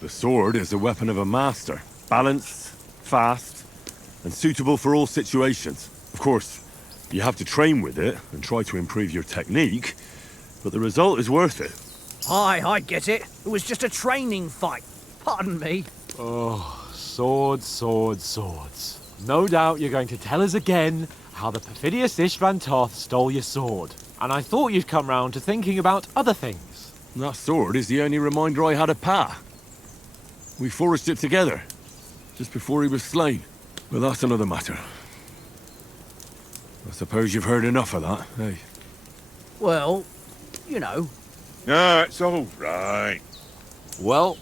The sword is the weapon of a master. Balanced, fast, and suitable for all situations. Of course, you have to train with it and try to improve your technique, but the result is worth it. Aye, I get it. It was just a training fight. Pardon me. Oh, swords, swords, swords. No doubt you're going to tell us again how the perfidious Istvan Toth stole your sword. And I thought you'd come round to thinking about other things. That sword is the only reminder I had of Pa. We forged it together, just before he was slain. But that's another matter. I suppose you've heard enough of that, eh? Well, you know. No, it's all right. Well,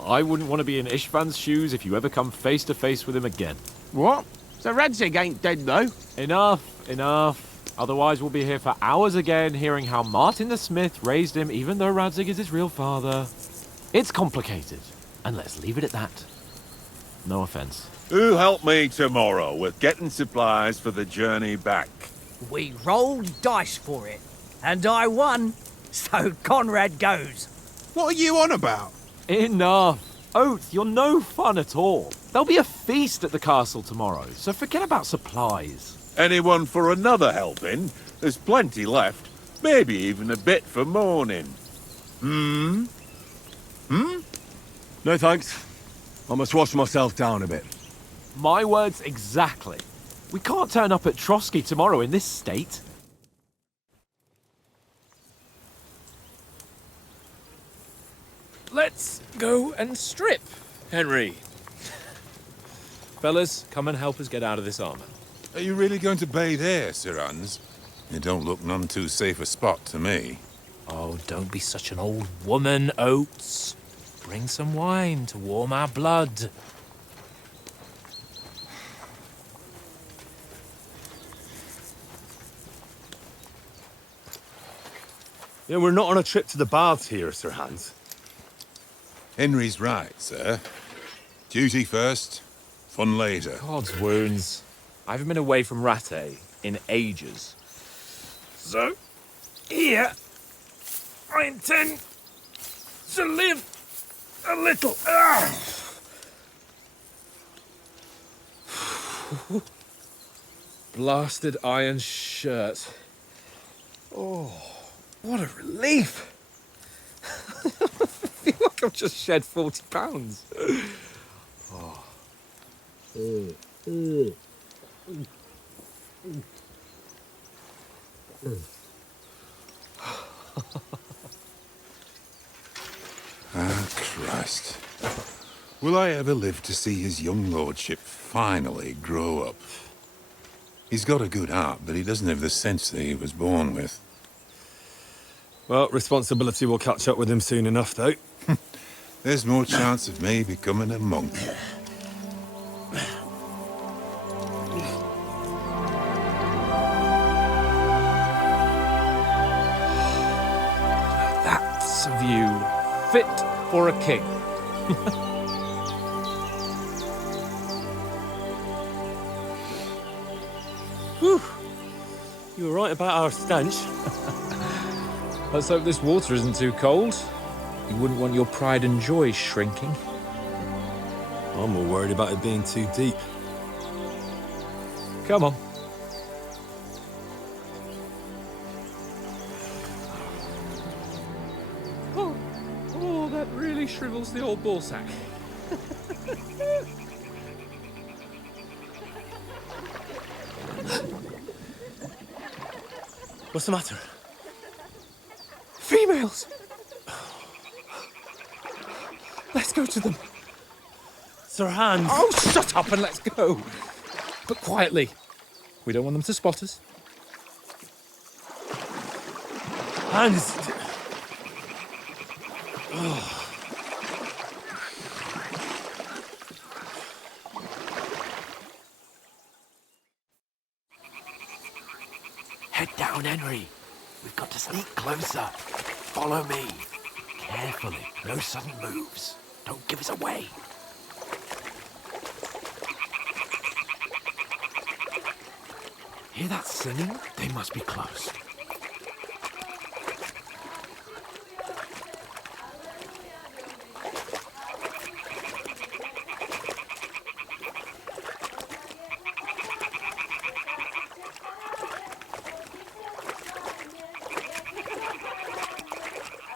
I wouldn't want to be in Istvan's shoes if you ever come face to face with him again. What? So Radzig ain't dead, though? Enough, enough. Otherwise we'll be here for hours again hearing how Martin the Smith raised him even though Radzig is his real father. It's complicated, and let's leave it at that. No offense. Who'll help me tomorrow with getting supplies for the journey back? We rolled dice for it, and I won, so Conrad goes. What are you on about? Enough. Oath, you're no fun at all. There'll be a feast at the castle tomorrow, so forget about supplies. Anyone for another helping? There's plenty left. Maybe even a bit for morning. No thanks. I must wash myself down a bit. My words exactly. We can't turn up at Trotsky tomorrow in this state. Let's go and strip, Henry. Fellas, come and help us get out of this armor. Are you really going to bathe here, Sir Hans? It don't look none too safe a spot to me. Oh, don't be such an old woman, Oates. Bring some wine to warm our blood. Yeah, we're not on a trip to the baths here, Sir Hans. Henry's right, sir. Duty first, fun later. God's wounds. I haven't been away from Rattay in ages. So, here, I intend to live a little. Blasted iron shirt. Oh, what a relief. I feel like I've just shed 40 pounds. Ah, Christ. Will I ever live to see his young lordship finally grow up? He's got a good heart, but he doesn't have the sense that he was born with. Well, responsibility will catch up with him soon enough, though. There's more chance of me becoming a monk. That's a view fit for a king. Whew. You were right about our stench. Let's hope this water isn't too cold. You wouldn't want your pride and joy shrinking. I'm more worried about it being too deep. Come on. Oh, that really shrivels the old ball sack. What's the matter? Females! Let's go to them. Sir Hans! Oh, shut up and let's go. But quietly. We don't want them to spot us. Hans! Head down, Henry. We've got to sneak closer. Follow me. Carefully. No sudden moves. Don't give us away. Hear that singing? They must be close.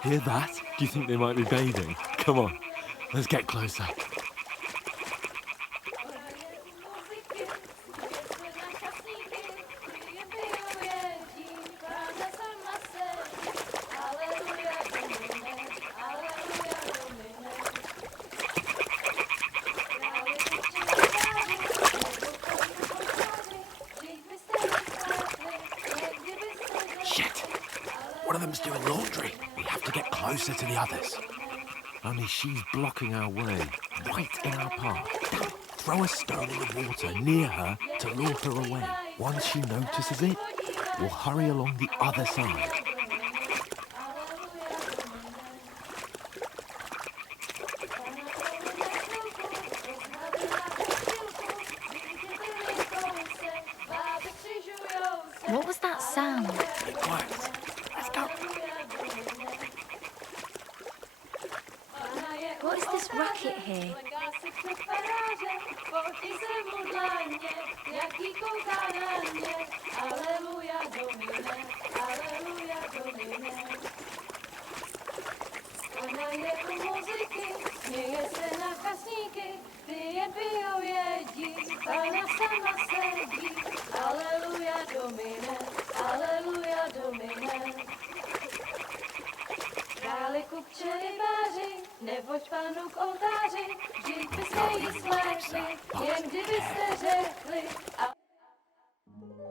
Hear that? Do you think they might be bathing? Come on, let's get closer. Shit! One of them's doing laundry. We have to get closer to the others. Only she's blocking our way, right in our path. Throw a stone in the water near her to lure her away. Once she notices it, we'll hurry along the other side. What was that sound? Be quiet. Let's go. What is this racket here? Neboť Pánu k oltáři, vždyť byste jí slekli, jen kdybyste řekli.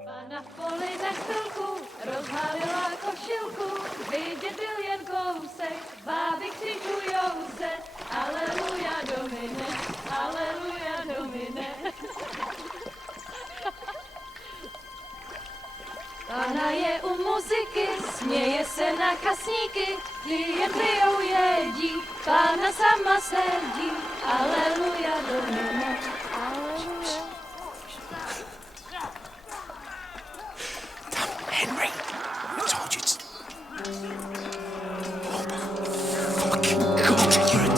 Pana v poli na chvilku rozhálila košilku, vidět byl jen kousek, báby křičujou se, aleluja Domine, aleluja Domine. Pana je u muziky, směje se na kasníky, klienty ją jedí, Pána sama sedí, aleluja Domine, aleluja. Henry, I told you to... Oh my fucking God, you're a...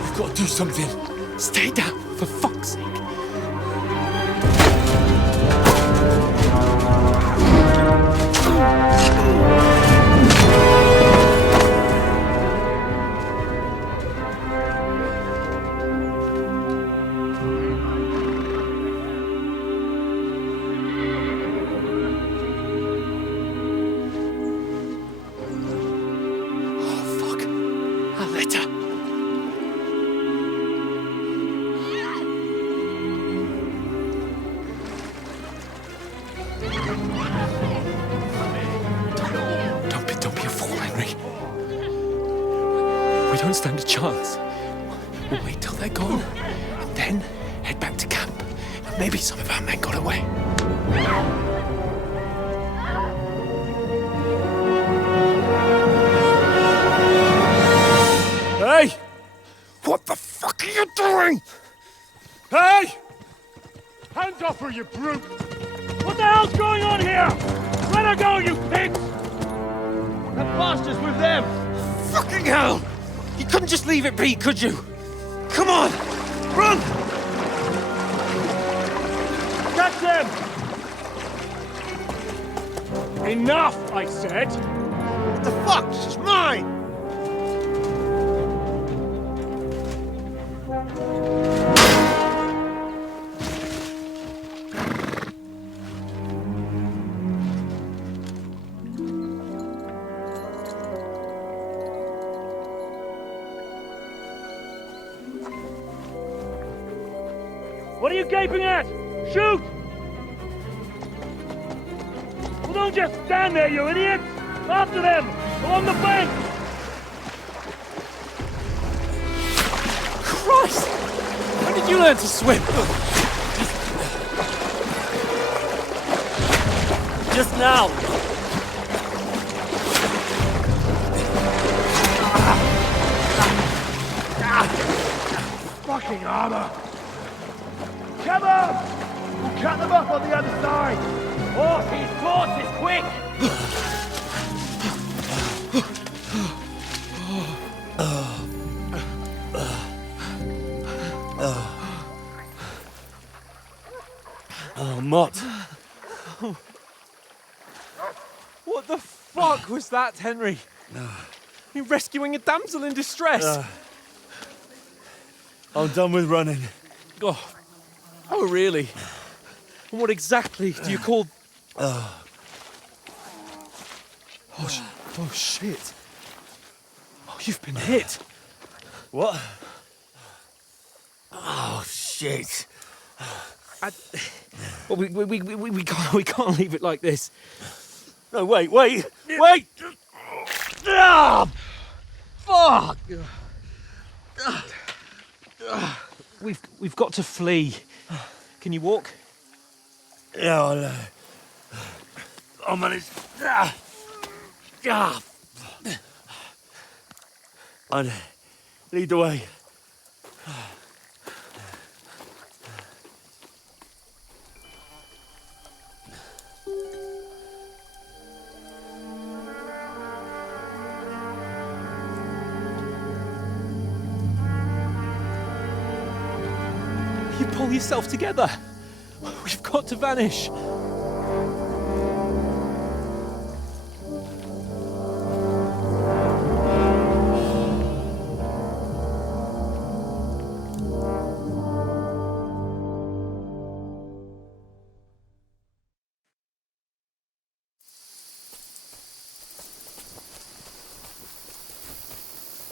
We've got to do something. Stay down, for fuck's sake. Don't be a fool, Henry. We don't stand a chance. We'll wait till they're gone, and then head back to camp. Maybe some of our men got away. Hey! What the fuck are you doing? Hey! Hands off her, you brute! What the hell's going on here? Let her go, you pigs! That bastard's with them! Fucking hell! You couldn't just leave it be, could you? Come on! Run! Catch them! Enough, I said! What the fuck? She's mine! What are you gaping at? Shoot! Well, don't just stand there, you idiots! After them! Along the bank! Christ! When did you learn to swim? Just now! Fucking armor! Come on! We'll cut them off on the other side! Horse, his torch is quick! fuck was that, Henry? You rescuing a damsel in distress? I'm done with running. Oh, really? And what exactly do you call... Oh, shit. Oh, you've been hit. What? Oh, shit. Well, we can't leave it like this. No, wait! Ah! Fuck! We've got to flee. Can you walk? Yeah, I'll manage. I'd lead the way. You pull yourself together. We've got to vanish.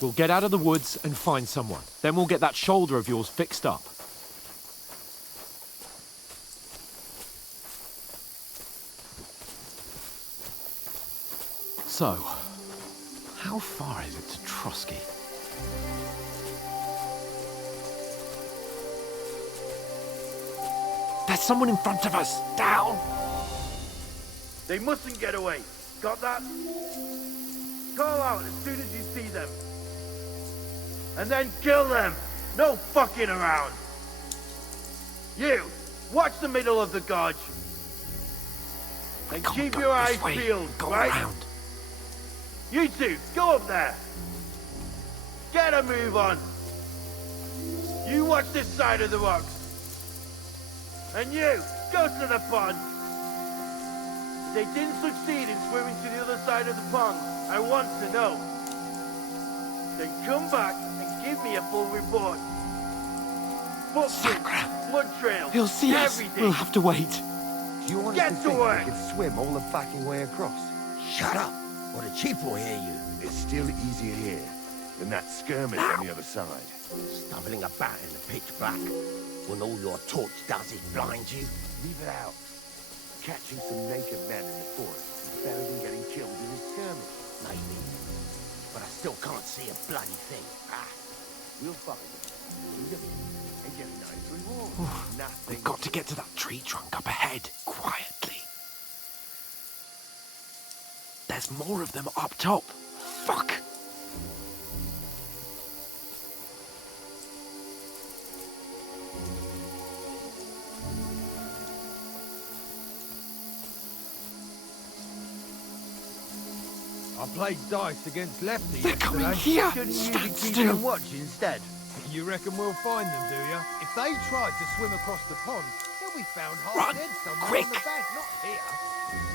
We'll get out of the woods and find someone. Then we'll get that shoulder of yours fixed up. So, how far is it to Trotsky? There's someone in front of us! Down! They mustn't get away. Got that? Call out as soon as you see them. And then kill them. No fucking around. You, watch the middle of the gorge. And keep your eyes peeled, right? Around. You two, go up there. Get a move on. You watch this side of the rocks. And you, go to the pond. If they didn't succeed in swimming to the other side of the pond, I want to know. Then come back and give me a full report. Footprints, blood trails, He'll see everything. us. We'll have to wait. Do you want Get us to to think work. we can swim all the fucking way across? Shut up, or the chief will hear you. It's still easier here than that skirmish on the other side. Stumbling about in the pitch black, when all your torch does is blind you. Leave it out. Catching some naked men in the forest is better than getting killed in a skirmish. Maybe. But I still can't see a bloody thing. We'll find them. Lead them in and get a nice reward. Nothing. We've got to get to that tree trunk up ahead, quietly. There's more of them up top. Fuck! I played dice against Lefty They're yesterday. coming here! Shouldn't you Stand be keeping still! them watch instead? You reckon we'll find them, do you? If they tried to swim across the pond, they'll be found half Run, dead somewhere quick. on the bank, not here.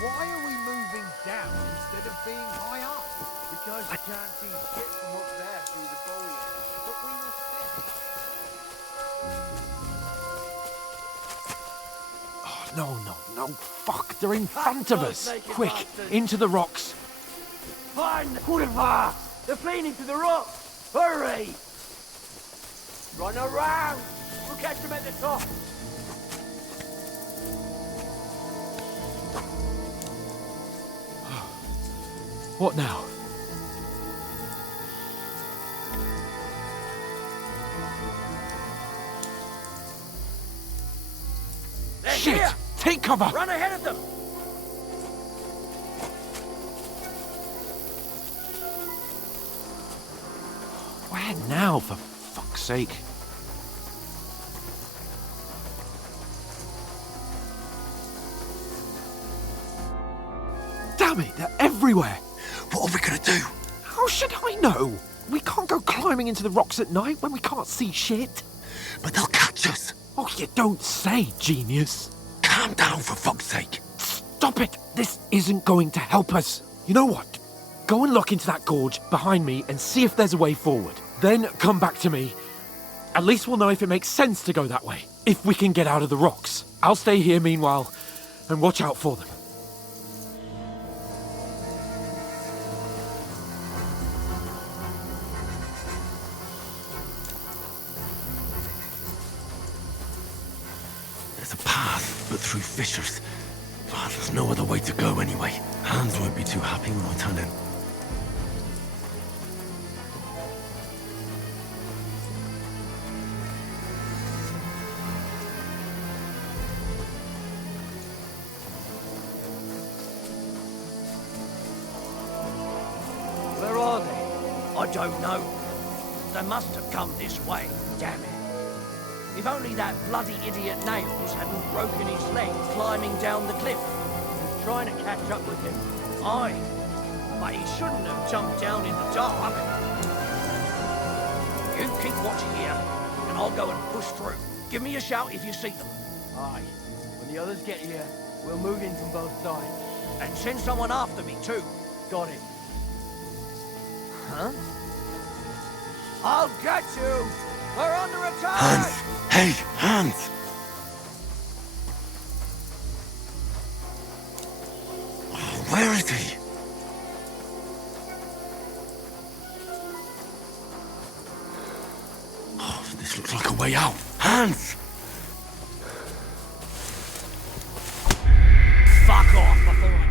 Why are we moving down instead of being high up? Because you can't see shit from up there through the foliage. But we must see. Oh, no. Fuck, they're in front of us. Quick, into the rocks. Find the Kurva! They're fleeing into the rocks! Hurry! Run around! We'll catch them at the top! What now? They're Shit! here! Take cover! Run ahead of them! Where now, for fuck's sake? Damn it, they're everywhere! What are we gonna do? How should I know? We can't go climbing into the rocks at night when we can't see shit. But they'll catch us. Oh, you don't say, genius. Calm down, for fuck's sake. Stop it! This isn't going to help us. You know what? Go and look into that gorge behind me and see if there's a way forward. Then come back to me. At least we'll know if it makes sense to go that way. If we can get out of the rocks. I'll stay here meanwhile and watch out for them. There's a path, but through fissures. Ah, there's no other way to go anyway. Hans won't be too happy when I turn in. Where are they? I don't know. They must have come this way, damn it. If only that bloody idiot Nails hadn't broken his leg climbing down the cliff. He was trying to catch up with him. Aye, but he shouldn't have jumped down in the dark. You keep watch here, and I'll go and push through. Give me a shout if you see them. Aye. When the others get here, we'll move in from both sides. And send someone after me, too. Got it. Huh? I'll get you! We're under attack! Hans! Hey, Hans! Oh, where is he? Oh, this looks like a way out. Hans! Fuck off before I...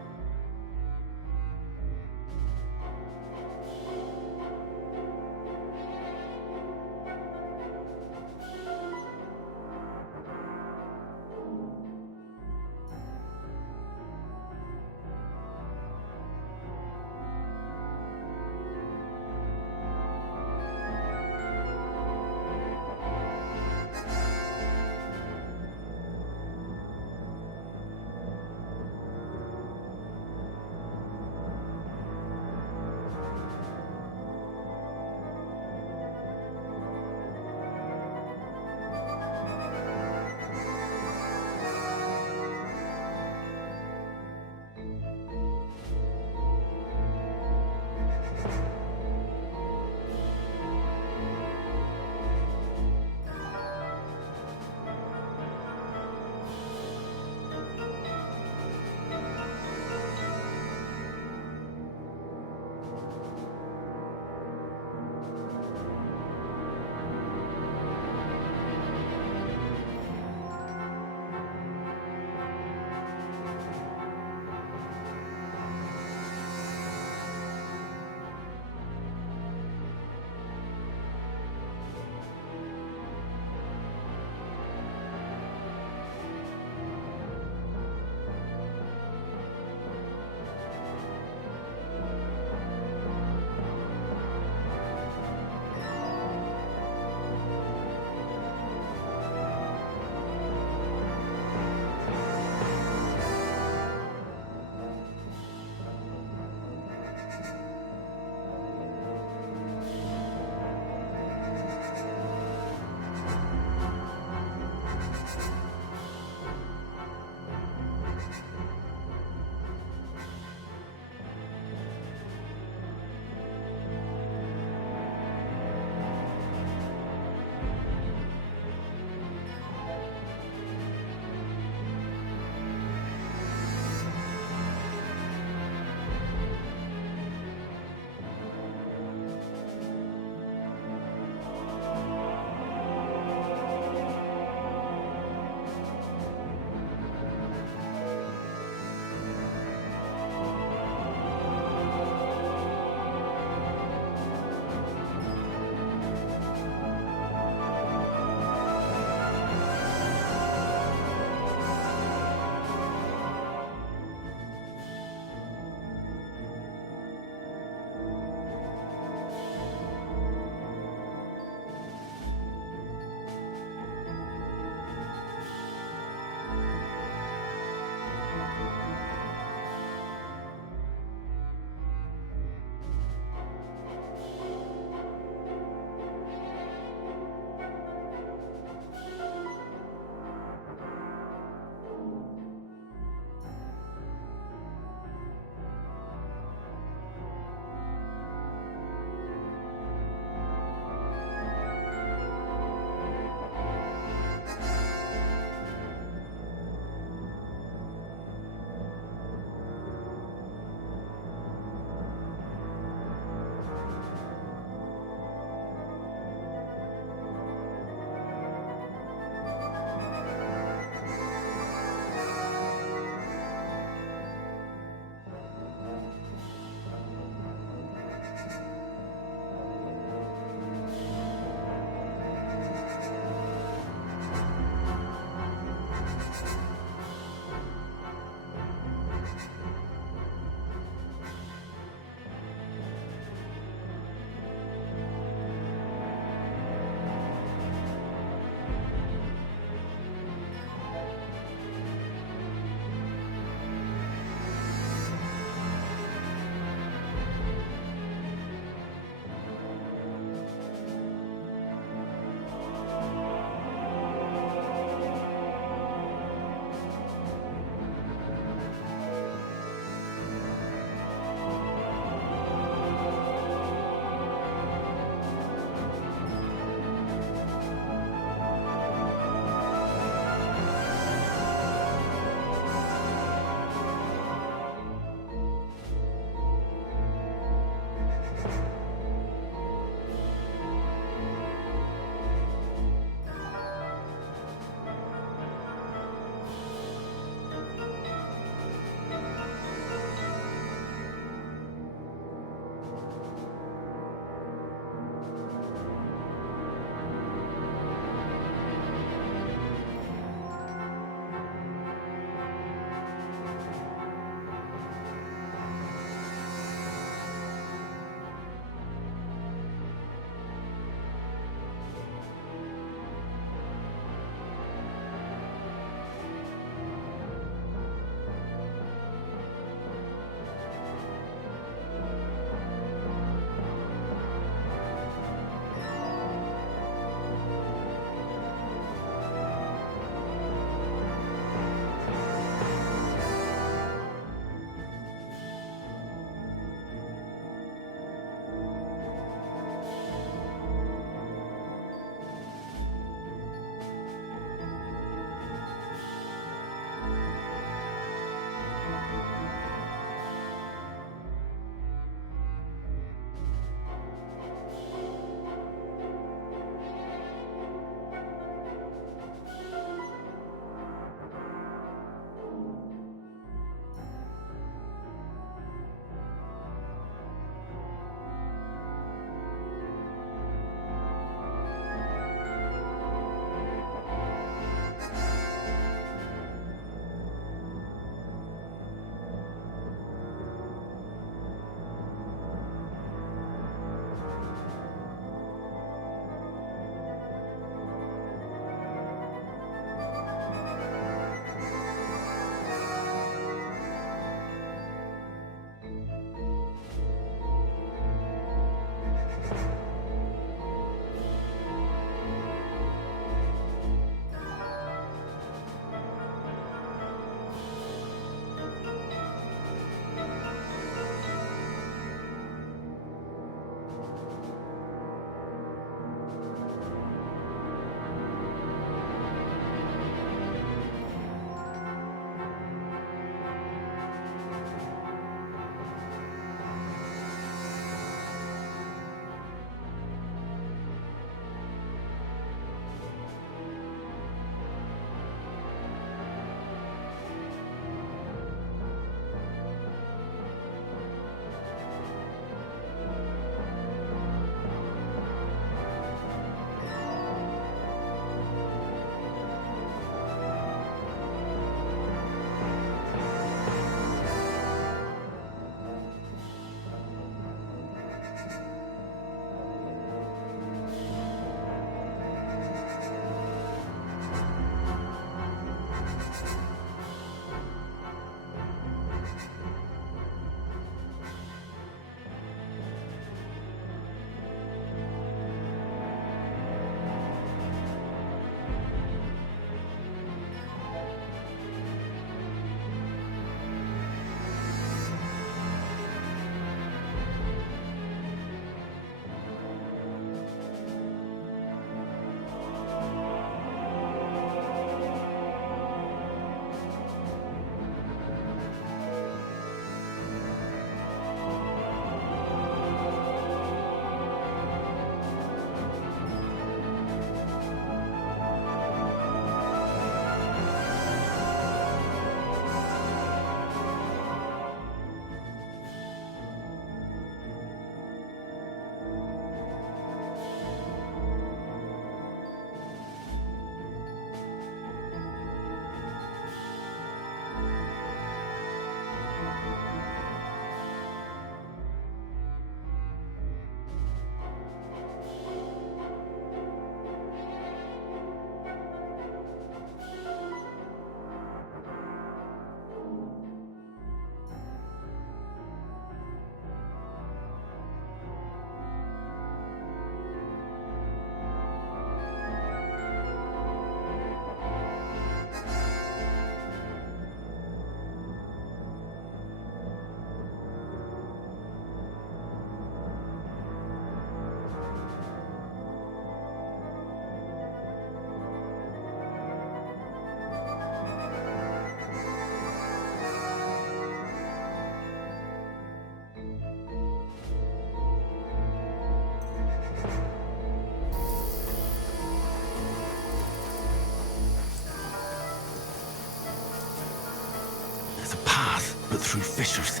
There's a path, but through fissures.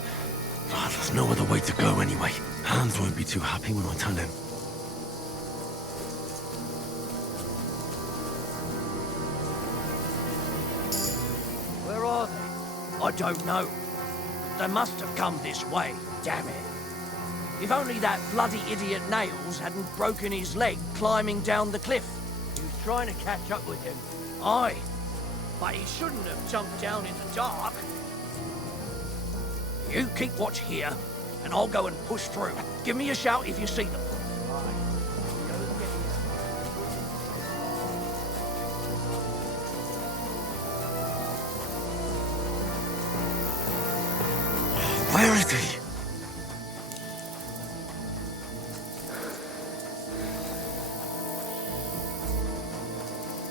Ah, there's no other way to go anyway. Hans won't be too happy when I tell him. Where are they? I don't know. They must have come this way, damn it. If only that bloody idiot Nails hadn't broken his leg climbing down the cliff. He was trying to catch up with him. Aye, but he shouldn't have jumped down in the dark. You keep watch here, and I'll go and push through. Give me a shout if you see them. Where is he?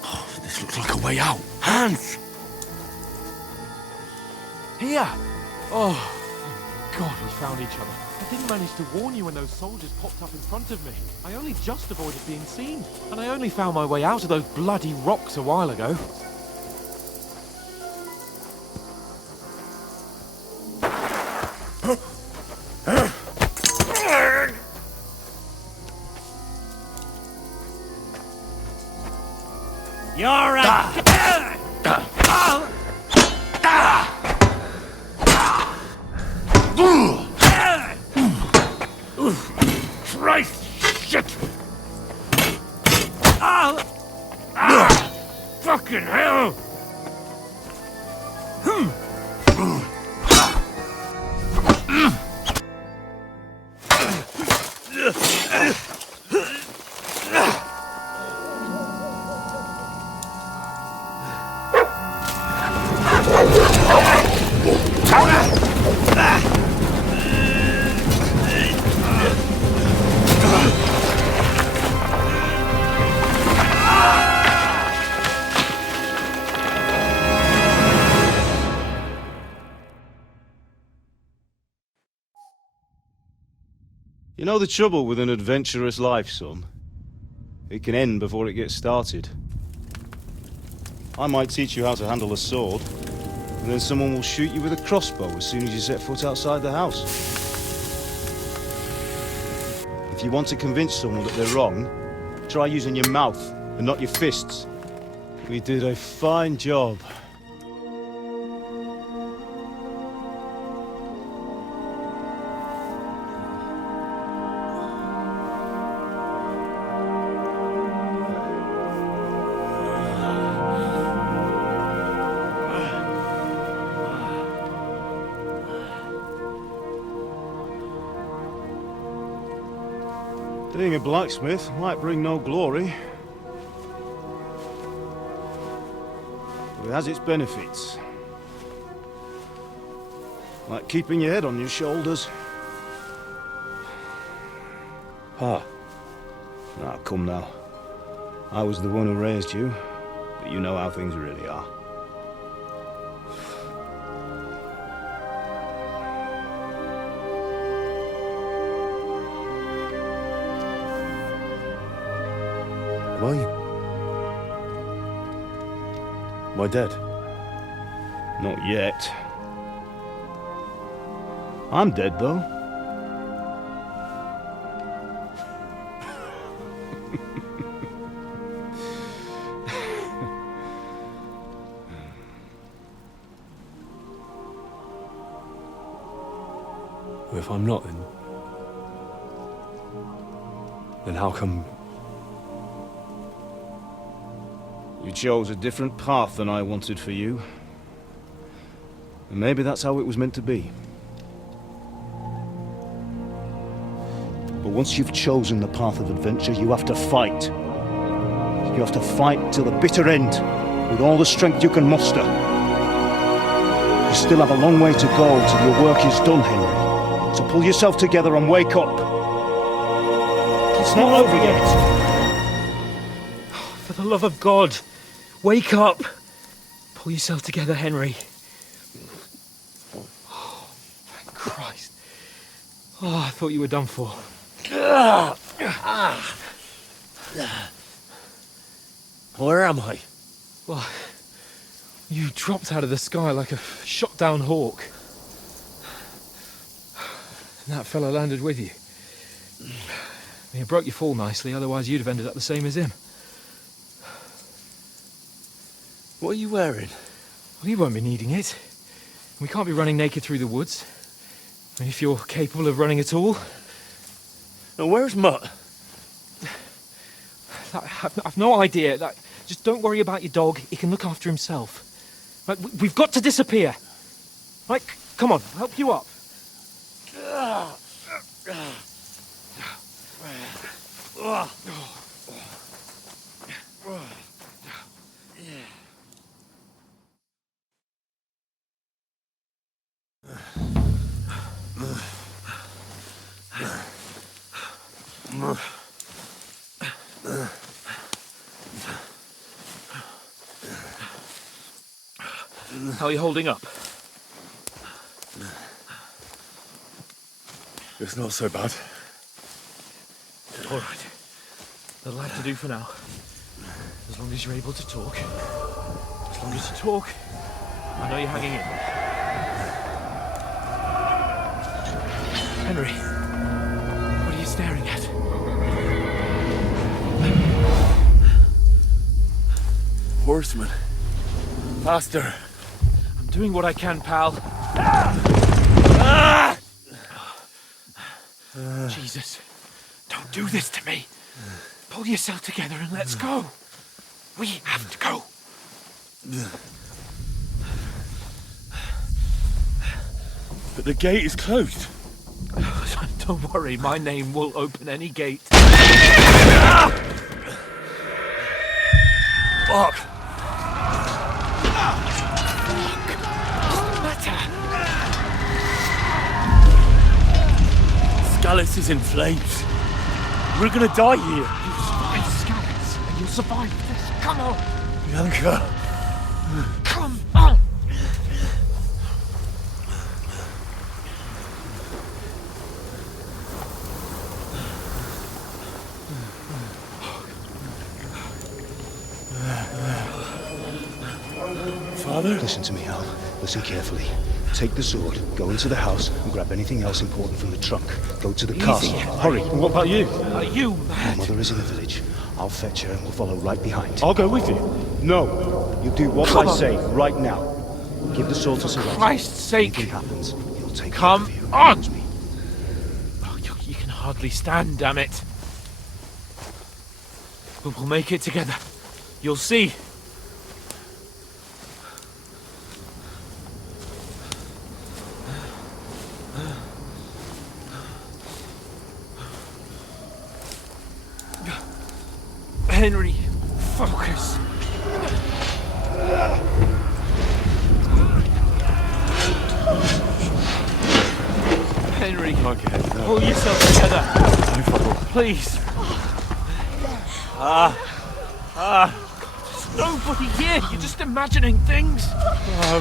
Oh, this looks like a way out. Hans! Here! Oh, thank God we found each other. I didn't manage to warn you when those soldiers popped up in front of me. I only just avoided being seen. And I only found my way out of those bloody rocks a while ago. You're a... Christ! Shit! Fucking hell! You know the trouble with an adventurous life, son? It can end before it gets started. I might teach you how to handle a sword, and then someone will shoot you with a crossbow as soon as you set foot outside the house. If you want to convince someone that they're wrong, try using your mouth and not your fists. We did a fine job. Being a blacksmith might bring no glory, but it has its benefits. Like keeping your head on your shoulders. Pa. Now, come now. I was the one who raised you, but you know how things really are. Am I? Am I dead? Not yet. I'm dead, though. Well, if I'm not, then how come... You chose a different path than I wanted for you. And maybe that's how it was meant to be. But once you've chosen the path of adventure, you have to fight. You have to fight till the bitter end, with all the strength you can muster. You still have a long way to go till your work is done, Henry. So pull yourself together and wake up. It's not over yet. For the love of God, wake up! Pull yourself together, Henry. Oh, thank Christ. Oh, I thought you were done for. Where am I? Well, You dropped out of the sky like a shot-down hawk. And that fella landed with you. You broke your fall nicely, otherwise you'd have ended up the same as him. What are you wearing? Well, you won't be needing it. We can't be running naked through the woods. I mean, if you're capable of running at all. And where's Mutt? I've no idea. Just don't worry about your dog. He can look after himself. Right, we've got to disappear. Right, come on, I'll help you up. How are you holding up? It's not so bad. All right. That'll have to do for now. As long as you're able to talk. As long as you talk, I know you're hanging in. Henry, what are you staring at? Horseman. Faster. I'm doing what I can, pal. Jesus, don't do this to me. Pull yourself together and let's go. We have to go. But the gate is closed. Don't worry, my name will open any gate. Fuck! Scallis is in flames. We're gonna die here. You survive Scallis, and you'll survive this. Come on. Bianca. Come on. Father? Listen to me, Hal. Listen carefully. Take the sword, go into the house, and grab anything else important from the trunk. Go to the castle. Hurry. And what about you? Are you My mad? mother is in the village. I'll fetch her and we'll follow right behind. I'll go with you. No. You do what Come I on. say right now. Give the sword to Sir Walter. Christ's sake. Anything happens, he'll take Come care of you. on. Trust me. Oh, you can hardly stand, damn it. But we'll make it together. You'll see. Henry, focus. Henry, pull yourself together. Please. There's nobody here. You're just imagining things.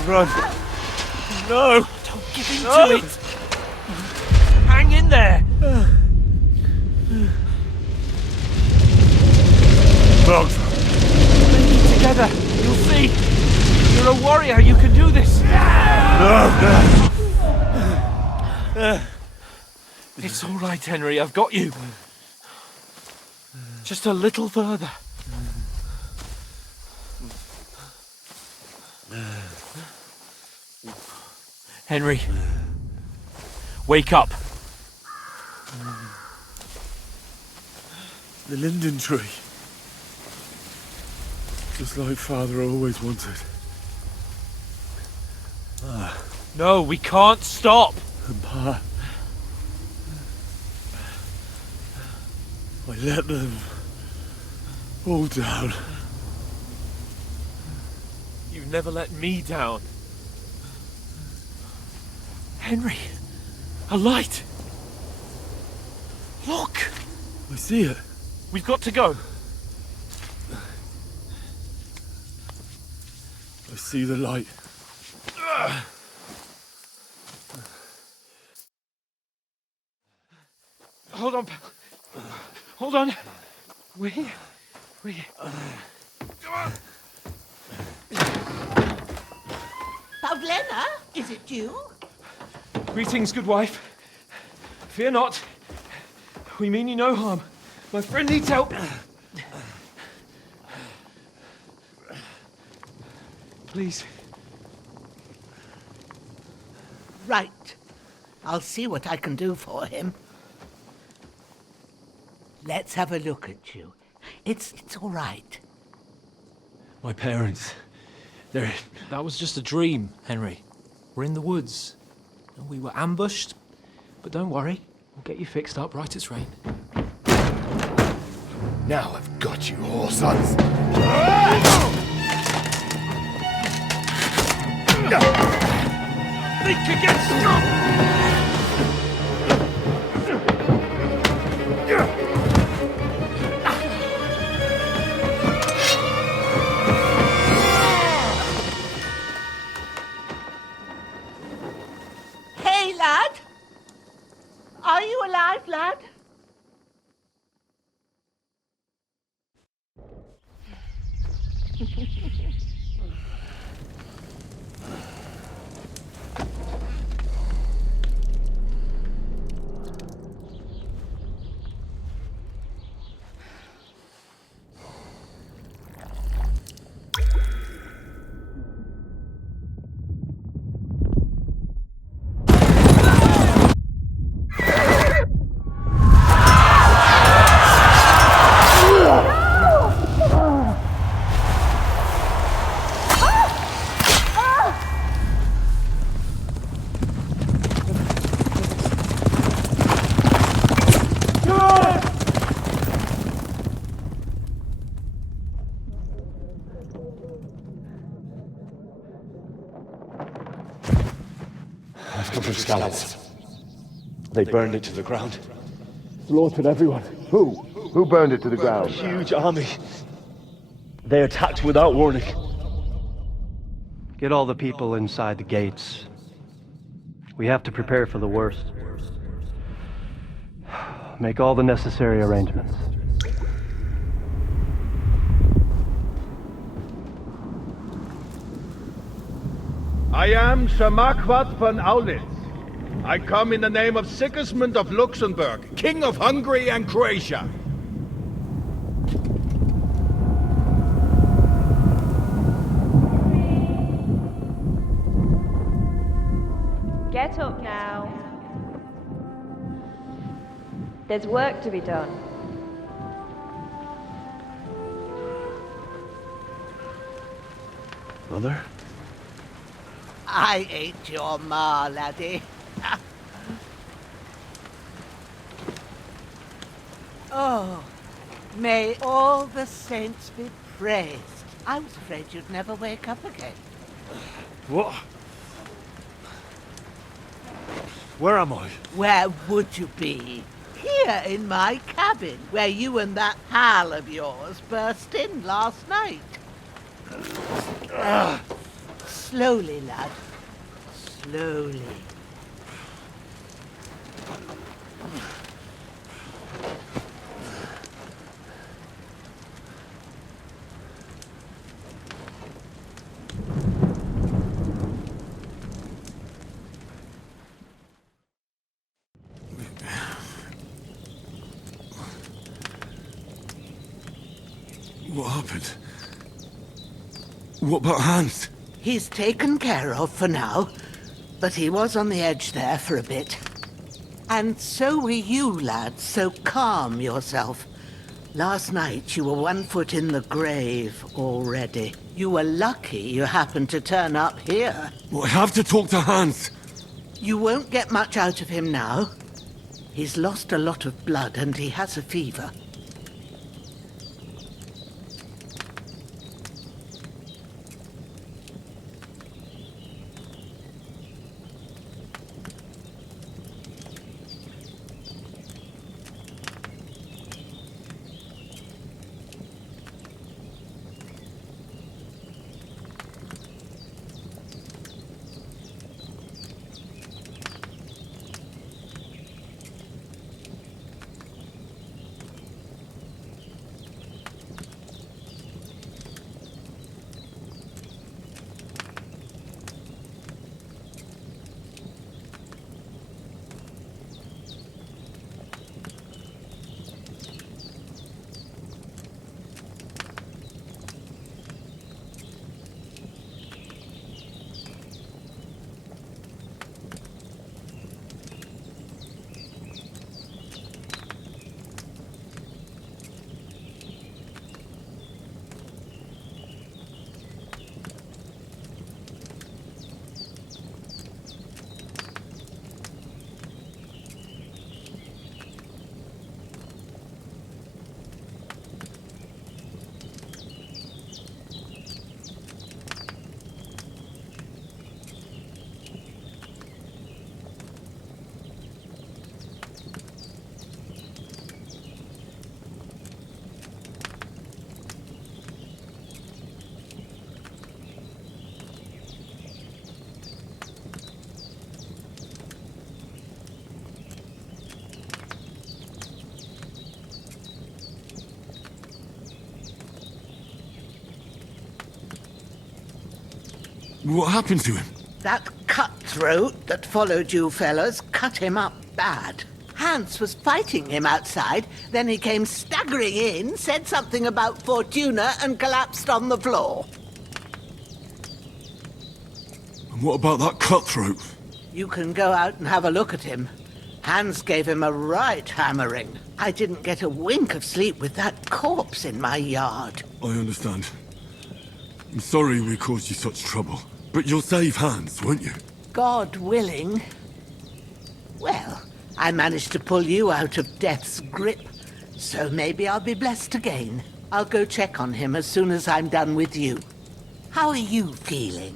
Run. No! Don't give in to it. Hang in there. Bugs. Make it together. You'll see. You're a warrior. You can do this. It's all right, Henry. I've got you. Just a little further. Henry, wake up. The linden tree. Just like Father always wanted. No, we can't stop. And Pa. I let them all down. You never let me down. Henry, a light. Look. I see it. We've got to go. I see the light. Hold on, pal. Hold on. We're here. We're here. Come on. Ravelena, is it you? Greetings, good wife. Fear not. We mean you no harm. My friend needs help. Please. Right. I'll see what I can do for him. Let's have a look at you. It's all right. My parents. They're... That was just a dream, Henry. We're in the woods. We were ambushed. But don't worry. We'll get you fixed up right as rain. Now I've got you, whoresons. Think against strong! Hey, lad! Are you alive, lad? I've come from Scallops. They burned it to the ground. Slaughtered everyone. Who? Who burned it to the ground? Huge army. They attacked without warning. Get all the people inside the gates. We have to prepare for the worst. Make all the necessary arrangements. I am Sir Marquardt von Aulitz. I come in the name of Sigismund of Luxembourg, King of Hungary and Croatia. Get up now. There's work to be done. Mother? I ain't your ma, laddie. Oh, may all the saints be praised. I was afraid you'd never wake up again. What? Where am I? Where would you be? Here in my cabin, where you and that pal of yours burst in last night. Slowly, lad. Slowly. What happened? What about Hans? He's taken care of for now, but he was on the edge there for a bit. And so were you, lad, so calm yourself. Last night you were 1 foot in the grave already. You were lucky you happened to turn up here. Well, I have to talk to Hans. You won't get much out of him now. He's lost a lot of blood and he has a fever. What happened to him? That cutthroat that followed you fellas cut him up bad. Hans was fighting him outside, then he came staggering in, said something about Fortuna, and collapsed on the floor. And what about that cutthroat? You can go out and have a look at him. Hans gave him a right hammering. I didn't get a wink of sleep with that corpse in my yard. I understand. I'm sorry we caused you such trouble. But you'll save Hans, won't you? God willing. Well, I managed to pull you out of death's grip, so maybe I'll be blessed again. I'll go check on him as soon as I'm done with you. How are you feeling?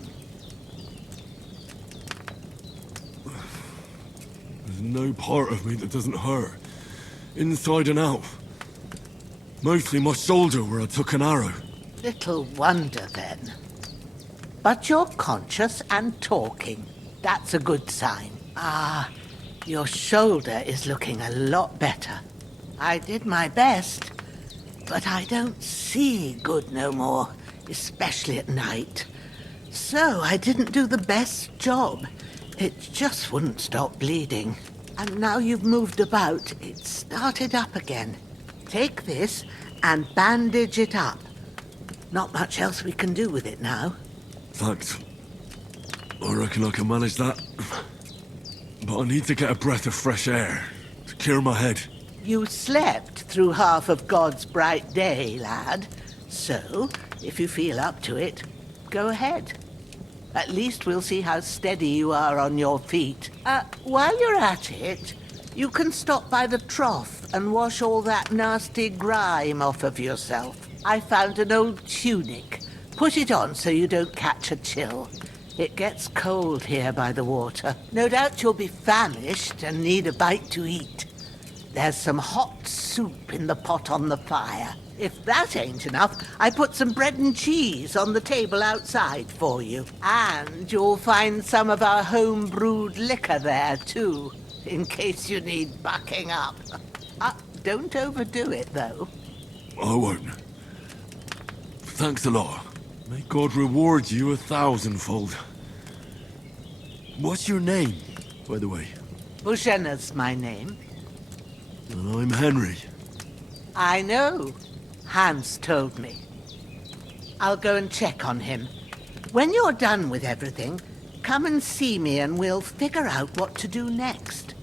There's no part of me that doesn't hurt. Inside and out. Mostly my shoulder where I took an arrow. Little wonder then. But you're conscious and talking. That's a good sign. Ah, your shoulder is looking a lot better. I did my best, but I don't see good no more, especially at night. So I didn't do the best job. It just wouldn't stop bleeding. And now you've moved about, it started up again. Take this and bandage it up. Not much else we can do with it now. Thanks. I reckon I can manage that. But I need to get a breath of fresh air to clear my head. You slept through half of God's bright day, lad. So, if you feel up to it, go ahead. At least we'll see how steady you are on your feet. While you're at it, you can stop by the trough and wash all that nasty grime off of yourself. I found an old tunic. Put it on so you don't catch a chill. It gets cold here by the water. No doubt you'll be famished and need a bite to eat. There's some hot soup in the pot on the fire. If that ain't enough, I put some bread and cheese on the table outside for you. And you'll find some of our home-brewed liquor there, too, in case you need bucking up. Don't overdo it, though. I won't. Thanks a lot. May God reward you 1,000-fold. What's your name, by the way? Bushenna's my name. And I'm Henry. I know. Hans told me. I'll go and check on him. When you're done with everything, come and see me and we'll figure out what to do next.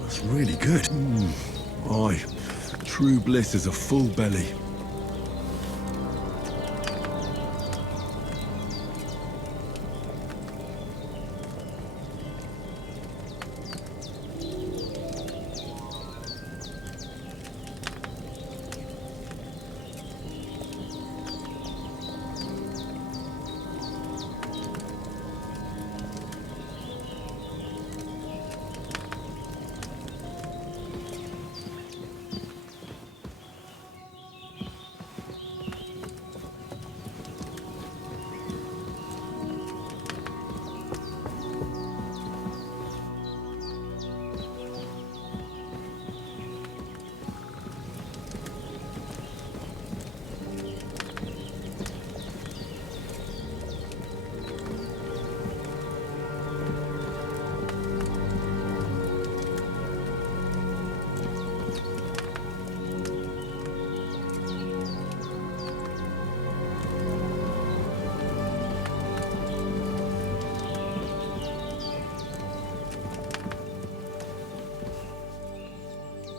That's really good. Aye, true bliss is a full belly.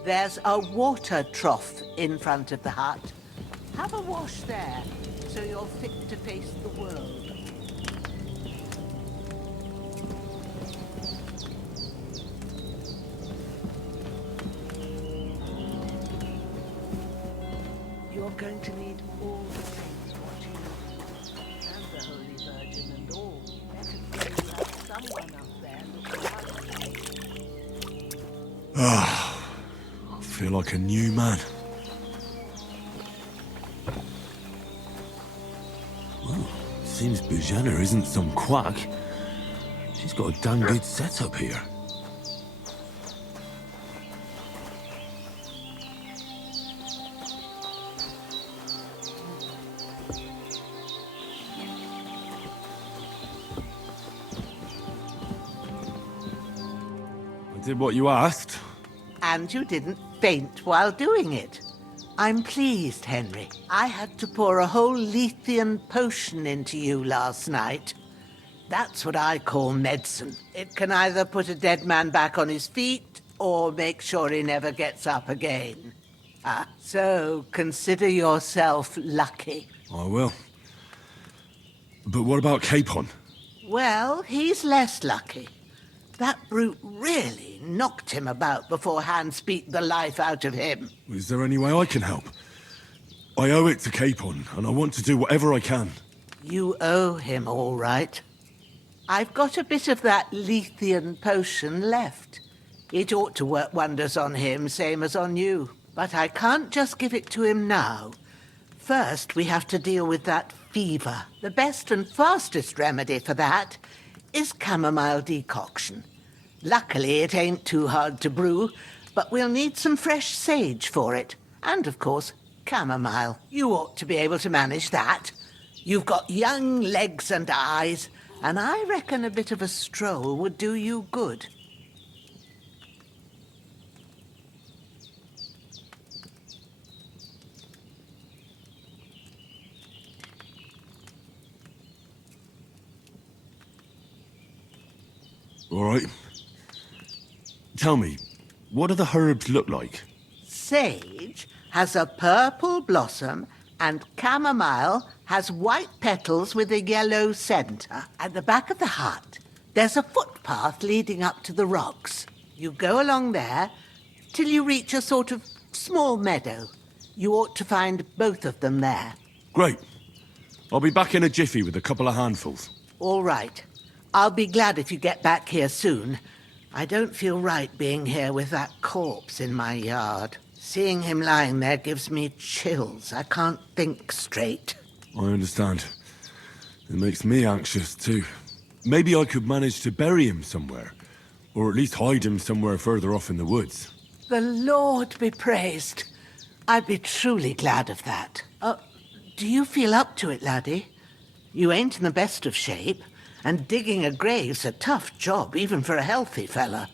There's a water trough in front of the hut. Have a wash there, so you're fit to face the world. going to need all the saints watching you. And the Holy Virgin and all. Better say you have someone up there looking out for you. Ah, I feel like a new man. Well, seems Bujana isn't some quack. She's got a damn good setup here. I did what you asked. And you didn't faint while doing it. I'm pleased, Henry. I had to pour a whole Lethean potion into you last night. That's what I call medicine. It can either put a dead man back on his feet or make sure he never gets up again. So consider yourself lucky. I will. But what about Capon? Well, he's less lucky. That brute really knocked him about before Hans beat the life out of him. Is there any way I can help? I owe it to Capon, and I want to do whatever I can. You owe him, all right. I've got a bit of that Lethean potion left. It ought to work wonders on him, same as on you. But I can't just give it to him now. First, we have to deal with that fever. The best and fastest remedy for that is chamomile decoction. Luckily, it ain't too hard to brew, but we'll need some fresh sage for it. And, of course, chamomile. You ought to be able to manage that. You've got young legs and eyes, and I reckon a bit of a stroll would do you good. All right. Tell me, what do the herbs look like? Sage has a purple blossom, and chamomile has white petals with a yellow centre. At the back of the hut, there's a footpath leading up to the rocks. You go along there till you reach a sort of small meadow. You ought to find both of them there. Great. I'll be back in a jiffy with a couple of handfuls. All right. I'll be glad if you get back here soon. I don't feel right being here with that corpse in my yard. Seeing him lying there gives me chills. I can't think straight. I understand. It makes me anxious, too. Maybe I could manage to bury him somewhere. Or at least hide him somewhere further off in the woods. The Lord be praised. I'd be truly glad of that. Do you feel up to it, laddie? You ain't in the best of shape, and digging a grave's a tough job, even for a healthy fella.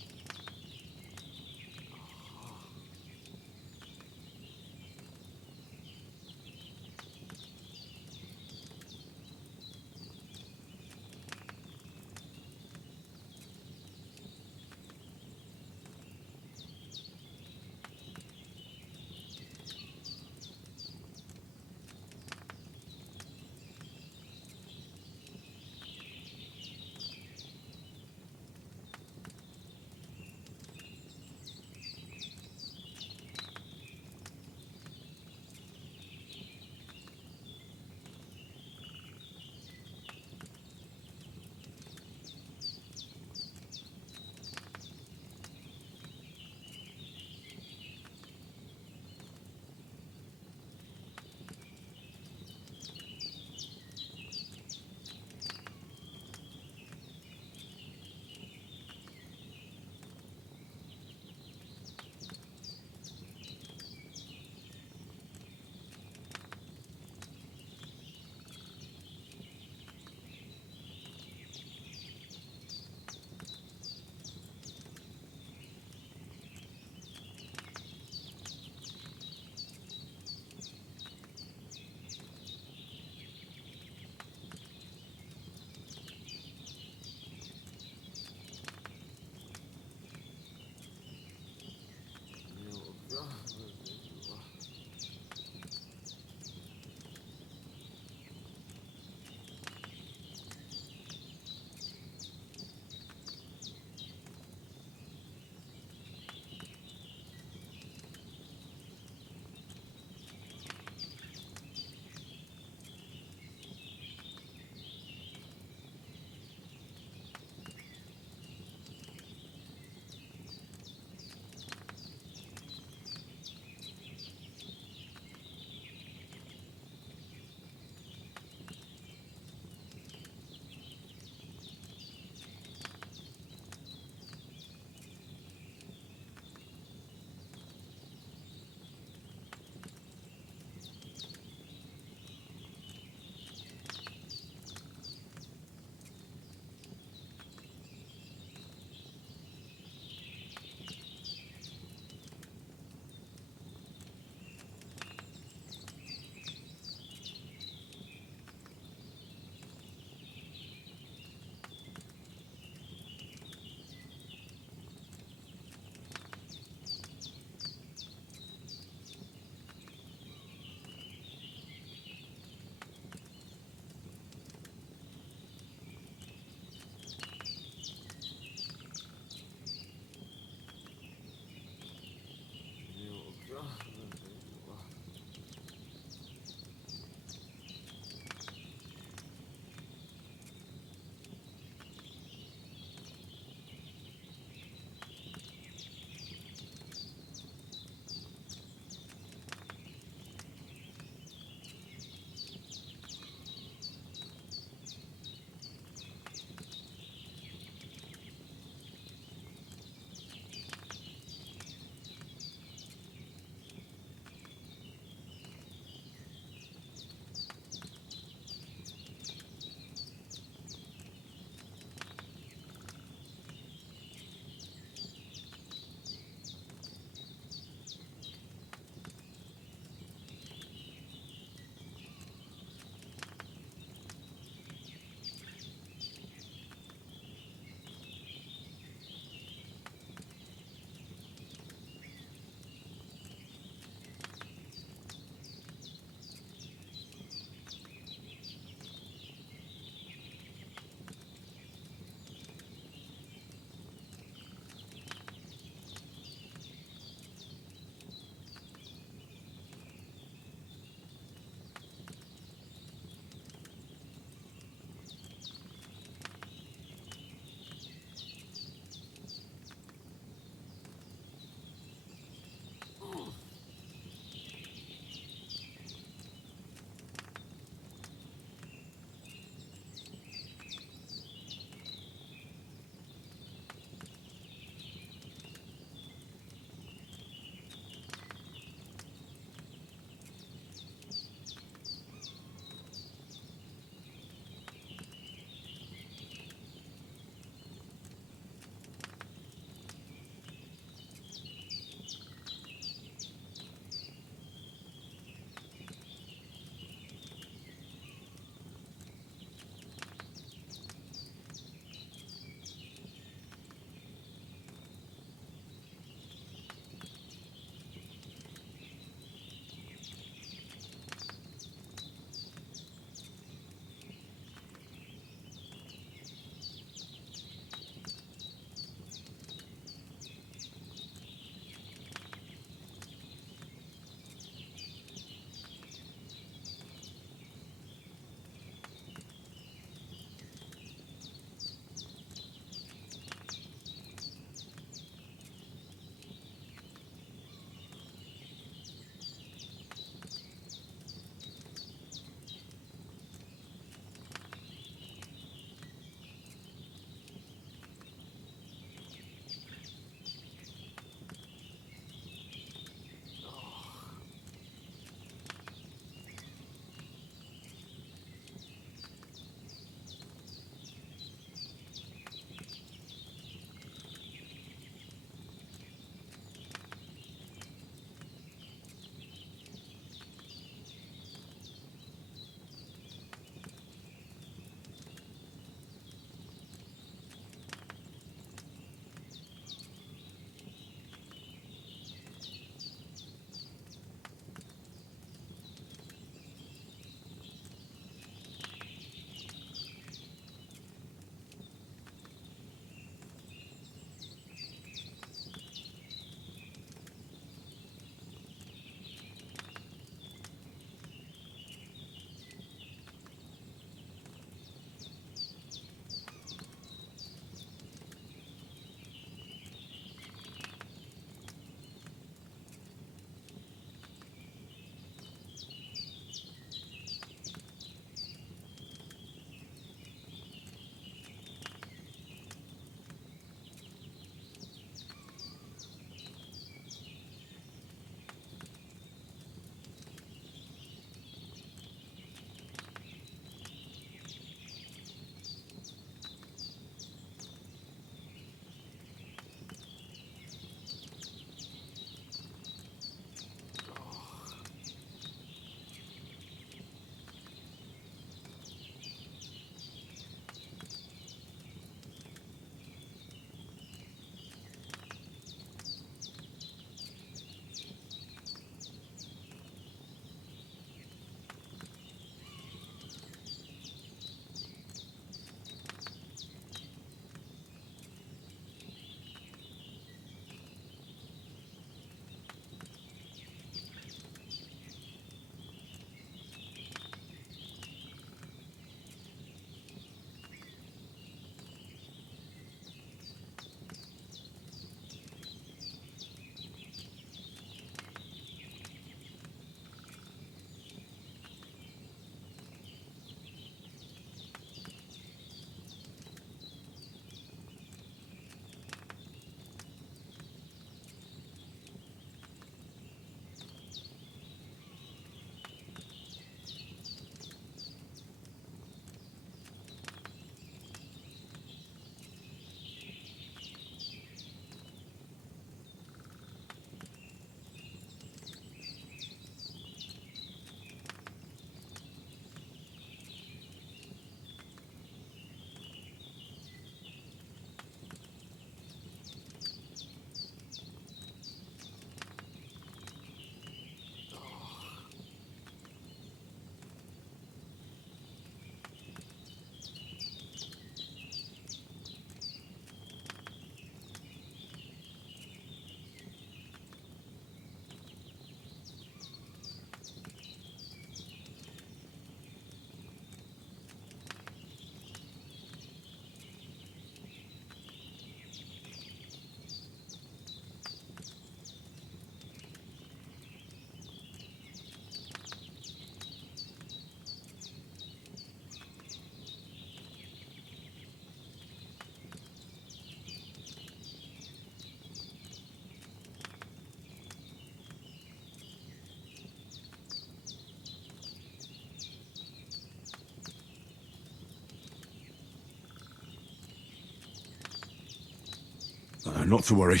not to worry.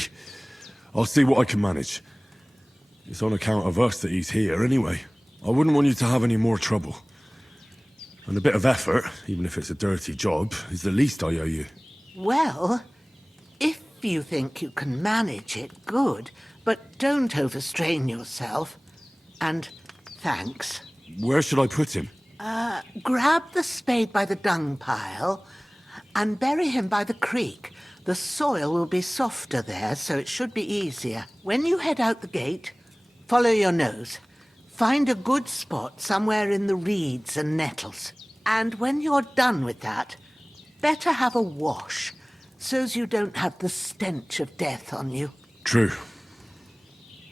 I'll see what I can manage. It's on account of us that he's here anyway. I wouldn't want you to have any more trouble. And a bit of effort, even if it's a dirty job, is the least I owe you. Well, if you think you can manage it, good. But don't overstrain yourself. And thanks. Where should I put him? Grab the spade by the dung pile and bury him by the creek. The soil will be softer there, so it should be easier. When you head out the gate, follow your nose. Find a good spot somewhere in the reeds and nettles. And when you're done with that, better have a wash, so's you don't have the stench of death on you. True.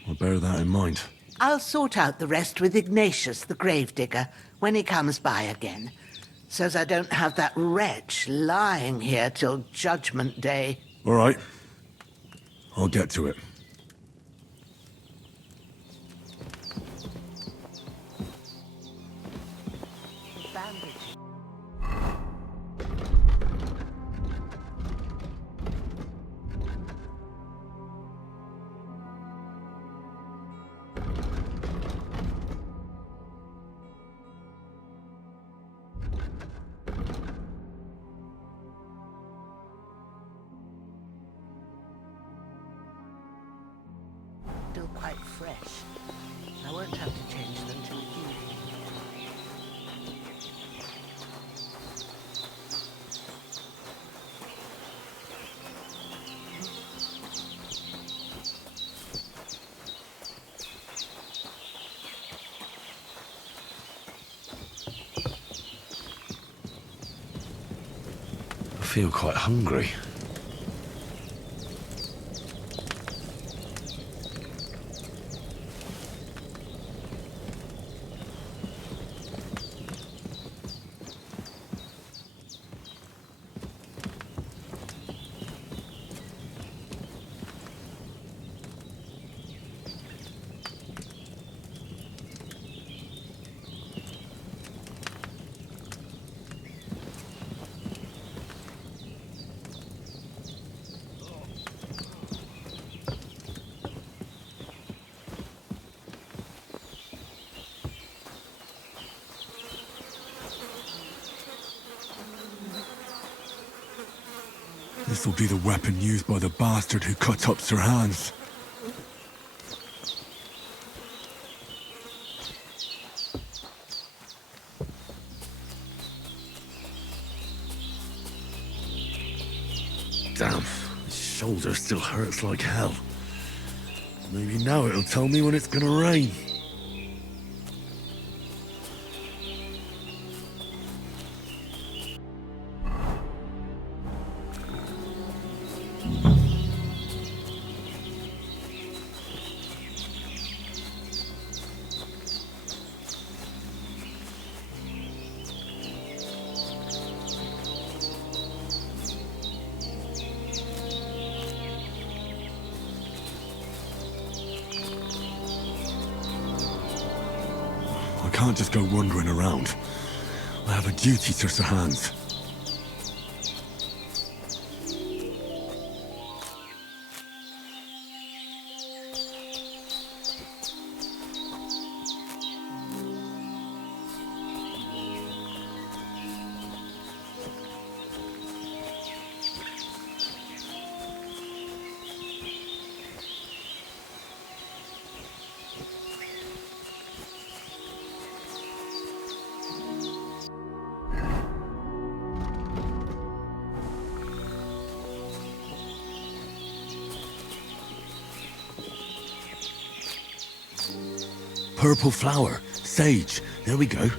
I'll bear that in mind. I'll sort out the rest with Ignatius, the gravedigger, when he comes by again, so's I don't have that wretch lying here till Judgment Day. All right. I'll get to it. Still quite fresh. I won't have to change them till evening. I feel quite hungry. This'll be the weapon used by the bastard who cut up Sir Hans. Damn, his shoulder still hurts like hell. Maybe now it'll tell me when it's gonna rain. I can't just go wandering around. I have a duty to Sir Hans. Purple flower, sage, there we go.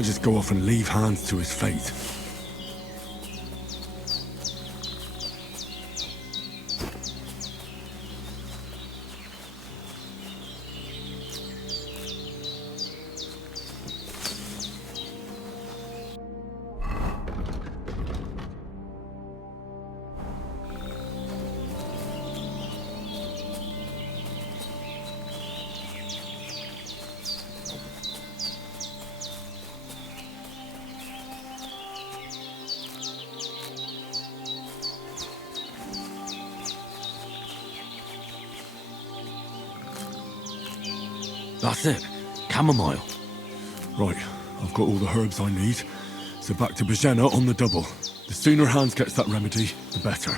can't just go off and leave Hans to his fate. That's it. Chamomile. Right, I've got all the herbs I need, so back to Bajena on the double. The sooner Hans gets that remedy, the better.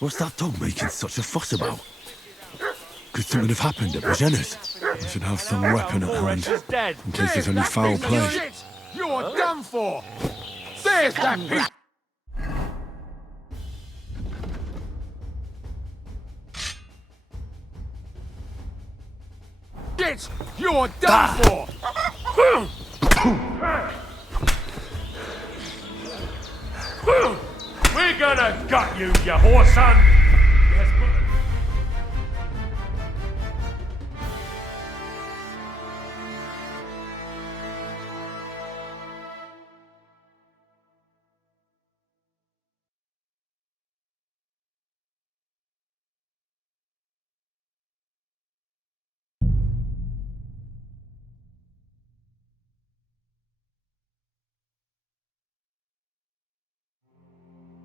What's that dog making such a fuss about? Could something have happened at Bajena's? I should have some weapon at hand, in case there's any foul play. Shit! You're done for! There's that piece! Shit! You're done for! We're gonna gut you, you horse son! Yes, but...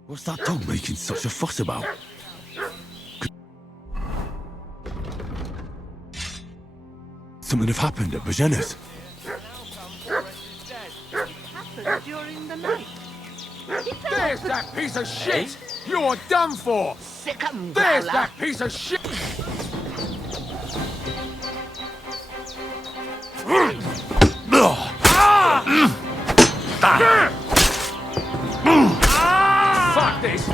What's that dog making such a fuss about? Something have happened at Bajena's? Happened during the night. There's that piece of shit! You're done for! Sick 'em, There's growler. that piece of shit! Fuck this!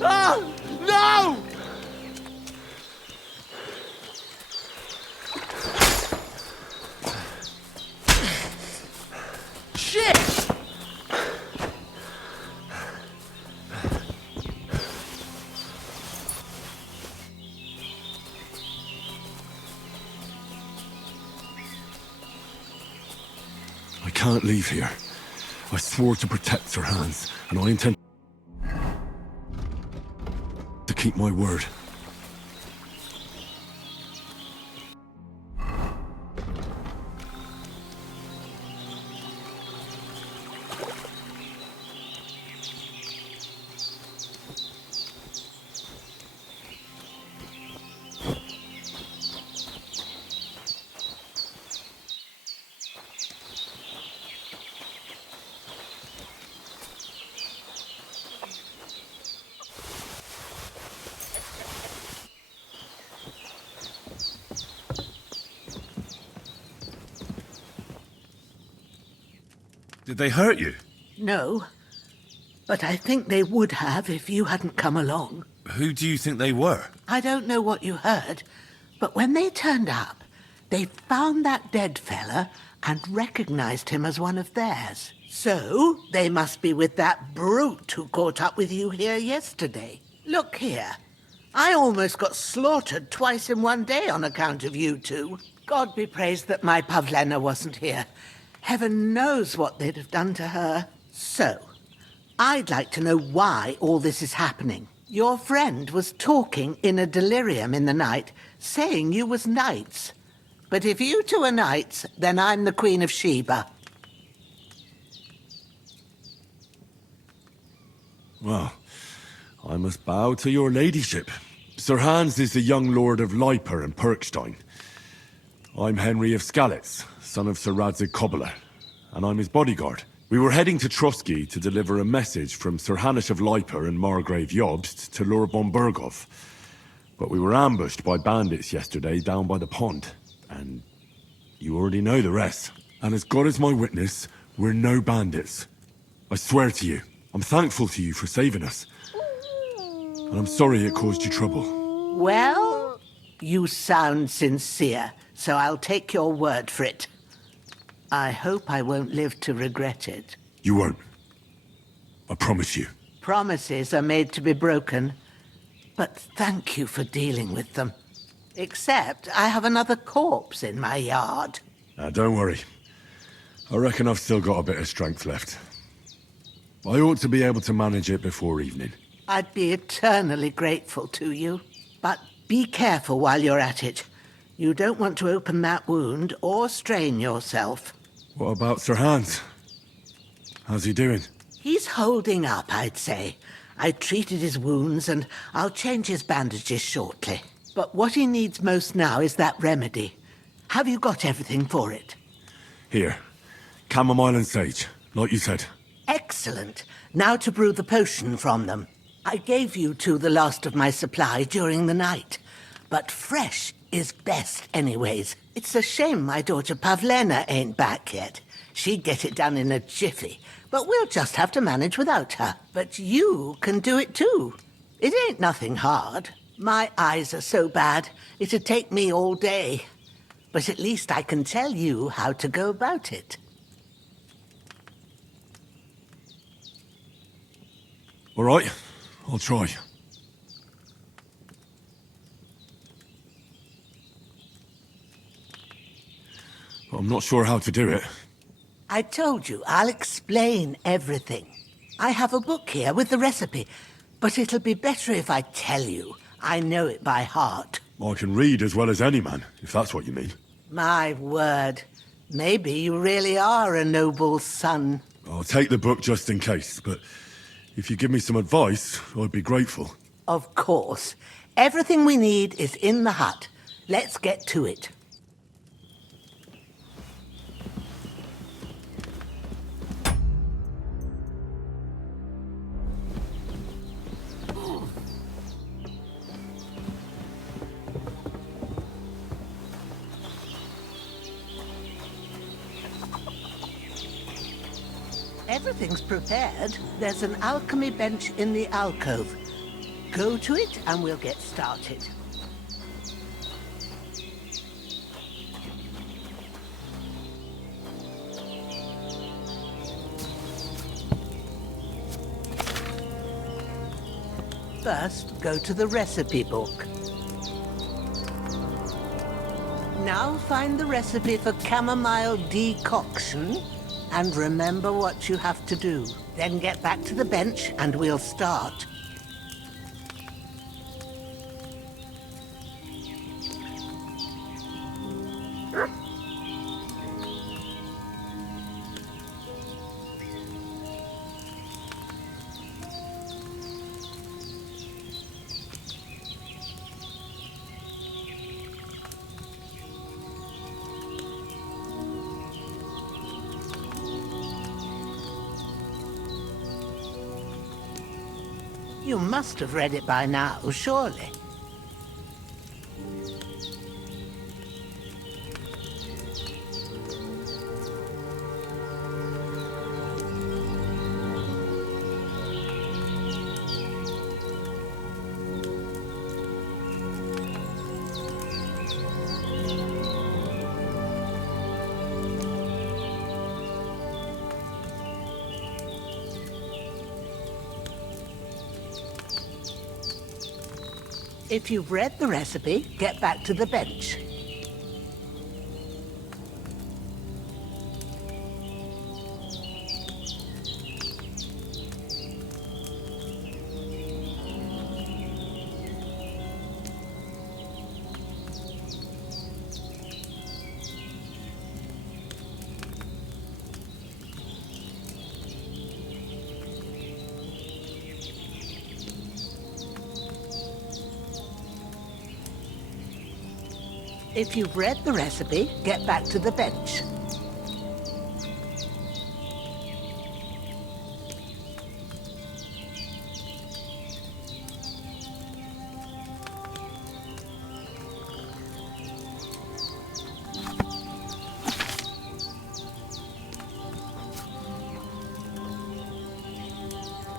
Oh, no! Shit! I can't leave here. I swore to protect Sir Hans, and I intend to keep my word. Did they hurt you? No. But I think they would have if you hadn't come along. Who do you think they were? I don't know what you heard, but when they turned up, they found that dead fella and recognized him as one of theirs. So, they must be with that brute who caught up with you here yesterday. Look here. I almost got slaughtered twice in one day on account of you two. God be praised that my Pavlena wasn't here. Heaven knows what they'd have done to her. So, I'd like to know why all this is happening. Your friend was talking in a delirium in the night, saying you was knights. But if you two are knights, then I'm the Queen of Sheba. Well, I must bow to your ladyship. Sir Hans is the young lord of Leiper and Perkstein. I'm Henry of Skalitz, son of Sir Radzig Kobyla, and I'm his bodyguard. We were heading to Trotsky to deliver a message from Sir Hanish of Leiper and Margrave Jobst to Lord von Burgov. But we were ambushed by bandits yesterday down by the pond, and you already know the rest. And as God is my witness, we're no bandits. I swear to you, I'm thankful to you for saving us. And I'm sorry it caused you trouble. Well, you sound sincere, so I'll take your word for it. I hope I won't live to regret it. You won't. I promise you. Promises are made to be broken, but thank you for dealing with them. Except I have another corpse in my yard. Now, don't worry. I reckon I've still got a bit of strength left. I ought to be able to manage it before evening. I'd be eternally grateful to you. But be careful while you're at it. You don't want to open that wound or strain yourself. What about Sir Hans? How's he doing? He's holding up, I'd say. I treated his wounds and I'll change his bandages shortly. But what he needs most now is that remedy. Have you got everything for it? Here. Chamomile and sage, like you said. Excellent. Now to brew the potion from them. I gave you two the last of my supply during the night. But fresh is best anyways. It's a shame my daughter Pavlena ain't back yet. She'd get it done in a jiffy. But we'll just have to manage without her. But you can do it too. It ain't nothing hard. My eyes are so bad, it'd take me all day. But at least I can tell you how to go about it. All right, I'll try. But I'm not sure how to do it. I told you, I'll explain everything. I have a book here with the recipe, but it'll be better if I tell you. I know it by heart. I can read as well as any man, if that's what you mean. My word. Maybe you really are a noble son. I'll take the book just in case, but if you give me some advice, I'd be grateful. Of course. Everything we need is in the hut. Let's get to it. Everything's prepared. There's an alchemy bench in the alcove. Go to it and we'll get started. First, go to the recipe book. Now find the recipe for chamomile decoction. And remember what you have to do. Then get back to the bench and we'll start. You must have read it by now, surely. If you've read the recipe, get back to the bench. If you've read the recipe, get back to the bench.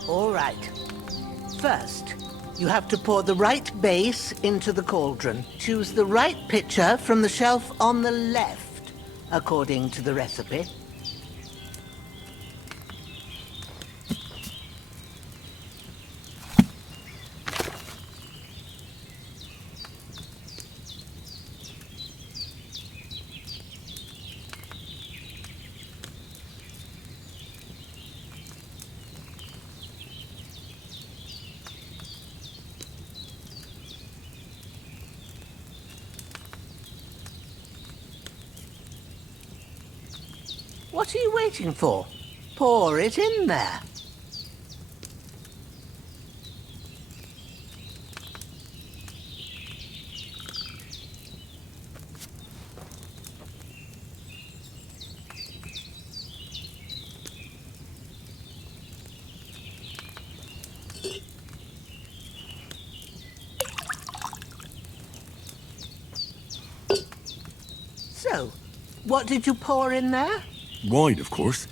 All right. First, you have to pour the right base into the cauldron. Choose the right pitcher from the shelf on the left, according to the recipe. What are you waiting for? Pour it in there. So, what did you pour in there? Wine, of course.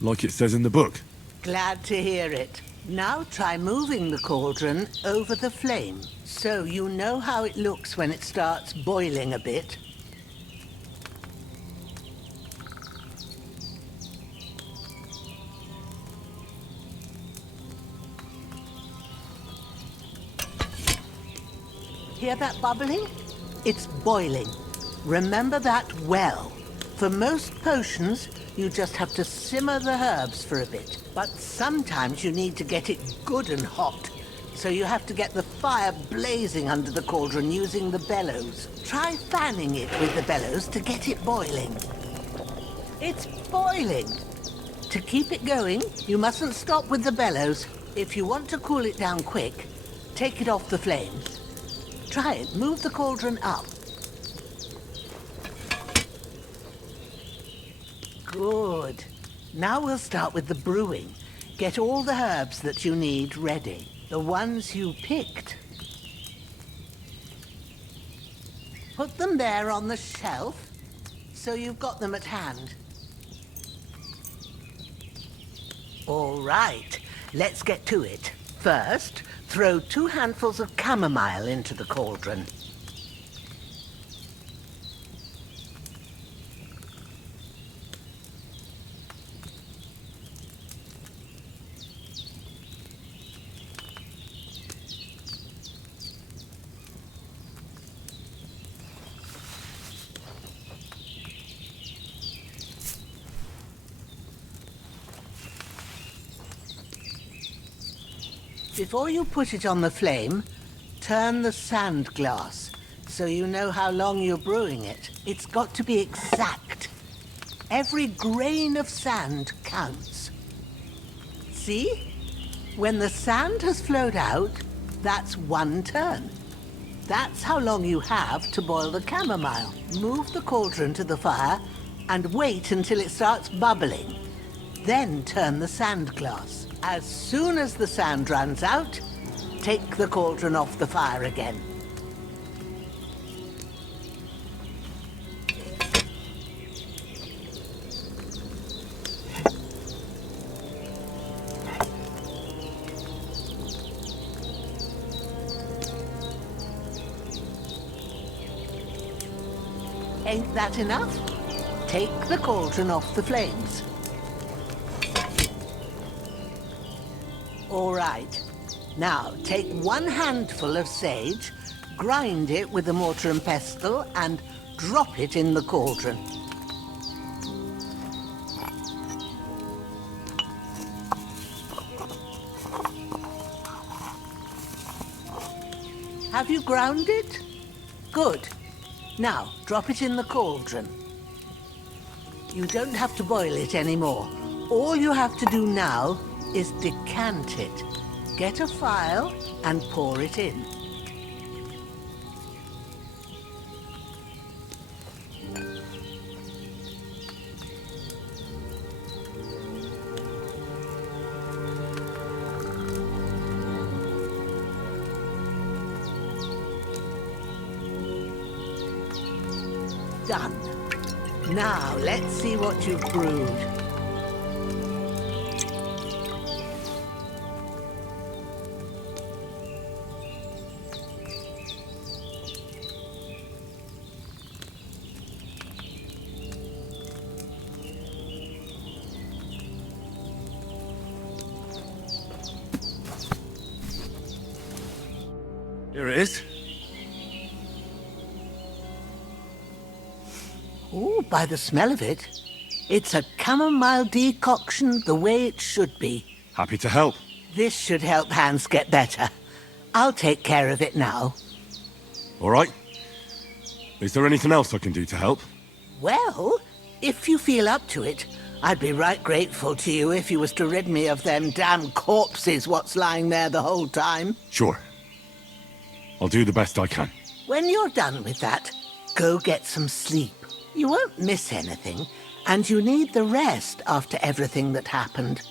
Like it says in the book. Glad to hear it. Now try moving the cauldron over the flame, so you know how it looks when it starts boiling a bit. Hear that bubbling? It's boiling. Remember that well. For most potions, you just have to simmer the herbs for a bit. But sometimes you need to get it good and hot. So you have to get the fire blazing under the cauldron using the bellows. Try fanning it with the bellows to get it boiling. It's boiling. To keep it going, you mustn't stop with the bellows. If you want to cool it down quick, take it off the flames. Try it. Move the cauldron up. Good. Now we'll start with the brewing. Get all the herbs that you need ready. The ones you picked. Put them there on the shelf, so you've got them at hand. All right, let's get to it. First, throw 2 handfuls of chamomile into the cauldron. Before you put it on the flame, turn the sand glass so you know how long you're brewing it. It's got to be exact. Every grain of sand counts. See? When the sand has flowed out, that's 1 turn. That's how long you have to boil the chamomile. Move the cauldron to the fire and wait until it starts bubbling. Then turn the sand glass. As soon as the sand runs out, take the cauldron off the fire again. Ain't that enough? Take the cauldron off the flames. All right. Now, take 1 handful of sage, grind it with a mortar and pestle, and drop it in the cauldron. Have you ground it? Good. Now, drop it in the cauldron. You don't have to boil it anymore. All you have to do now is decant it. Get a phial and pour it in. done. Now, let's see what you've brewed. Here it is. Oh, by the smell of it, it's a chamomile decoction the way it should be. Happy to help. This should help Hans get better. I'll take care of it now. All right. Is there anything else I can do to help? Well, if you feel up to it, I'd be right grateful to you if you was to rid me of them damn corpses what's lying there the whole time. Sure. I'll do the best I can. When you're done with that, go get some sleep. You won't miss anything, and you need the rest after everything that happened.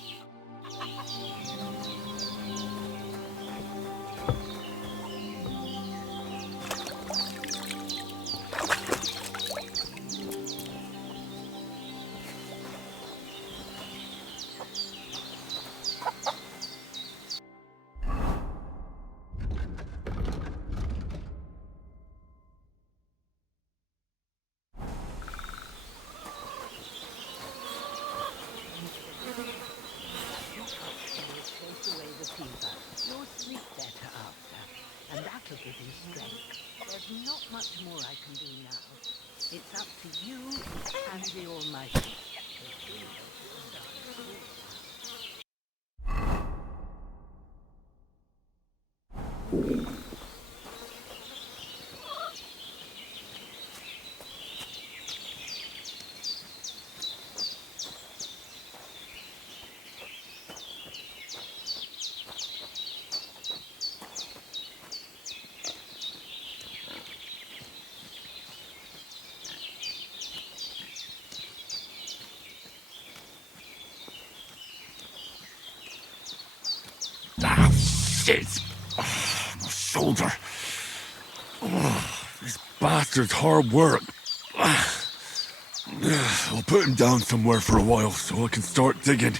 You'll sleep better after, and that'll give you strength. There's not much more I can do now. It's up to you and the Almighty. Shit! Oh, my shoulder. Oh, this bastard's hard work. I'll put him down somewhere for a while so I can start digging.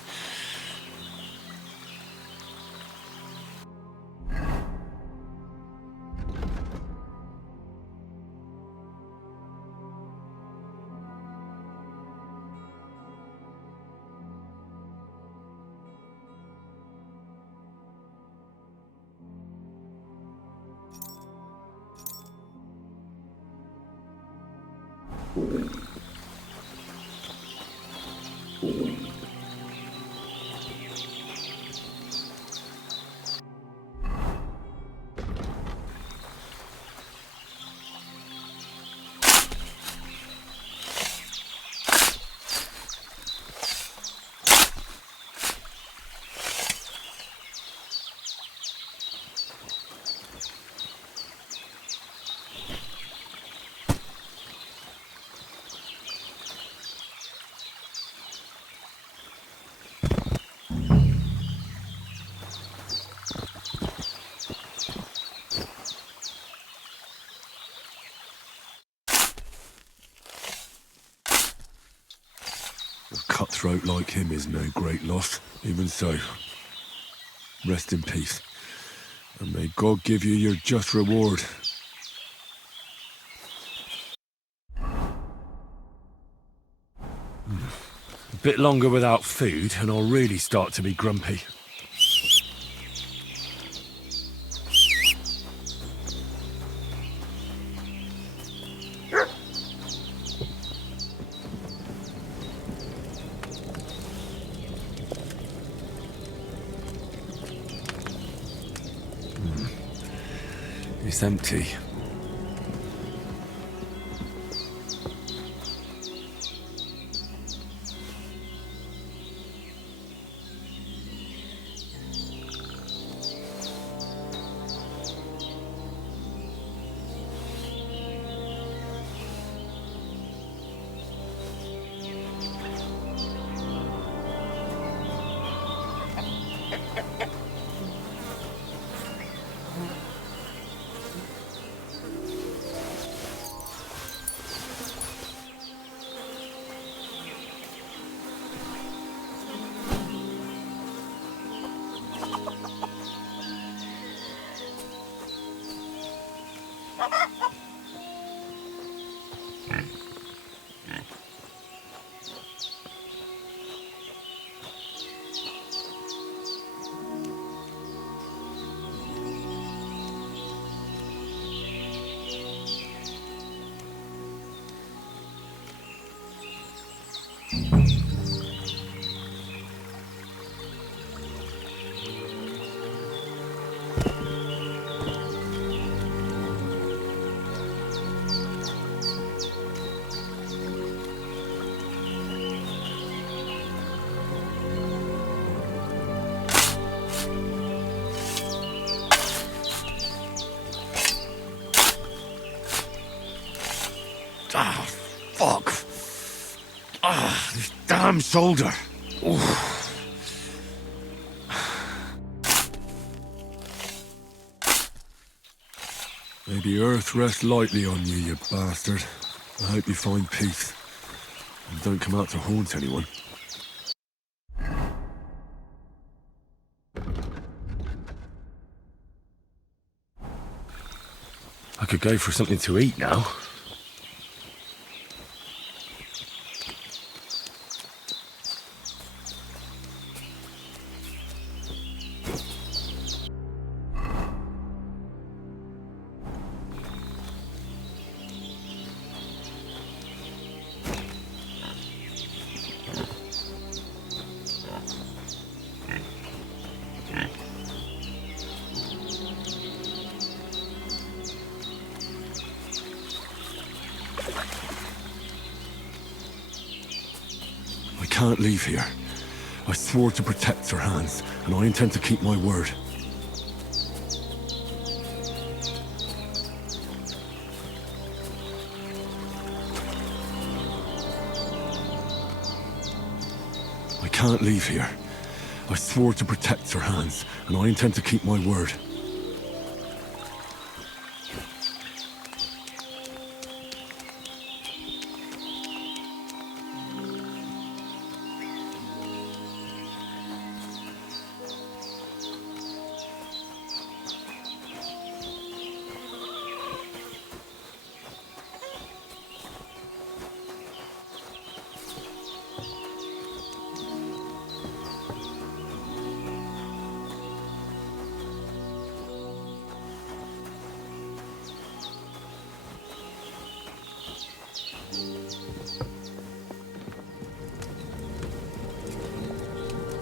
A cutthroat like him is no great loss. Even so, rest in peace. And may God give you your just reward. A bit longer without food and I'll really start to be grumpy. It's empty. Ah, fuck. Ah, this damn shoulder. Oof. May the earth rest lightly on you, you bastard. I hope you find peace. And don't come out to haunt anyone. I could go for something to eat now. I can't leave here. I swore to protect Sir Hans, and I intend to keep my word. I can't leave here. I swore to protect Sir Hans, and I intend to keep my word.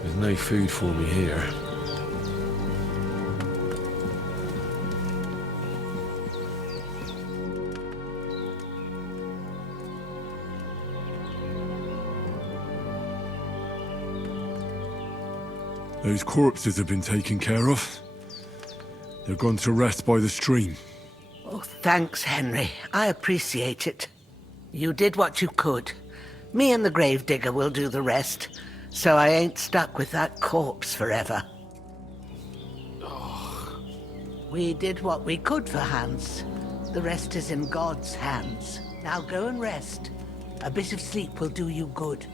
There's no food for me here. Those corpses have been taken care of. They're gone to rest by the stream. Oh, thanks, Henry. I appreciate it. You did what you could. Me and the gravedigger will do the rest, so I ain't stuck with that corpse forever. We did what we could for Hans. The rest is in God's hands. Now go and rest. A bit of sleep will do you good.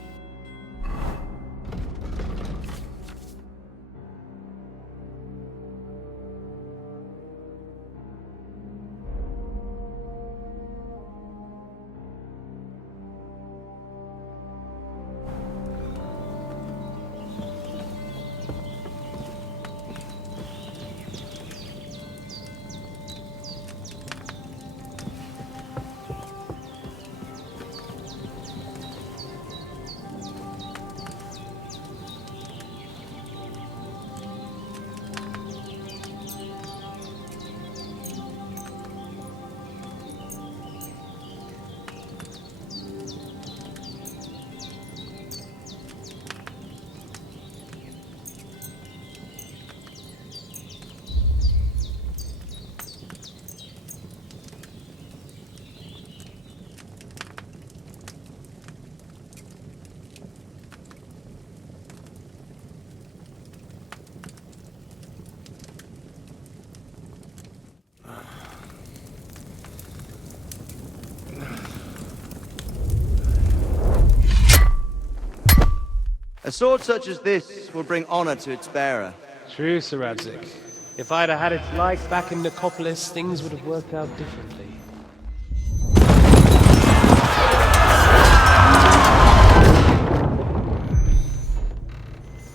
A sword such as this will bring honor to its bearer. True, Sir Radzik. If I'd have had its like back in Nicopolis, things would have worked out differently.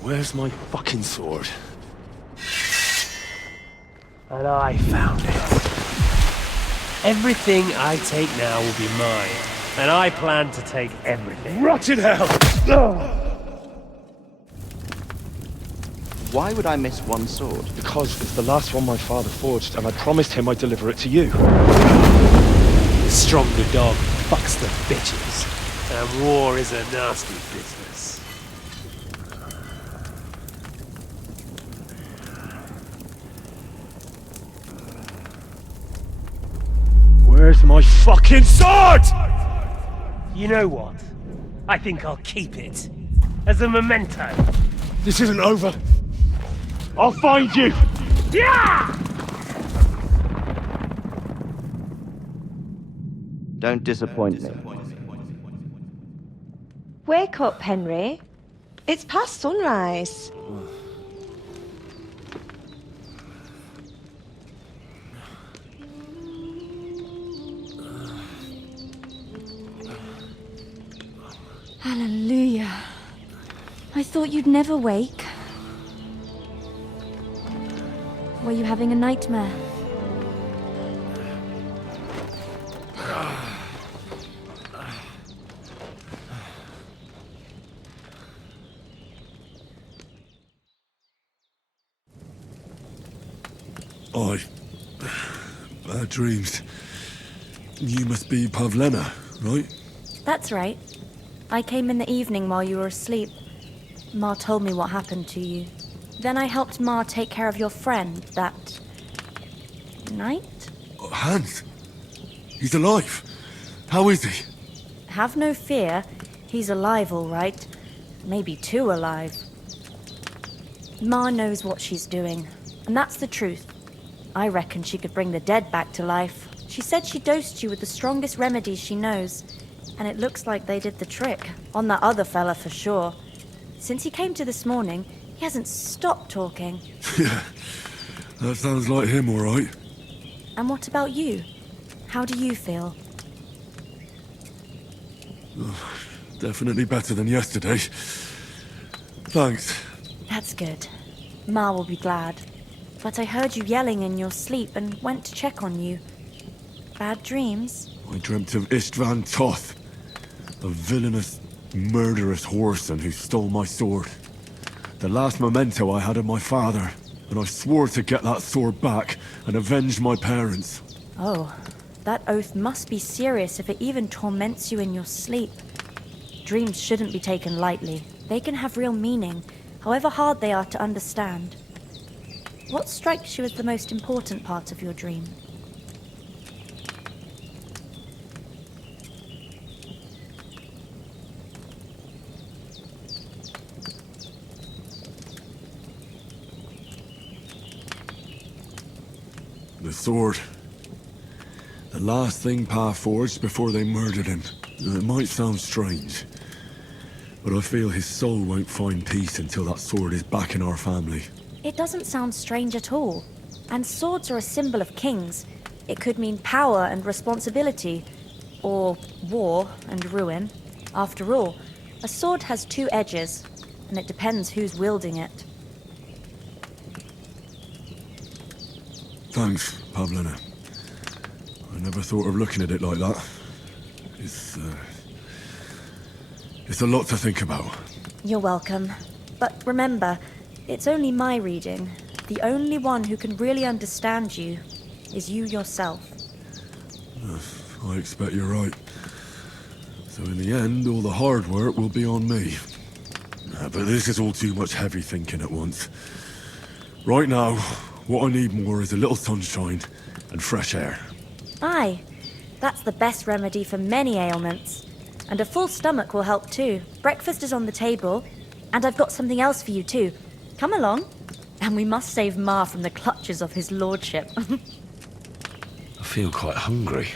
Where's my fucking sword? And I found it. Everything I take now will be mine, and I plan to take everything. Rot in hell! Why would I miss one sword? Because it's the last one my father forged, and I promised him I'd deliver it to you. Stronger dog fucks the bitches. And war is a nasty business. Where's my fucking sword? You know what? I think I'll keep it. As a memento. This isn't over. I'll find you! Yeah! Don't disappoint me. Wake up, Henry. It's past sunrise. Hallelujah. I thought you'd never wake. Were you having a nightmare? Bad dreams. You must be Pavlena, right? That's right. I came in the evening while you were asleep. Ma told me what happened to you. Then I helped Ma take care of your friend that night? Hans! He's alive! How is he? Have no fear. He's alive, all right. Maybe too alive. Ma knows what she's doing, and that's the truth. I reckon she could bring the dead back to life. She said she dosed you with the strongest remedies she knows, and it looks like they did the trick. On that other fella for sure. Since he came to this morning, he hasn't stopped talking. Yeah, that sounds like him, all right. And what about you? How do you feel? Oh, definitely better than yesterday. Thanks. That's good. Ma will be glad. But I heard you yelling in your sleep and went to check on you. Bad dreams? I dreamt of Istvan Toth, a villainous, murderous whoreson who stole my sword. The last memento I had of my father, and I swore to get that sword back and avenge my parents. Oh, that oath must be serious if it even torments you in your sleep. Dreams shouldn't be taken lightly. They can have real meaning, however hard they are to understand. What strikes you as the most important part of your dream? The sword. The last thing Pa forged before they murdered him. It might sound strange, but I feel his soul won't find peace until that sword is back in our family. It doesn't sound strange at all. And swords are a symbol of kings. It could mean power and responsibility, or war and ruin. After all, a sword has two edges, and it depends who's wielding it. Thanks, Pavlena. I never thought of looking at it like that. It's a lot to think about. You're welcome. But remember, it's only my reading. The only one who can really understand you is you yourself. I expect you're right. So in the end, all the hard work will be on me. But this is all too much heavy thinking at once. Right now, what I need more is a little sunshine and fresh air. Aye, that's the best remedy for many ailments. And a full stomach will help too. Breakfast is on the table, and I've got something else for you too. Come along. And we must save Ma from the clutches of his lordship. I feel quite hungry.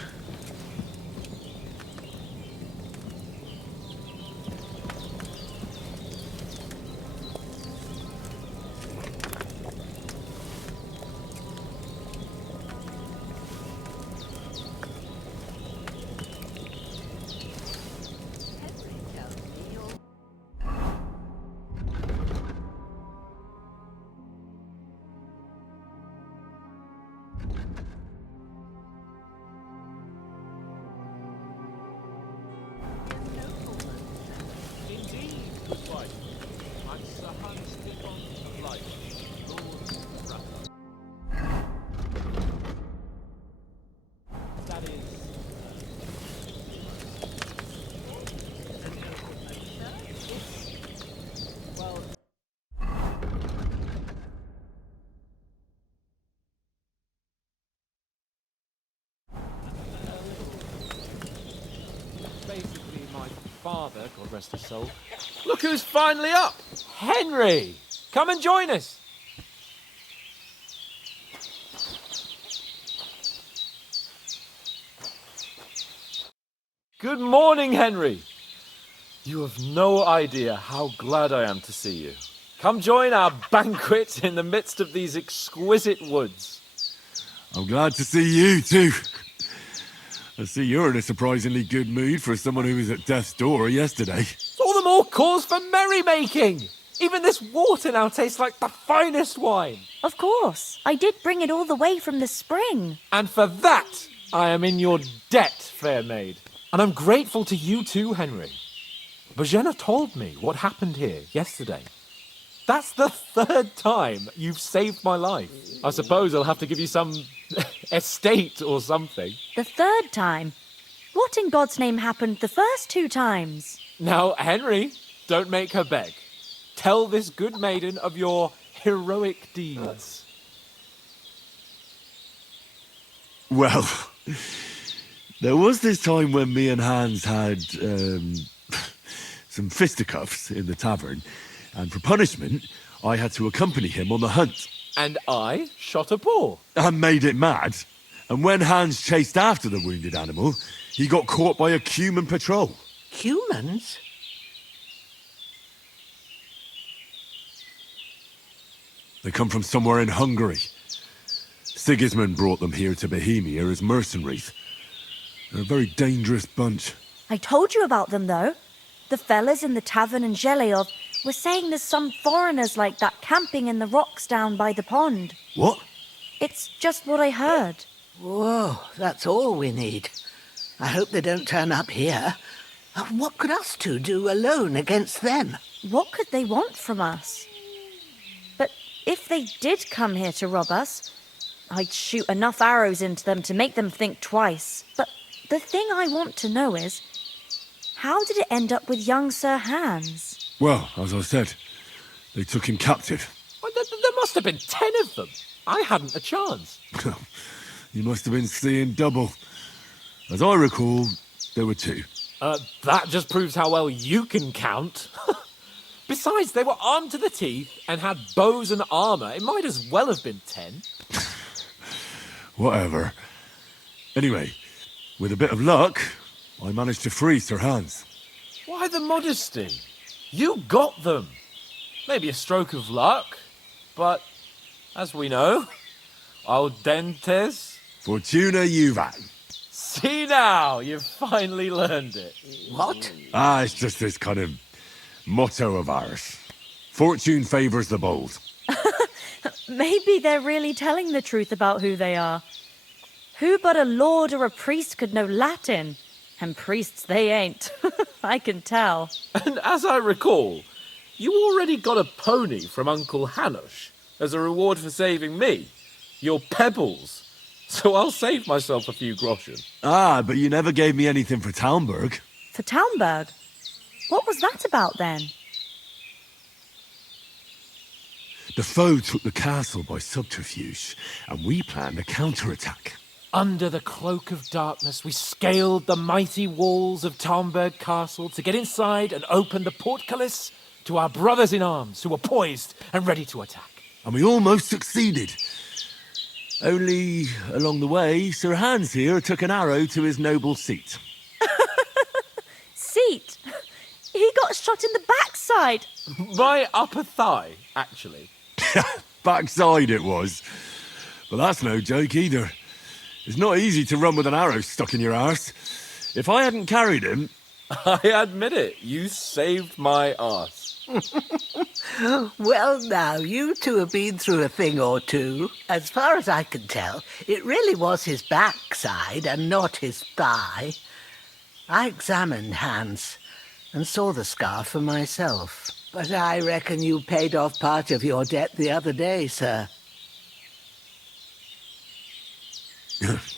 father, God rest his soul. Look who's finally up! Henry! Come and join us! Good morning, Henry! You have no idea how glad I am to see you. Come join our banquet in the midst of these exquisite woods. I'm glad to see you too. I see you're in a surprisingly good mood for someone who was at death's door yesterday. All the more cause for merrymaking! Even this water now tastes like the finest wine. Of course. I did bring it all the way from the spring. And for that, I am in your debt, fair maid. And I'm grateful to you too, Henry. Bajena told me what happened here yesterday. That's the third time you've saved my life. I suppose I'll have to give you some estate or something. The third time? What in God's name happened the first 2 times? Now, Henry, don't make her beg. Tell this good maiden of your heroic deeds. Well, there was this time when me and Hans had some fisticuffs in the tavern, and for punishment, I had to accompany him on the hunt. And I shot a boar. And made it mad. And when Hans chased after the wounded animal, he got caught by a human patrol. Humans? They come from somewhere in Hungary. Sigismund brought them here to Bohemia as mercenaries. They're a very dangerous bunch. I told you about them, though. The fellas in the tavern in Zheleyov were saying there's some foreigners like that camping in the rocks down by the pond. What? It's just what I heard. Whoa, that's all we need. I hope they don't turn up here. What could us two do alone against them? What could they want from us? But if they did come here to rob us, I'd shoot enough arrows into them to make them think twice. But the thing I want to know is, how did it end up with young Sir Hans? Well, as I said, they took him captive. Well, there must have been 10 of them. I hadn't a chance. You must have been seeing double. As I recall, there were 2. That just proves how well you can count. Besides, they were armed to the teeth and had bows and armour. It might as well have been 10. Whatever. Anyway, with a bit of luck, I managed to free Sir Hans. Why the modesty? You got them. Maybe a stroke of luck, but as we know, audentes. Fortuna juvat. See now, you've finally learned it. What? It's just this kind of motto of ours. Fortune favours the bold. Maybe they're really telling the truth about who they are. Who but a lord or a priest could know Latin? And priests they ain't. I can tell. And as I recall, you already got a pony from Uncle Hanush as a reward for saving me. Your pebbles. So I'll save myself a few groschen. But you never gave me anything for Talmberg. For Talmberg? What was that about then? The foe took the castle by subterfuge, and we planned a counterattack. Under the cloak of darkness, we scaled the mighty walls of Talmberg Castle to get inside and open the portcullis to our brothers in arms who were poised and ready to attack. And we almost succeeded. Only, along the way, Sir Hans here took an arrow to his noble seat. Seat? He got shot in the backside. My upper thigh, actually. Backside it was. But that's no joke either. It's not easy to run with an arrow stuck in your arse. If I hadn't carried him... I admit it, you saved my arse. Well, now, you two have been through a thing or two. As far as I can tell, it really was his backside and not his thigh. I examined Hans and saw the scar for myself. But I reckon you paid off part of your debt the other day, sir.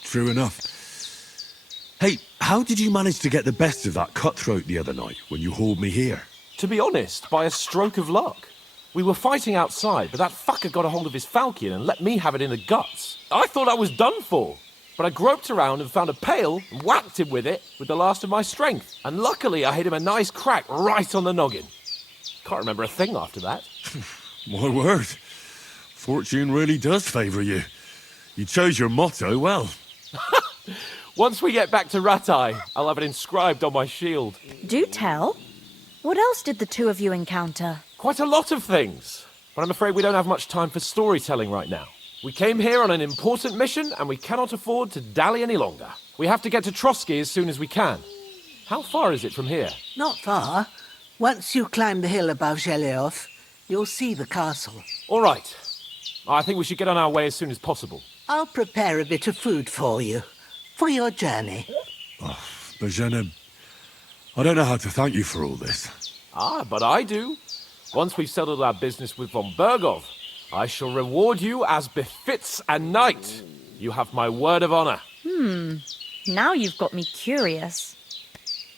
True enough. Hey, how did you manage to get the best of that cutthroat the other night when you hauled me here? To be honest, by a stroke of luck. We were fighting outside, but that fucker got a hold of his falchion and let me have it in the guts. I thought I was done for. but I groped around and found a pail and whacked him with it with the last of my strength. And luckily I hit him a nice crack right on the noggin. Can't remember a thing after that. My word. Fortune really does favour you. You chose your motto well. Once we get back to Rattay, I'll have it inscribed on my shield. Do tell. What else did the two of you encounter? Quite a lot of things, but I'm afraid we don't have much time for storytelling right now. We came here on an important mission, and we cannot afford to dally any longer. We have to get to Trotsky as soon as we can. How far is it from here? Not far. Once you climb the hill above Geleoth, you'll see the castle. All right. I think we should get on our way as soon as possible. I'll prepare a bit of food for you, for your journey. Oh, Bozhena, I don't know how to thank you for all this. Ah, but I do. Once we've settled our business with von Bergov, I shall reward you as befits a knight. You have my word of honor. Now you've got me curious.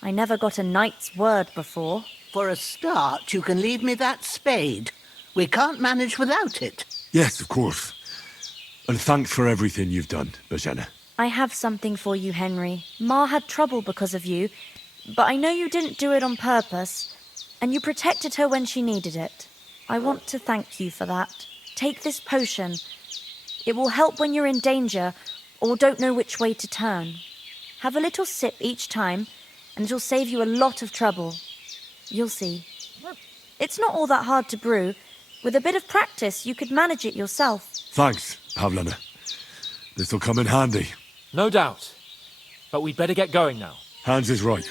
I never got a knight's word before. For a start, you can leave me that spade. We can't manage without it. Yes, of course. And thanks for everything you've done, Bozhena. I have something for you, Henry. Ma had trouble because of you, but I know you didn't do it on purpose, and you protected her when she needed it. I want to thank you for that. Take this potion. It will help when you're in danger or don't know which way to turn. Have a little sip each time, and it'll save you a lot of trouble. You'll see. It's not all that hard to brew. With a bit of practice, you could manage it yourself. Thanks, Pavlena. This'll come in handy. No doubt. But we'd better get going now. Hans is right.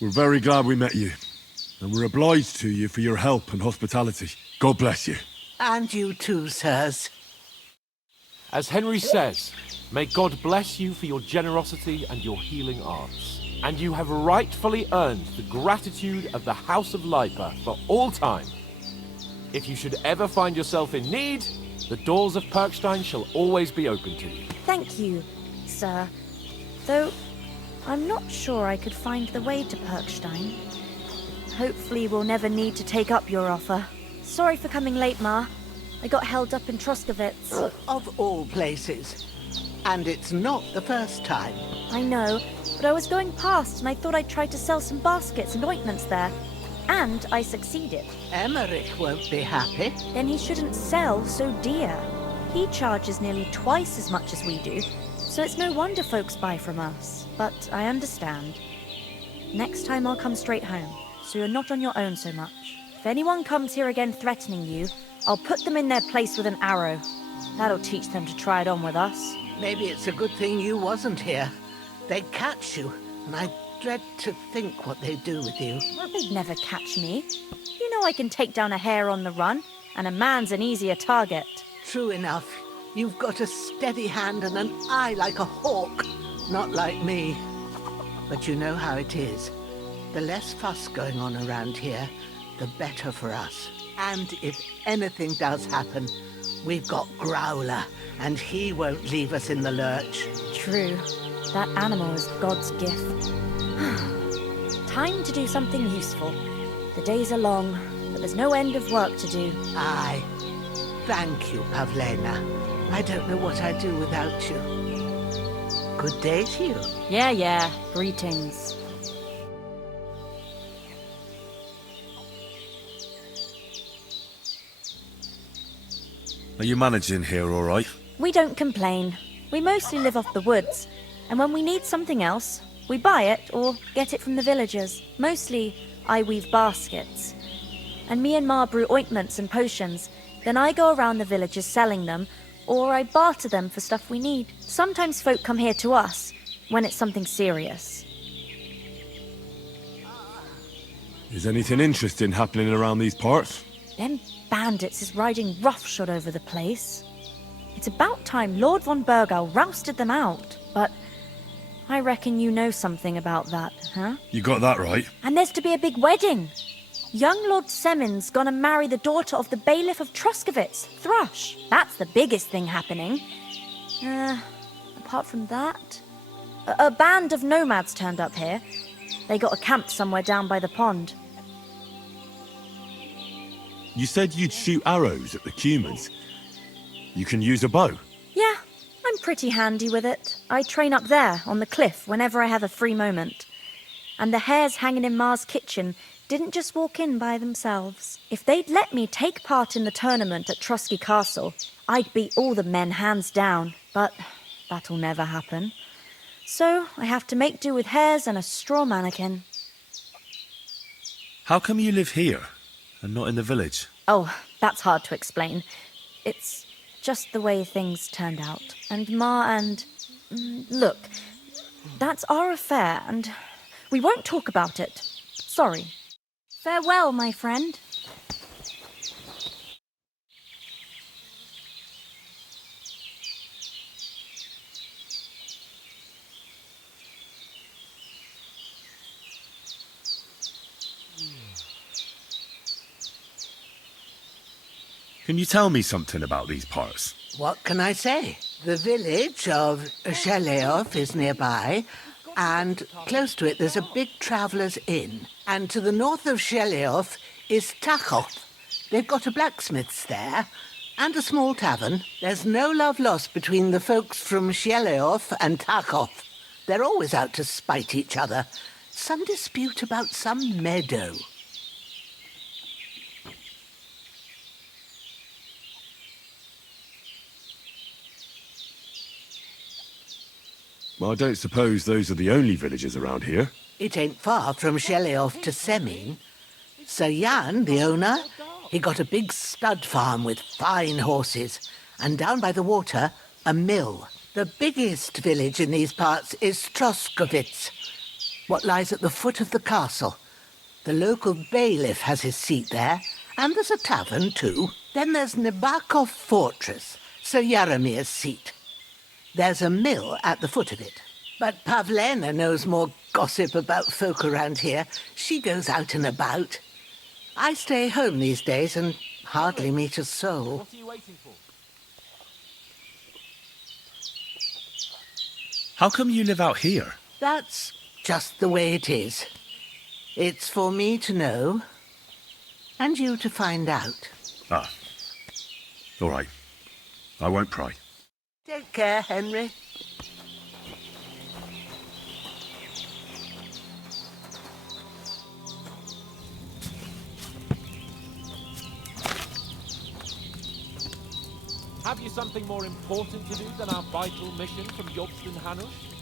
We're very glad we met you. And we're obliged to you for your help and hospitality. God bless you. And you too, sirs. As Henry says, may God bless you for your generosity and your healing arts. And you have rightfully earned the gratitude of the House of Lipa for all time. If you should ever find yourself in need, the doors of Perkstein shall always be open to you. Thank you, sir. Though, I'm not sure I could find the way to Perkstein. Hopefully we'll never need to take up your offer. Sorry for coming late, Ma. I got held up in Troskowitz. Of all places. And it's not the first time. I know, but I was going past and I thought I'd try to sell some baskets and ointments there. And I succeeded. Emmerich won't be happy. Then he shouldn't sell so dear. He charges nearly twice as much as we do, so it's no wonder folks buy from us. But I understand. Next time I'll come straight home, so you're not on your own so much. If anyone comes here again threatening you, I'll put them in their place with an arrow. That'll teach them to try it on with us. Maybe it's a good thing you wasn't here. They'd catch you, and I dread to think what they'd do with you. They'd never catch me. You know I can take down a hare on the run, and a man's an easier target. True enough. You've got a steady hand and an eye like a hawk. Not like me. But you know how it is. The less fuss going on around here, the better for us. And if anything does happen, we've got Growler, and he won't leave us in the lurch. True. That animal is God's gift. Time to do something useful. The days are long, but there's no end of work to do. Aye. Thank you, Pavlena. I don't know what I'd do without you. Good day to you. Yeah. Greetings. Are you managing here all right? We don't complain. We mostly live off the woods, and when we need something else, we buy it or get it from the villagers. Mostly, I weave baskets. And me and Ma brew ointments and potions. Then I go around the villages selling them, or I barter them for stuff we need. Sometimes folk come here to us, when it's something serious. Is anything interesting happening around these parts? Them bandits is riding roughshod over the place. It's about time Lord von Burgau rousted them out, but I reckon you know something about that, huh? You got that right. And there's to be a big wedding. Young Lord Semin's gonna marry the daughter of the bailiff of Troskowitz, Thrush. That's the biggest thing happening. Apart from that, a band of nomads turned up here. They got a camp somewhere down by the pond. You said you'd shoot arrows at the Cumans. You can use a bow. Yeah, I'm pretty handy with it. I train up there, on the cliff, whenever I have a free moment. And the hares hanging in Ma's kitchen didn't just walk in by themselves. If they'd let me take part in the tournament at Trusky Castle, I'd beat all the men hands down, but that'll never happen. So I have to make do with hares and a straw mannequin. How come you live here and not in the village? Oh, that's hard to explain. It's just the way things turned out. And Ma and... Look, that's our affair, and we won't talk about it. Sorry. Farewell, my friend. Can you tell me something about these parts? What can I say? The village of Sheleof is nearby, and close to it there's a big traveller's inn. And to the north of Sheleof is Tachoth. They've got a blacksmith's there, and a small tavern. There's no love lost between the folks from Sheleof and Tachoth. They're always out to spite each other. Some dispute about some meadow. Well, I don't suppose those are the only villages around here. It ain't far from Sheleof to Semin. Sir Jan, the owner, he got a big stud farm with fine horses, and down by the water, a mill. The biggest village in these parts is Troskovitz, what lies at the foot of the castle. The local bailiff has his seat there, and there's a tavern too. Then there's Nebakov Fortress, Sir Yaramir's seat. There's a mill at the foot of it. But Pavlena knows more gossip about folk around here. She goes out and about. I stay home these days and hardly meet a soul. What are you waiting for? How come you live out here? That's just the way it is. It's for me to know, and you to find out. Ah. All right. I won't pry. Take care, Henry. Have you something more important to do than our vital mission from Jobst and Hanush?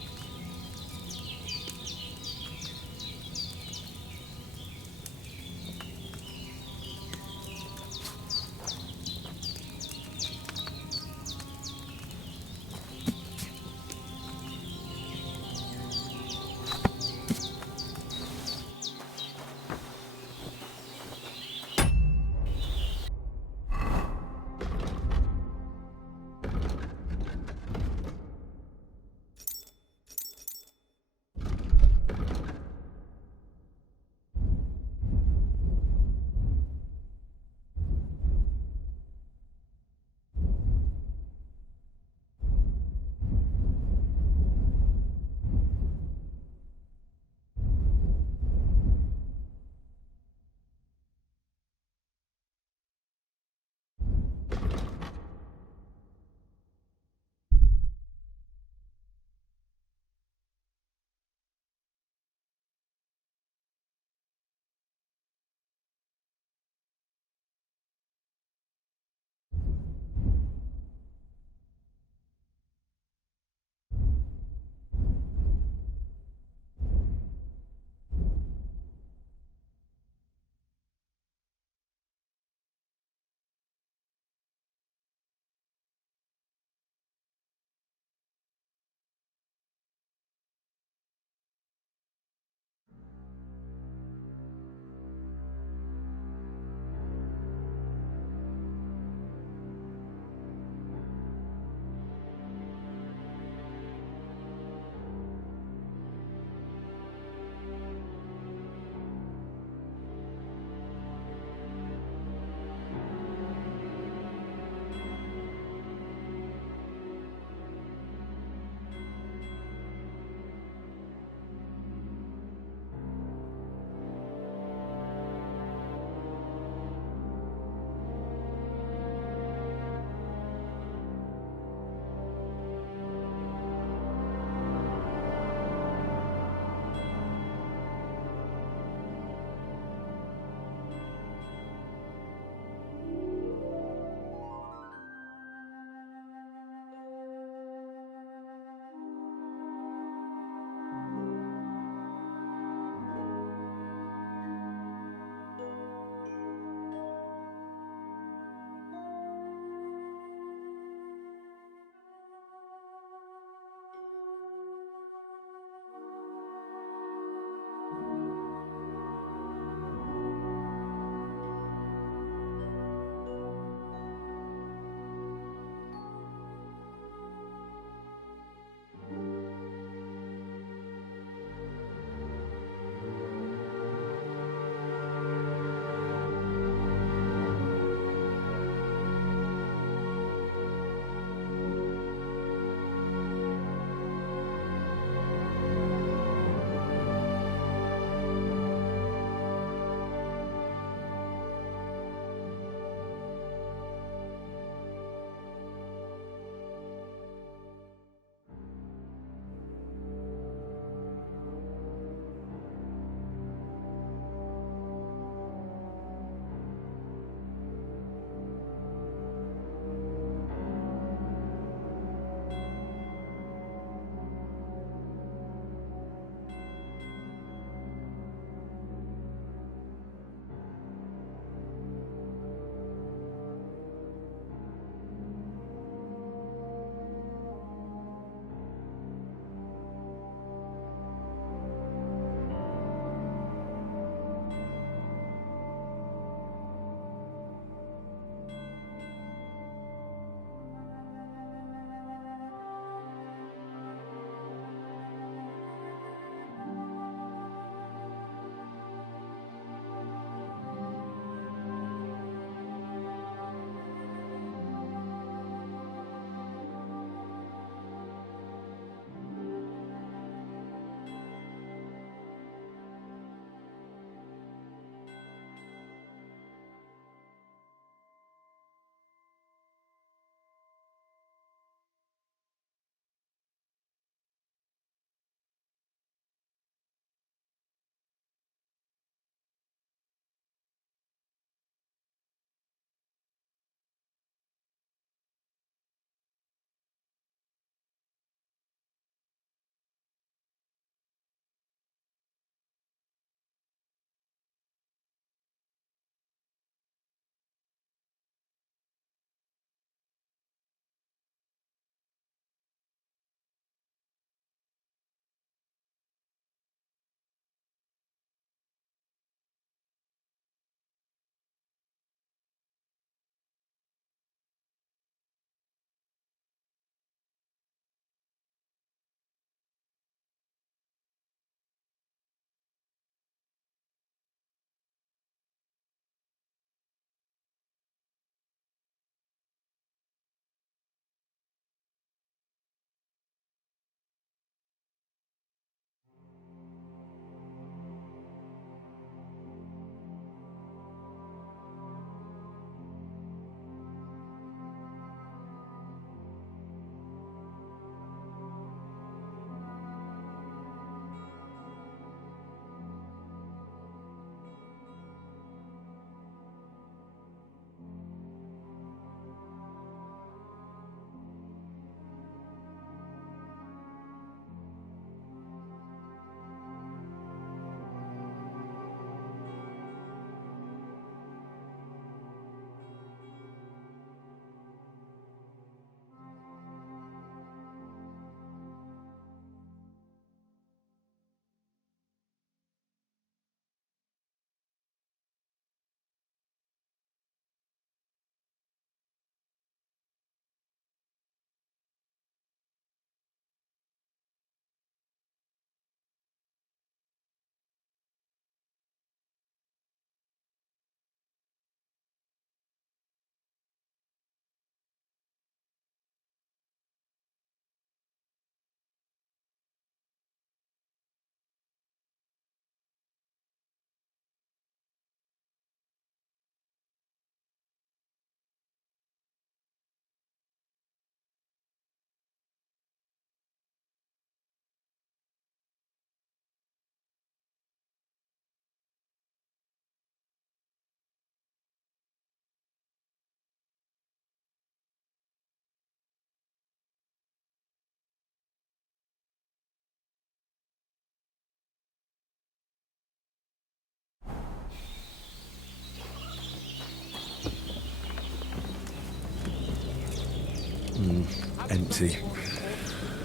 Empty.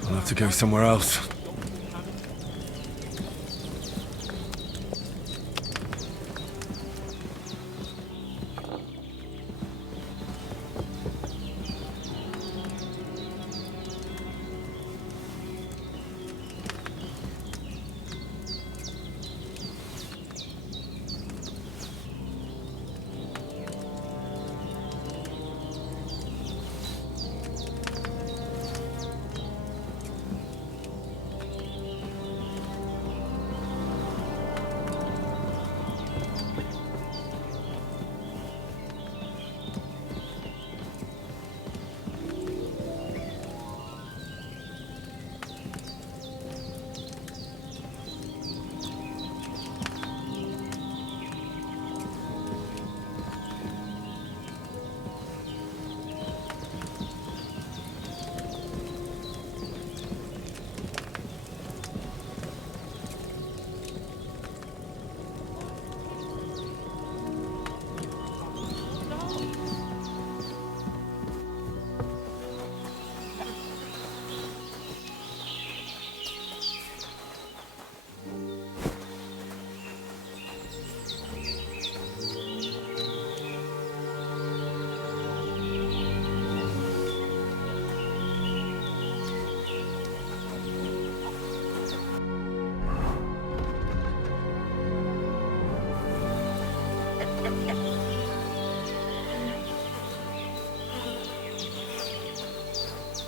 I'll have to go somewhere else.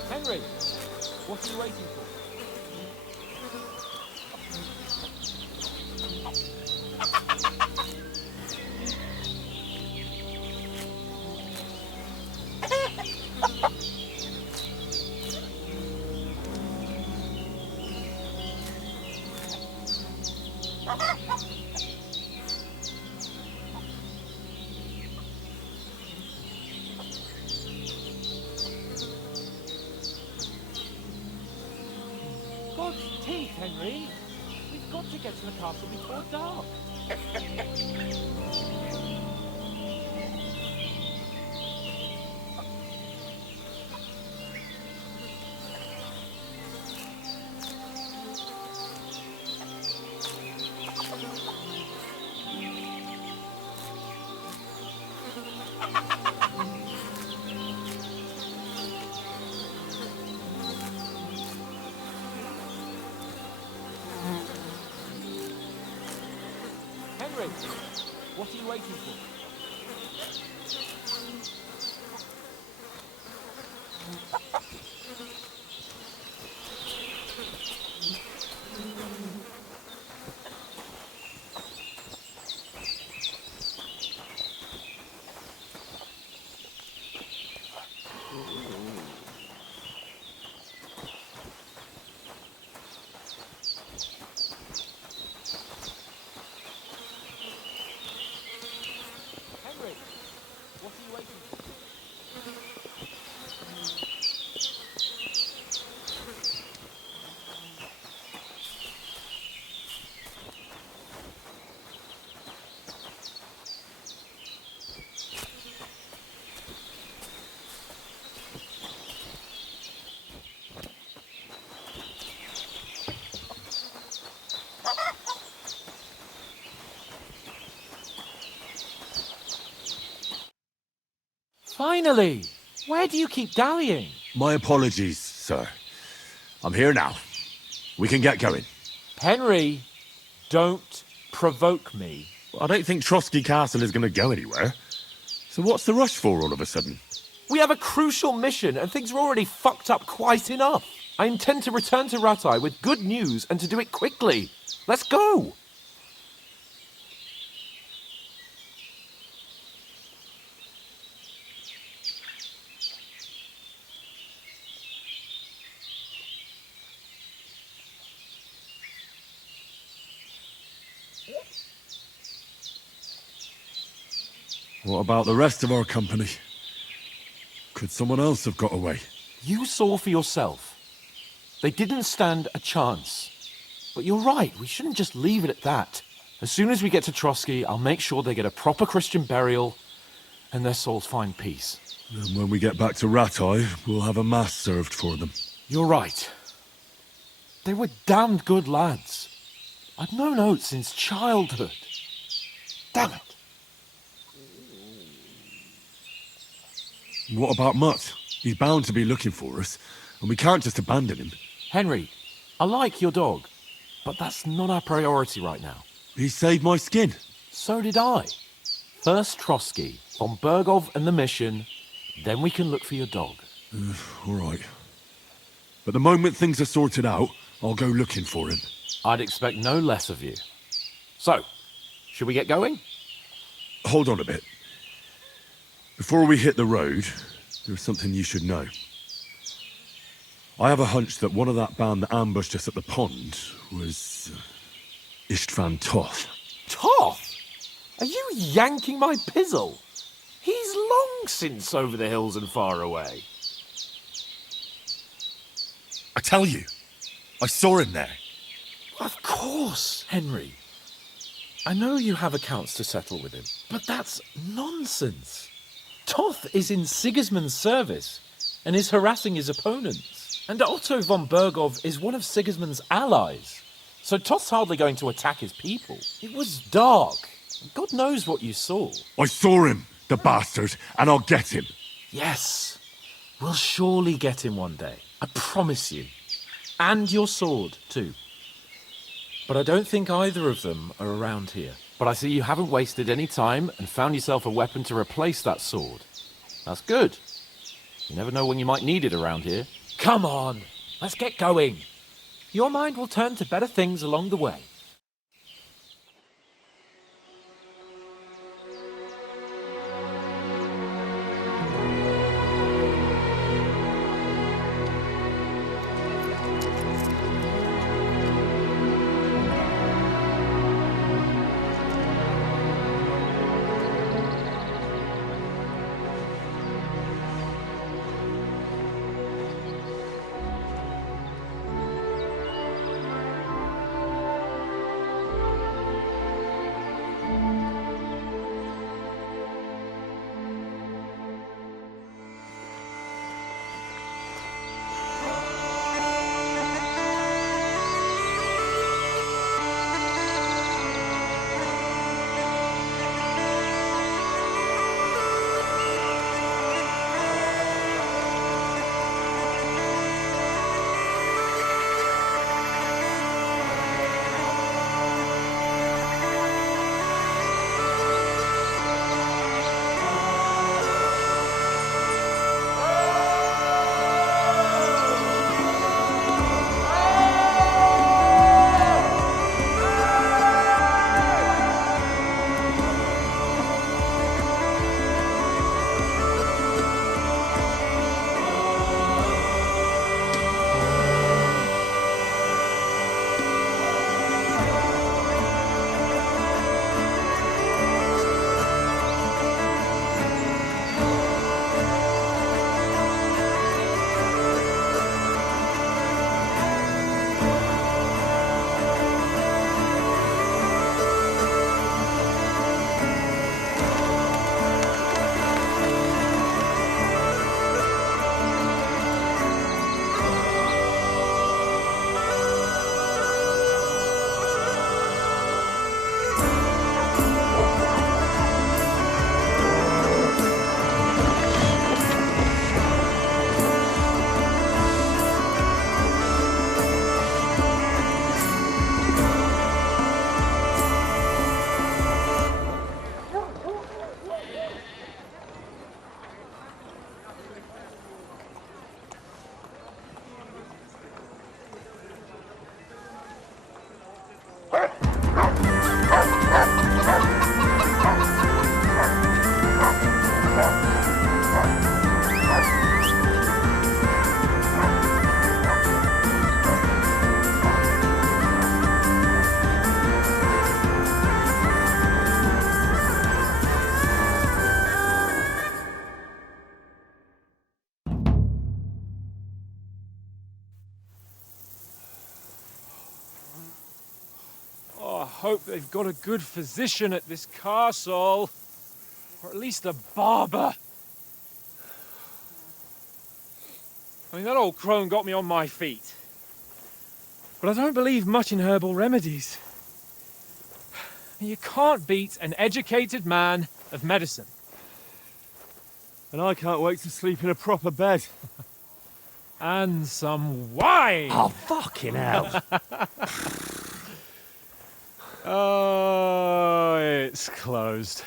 Henry, what are you waiting for? God's teeth, Henry! We've got to get to the castle before dark. Henry, what are you waiting for? Henry, what are you waiting for? Finally! Where do you keep dallying? My apologies, sir. I'm here now. We can get going. Henry, don't provoke me. I don't think Trotsky Castle is going to go anywhere. So what's the rush for all of a sudden? We have a crucial mission and things are already fucked up quite enough. I intend to return to Rattay with good news and to do it quickly. Let's go! What about the rest of our company? Could someone else have got away? You saw for yourself. They didn't stand a chance. But you're right, we shouldn't just leave it at that. As soon as we get to Trotsky, I'll make sure they get a proper Christian burial and their souls find peace. And when we get back to Rattay, we'll have a mass served for them. You're right. They were damned good lads. I'd known Oates since childhood. Damn it. What about Mutt? He's bound to be looking for us, and we can't just abandon him. Henry, I like your dog, but that's not our priority right now. He saved my skin. So did I. First Trotsky, von Bergov and the mission, then we can look for your dog. All right. But the moment things are sorted out, I'll go looking for him. I'd expect no less of you. So, should we get going? Hold on a bit. Before we hit the road, there's something you should know. I have a hunch that one of that band that ambushed us at the pond was Istvan Toth. Toth? Are you yanking my pizzle? He's long since over the hills and far away. I tell you, I saw him there. Of course, Henry. I know you have accounts to settle with him, but that's nonsense. Toth is in Sigismund's service and is harassing his opponents. And Otto von Bergov is one of Sigismund's allies. So Toth's hardly going to attack his people. It was dark. God knows what you saw. I saw him, the bastard, and I'll get him. Yes. We'll surely get him one day. I promise you. And your sword, too. But I don't think either of them are around here. But I see you haven't wasted any time and found yourself a weapon to replace that sword. That's good. You never know when you might need it around here. Come on, let's get going. Your mind will turn to better things along the way. Hope they've got a good physician at this castle. Or at least a barber. I mean, that old crone got me on my feet. But I don't believe much in herbal remedies. You can't beat an educated man of medicine. And I can't wait to sleep in a proper bed. And some wine! Oh, fucking hell. Oh, it's closed.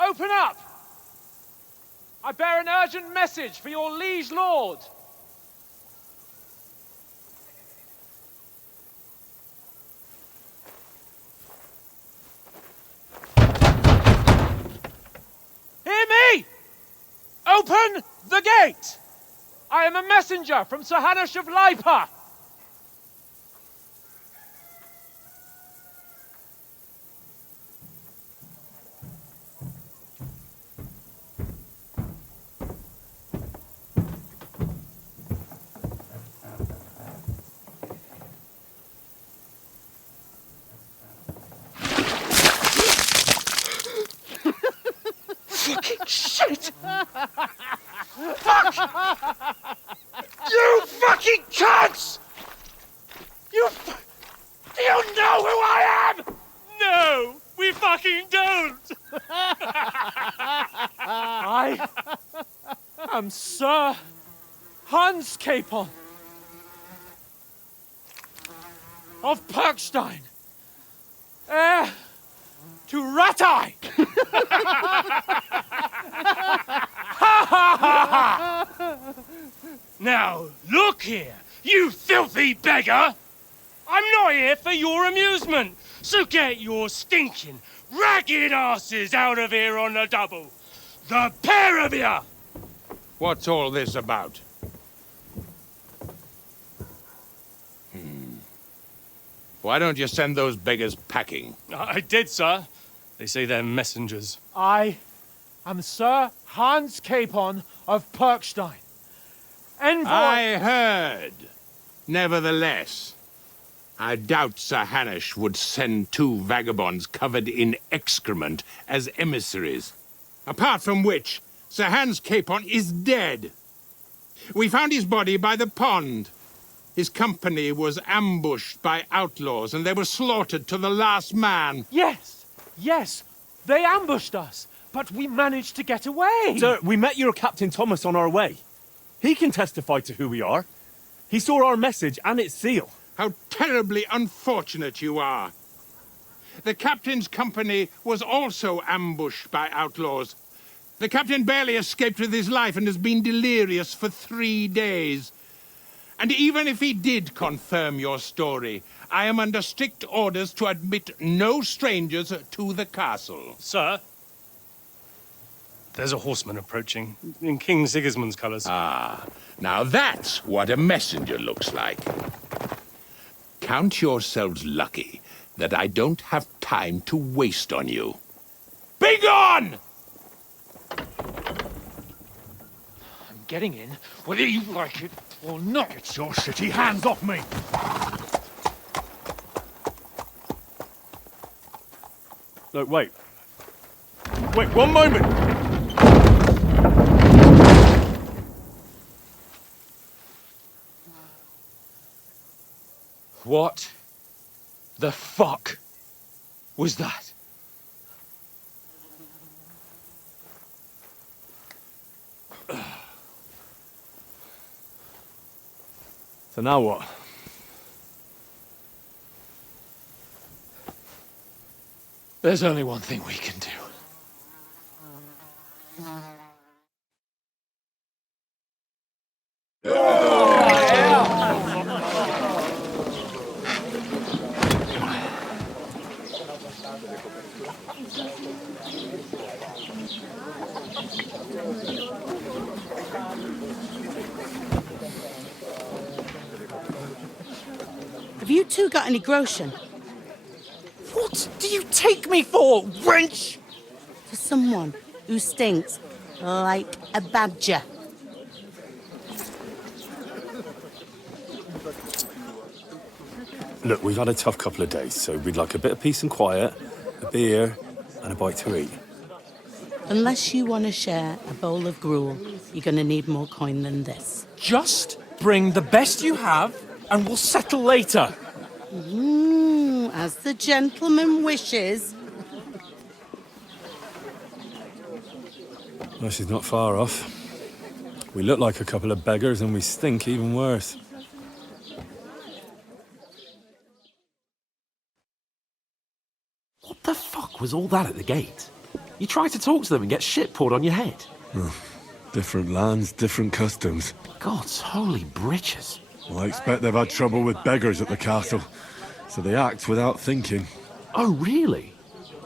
Open up! I bear an urgent message for your liege lord. Hear me! Open the gate! I am a messenger from Sir Hanush of Lipa. Fucking shit! Fuck! You fucking cunts! Do you know who I am? No, we fucking don't! I am Sir Hans Capon of Perkstein, heir to Ratai! Now, look here, you filthy beggar! I'm not here for your amusement, so get your stinking, ragged asses out of here on the double. The pair of you! What's all this about? Why don't you send those beggars packing? I did, sir. They say they're messengers. I am Sir Hans Capon of Perkstein. Envoy... I heard. Nevertheless, I doubt Sir Hanush would send two vagabonds covered in excrement as emissaries. Apart from which, Sir Hans Capon is dead. We found his body by the pond. His company was ambushed by outlaws, and they were slaughtered to the last man. Yes, yes, they ambushed us, but we managed to get away. Sir, we met your Captain Thomas on our way. He can testify to who we are. He saw our message and its seal. How terribly unfortunate you are. The captain's company was also ambushed by outlaws. The captain barely escaped with his life and has been delirious for 3 days. And even if he did confirm your story, I am under strict orders to admit no strangers to the castle. Sir, there's a horseman approaching in King Sigismund's colours. Ah, now that's what a messenger looks like. Count yourselves lucky that I don't have time to waste on you. Be gone! I'm getting in, whether you like it or not. Get your shitty hands off me! No, wait. Wait, one moment! What the fuck was that? So now what? There's only one thing we can do. Have you two got any groschen? What do you take me for, wench? For someone who stinks. Like a badger. Look, we've had a tough couple of days, so we'd like a bit of peace and quiet, a beer, and a bite to eat. Unless you want to share a bowl of gruel, you're going to need more coin than this. Just bring the best you have, and we'll settle later. As the gentleman wishes. Well, she's not far off. We look like a couple of beggars, and we stink even worse. What the fuck was all that at the gate? You try to talk to them and get shit poured on your head. Different lands, different customs. God's holy britches. Well, I expect they've had trouble with beggars at the castle, so they act without thinking. Oh, really?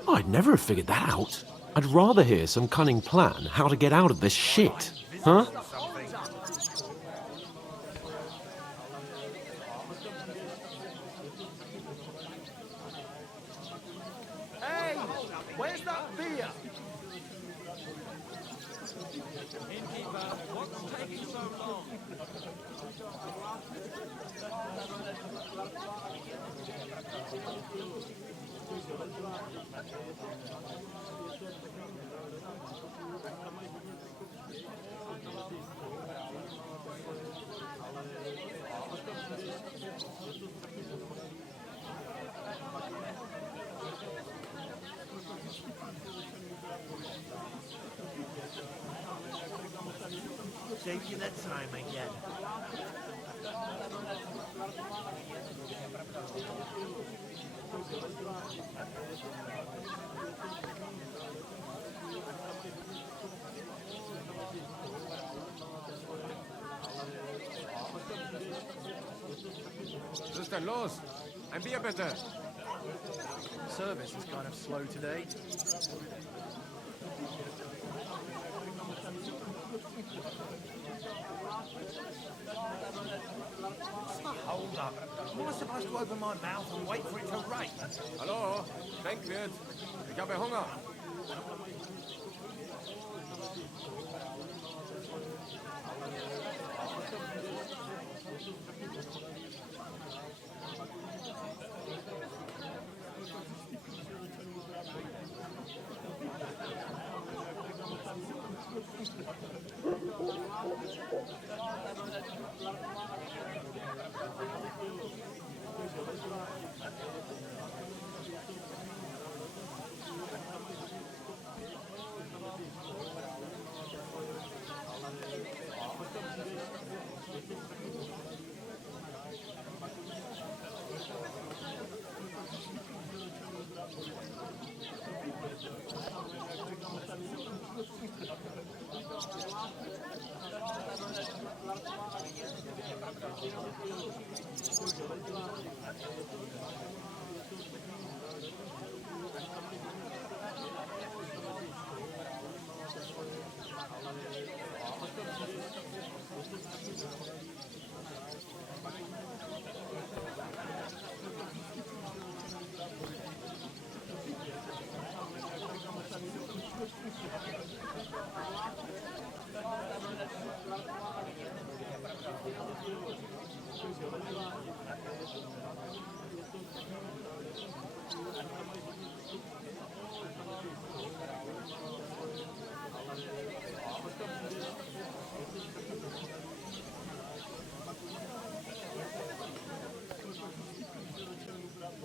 I'd never have figured that out. I'd rather hear some cunning plan how to get out of this shit. Huh? Hey, where's that beer? Innkeeper, what's taking so long? Saved you that time again. Was ist denn los? Ein Bier bitte. Service is kind of slow today. Hold up. Am I supposed to open my mouth and wait for it to rain? Hallo, Denkwirt. Ich habe Hunger.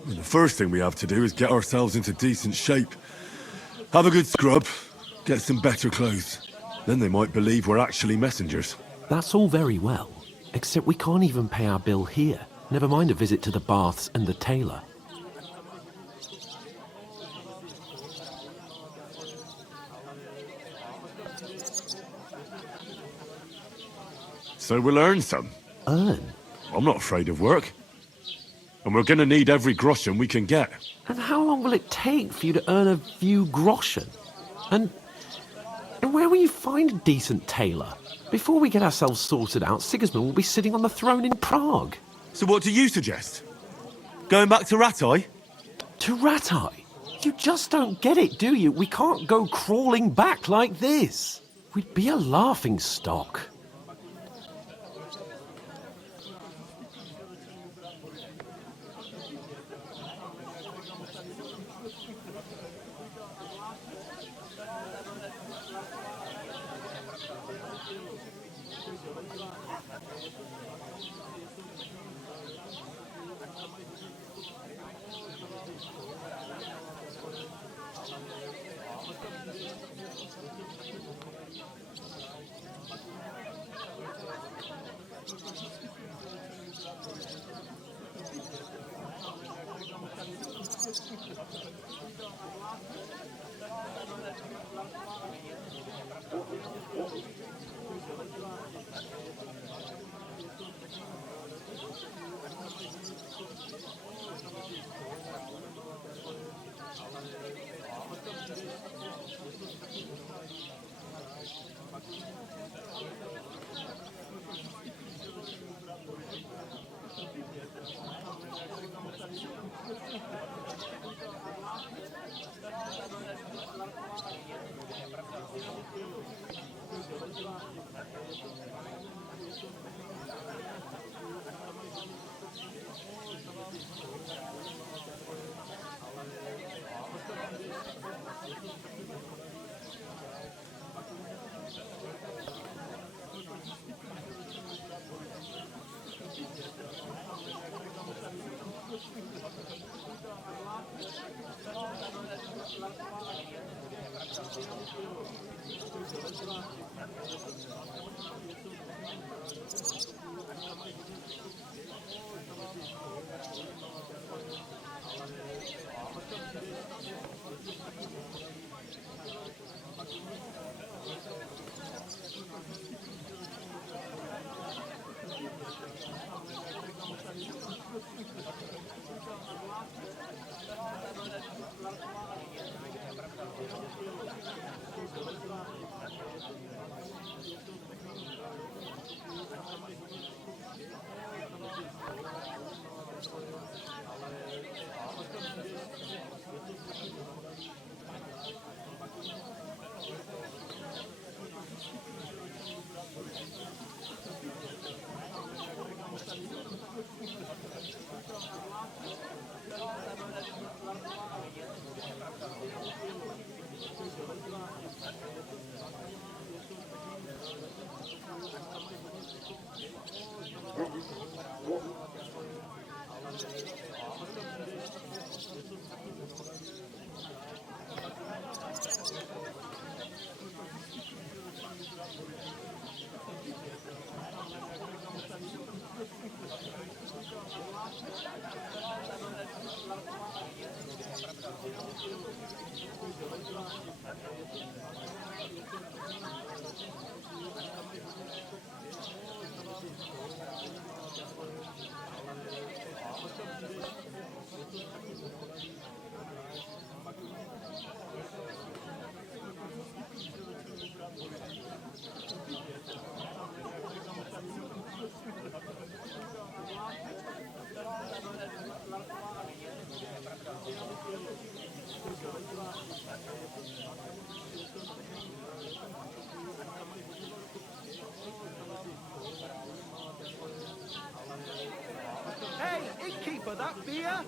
The first thing we have to do is get ourselves into decent shape. Have a good scrub, get some better clothes. Then they might believe we're actually messengers. That's all very well, except we can't even pay our bill here. Never mind a visit to the baths and the tailor. So we'll earn some. Earn? I'm not afraid of work. And we're gonna need every groschen we can get. And how long will it take for you to earn a few groschen? And where will you find a decent tailor? Before we get ourselves sorted out, Sigismund will be sitting on the throne in Prague. So what do you suggest? Going back to Ratai? To Ratai? You just don't get it, do you? We can't go crawling back like this. We'd be a laughing stock. Hey, innkeeper, that beer?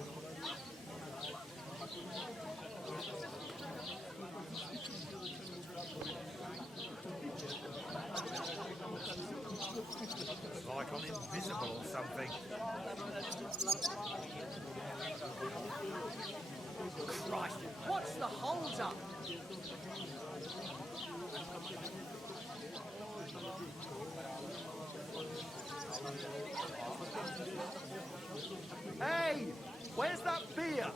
Like I'm invisible or something. Christ, what's the hold up? Hey, where's that beer?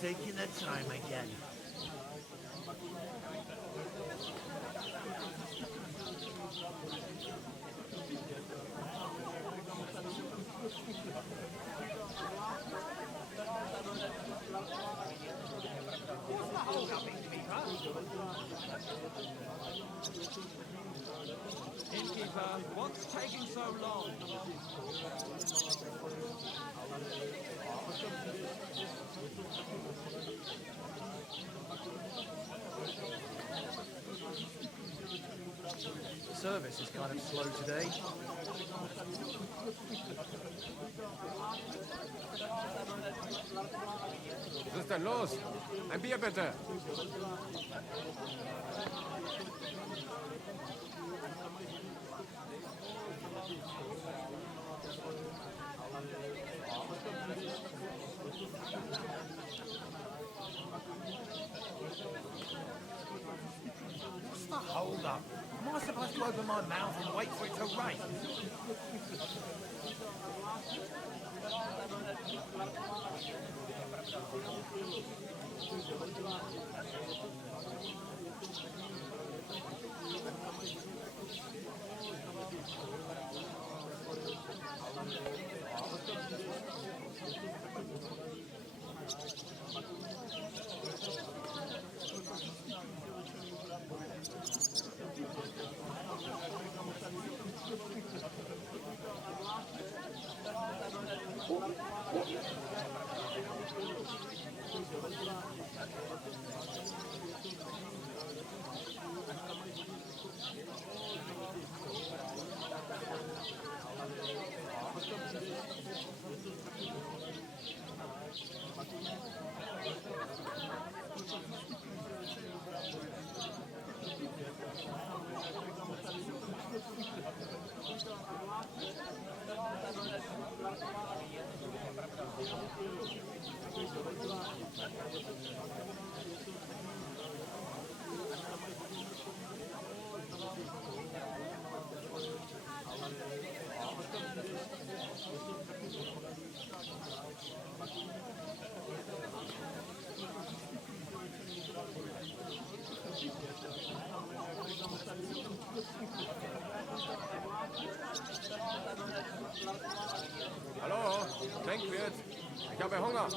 Taking the time again. What's taking so long? The service is kind of slow today. Was ist denn los? Ein Bier bitte! What's the hold up? Am I supposed to open my mouth and wait for it to rain? Hallo? Denkwirt? Ich habe Hunger.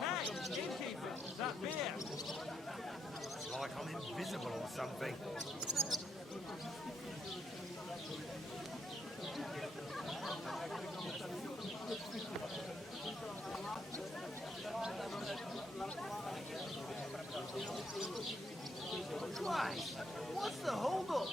Hey, innkeeper, that beer. It's like I'm invisible or something. Christ, what's the hold-up?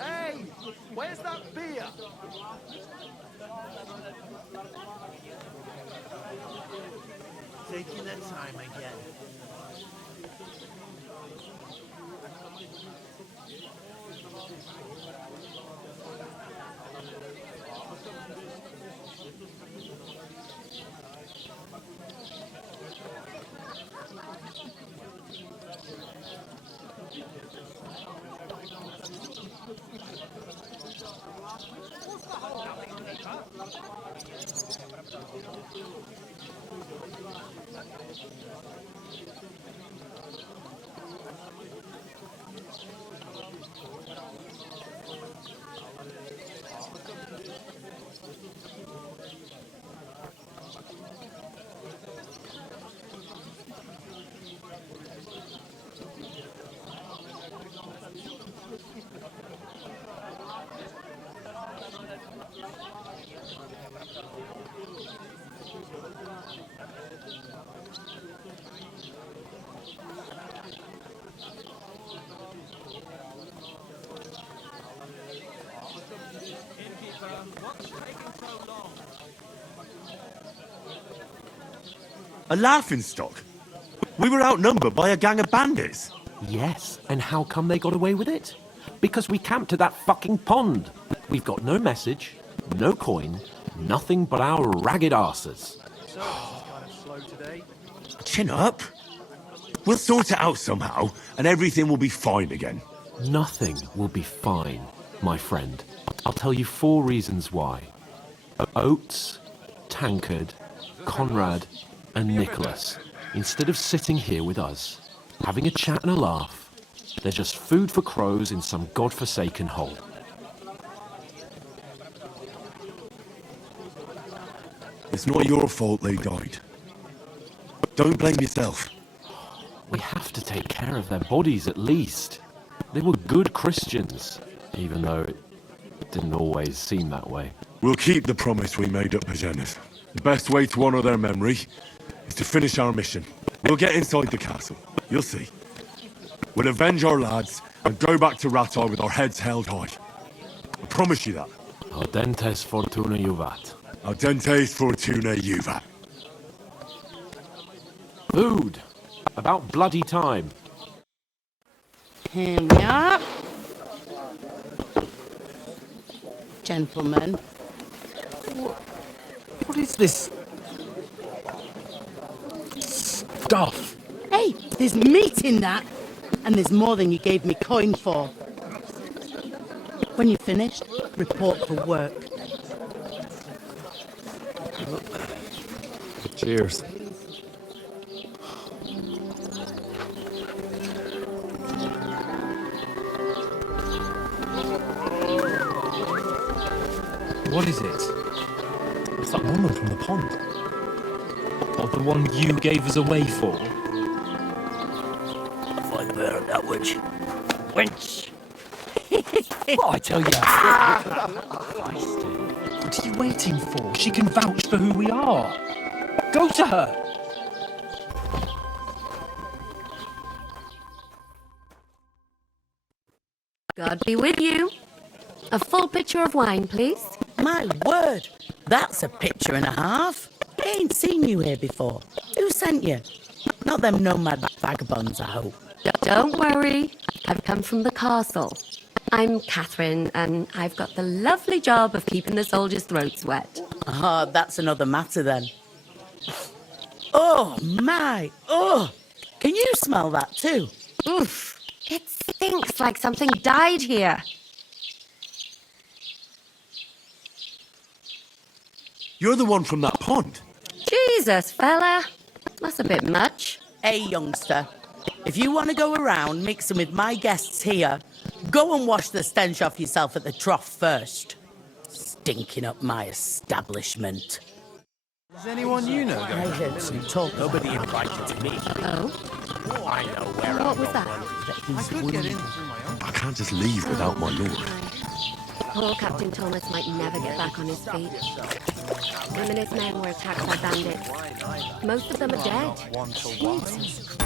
Hey, where's that beer? Taking their time again. What's taking so long? A laughing stock? We were outnumbered by a gang of bandits. Yes, and how come they got away with it? Because we camped at that fucking pond. We've got no message, no coin, nothing but our ragged arses. Service is kind of slow today. Chin up. We'll sort it out somehow, and everything will be fine again. Nothing will be fine, my friend. I'll tell you 4 reasons why. Oates, Tankard, Conrad, and Nicholas, instead of sitting here with us, having a chat and a laugh, they're just food for crows in some godforsaken hole. It's not your fault they died. Don't blame yourself. We have to take care of their bodies at least. They were good Christians, even though it didn't always seem that way. We'll keep the promise we made at Pagenes. The best way to honor their memory is to finish our mission. We'll get inside the castle. You'll see. We'll avenge our lads and go back to Rattay with our heads held high. I promise you that. Audentes fortuna juvat. Audentes fortuna juvat. Food. About bloody time. Here we are. Gentlemen. What is this stuff? Hey, there's meat in that. And there's more than you gave me coin for. When you're finished, report for work. Cheers. What is it? It's that woman from the pond. Or the one you gave us away for? I burn that witch. Wench! What I tell you? What are you waiting for? She can vouch for who we are. Go to her. God be with you. A full pitcher of wine, please. My word, that's a picture and a half. I ain't seen you here before. Who sent you? Not them nomad vagabonds, I hope. Don't worry. I've come from the castle. I'm Catherine, and I've got the lovely job of keeping the soldiers' throats wet. Oh, that's another matter then. Oh, my. Oh, can you smell that too? Oof. It stinks like something died here. You're the one from that pond. Jesus, fella. That's a bit much. Hey, youngster. If you want to go around mixing with my guests here, go and wash the stench off yourself at the trough first. Stinking up my establishment. Does anyone you know I heard some talk. Nobody invited me. Oh? I know where What was that? I could get in through my own. I can't just leave without my lord. Poor Captain Thomas might never get back on his feet. Him and his men were attacked by bandits. Most of them are dead. Jesus.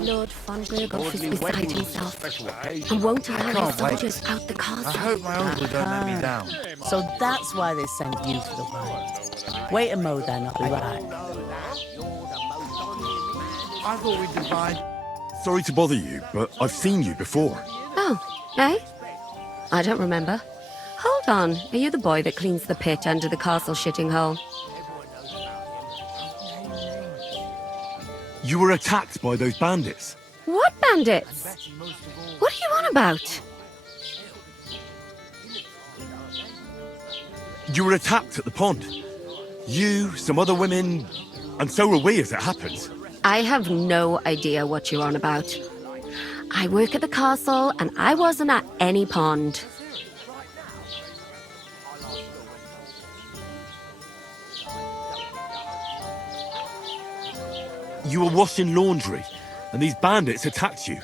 Lord von Berghoff is beside himself and won't allow his soldiers out the castle. I hope my uncle don't let me down. So that's why they sent you for the wine. Wait a mo then, I'll be right. I thought we'd divide. Sorry to bother you, but I've seen you before. Oh, eh? I don't remember. Hold on, are you the boy that cleans the pit under the castle shitting hole? You were attacked by those bandits. What bandits? What are you on about? You were attacked at the pond. You, some other women, and so were we as it happens. I have no idea what you're on about. I work at the castle and I wasn't at any pond. You were washing laundry, and these bandits attacked you.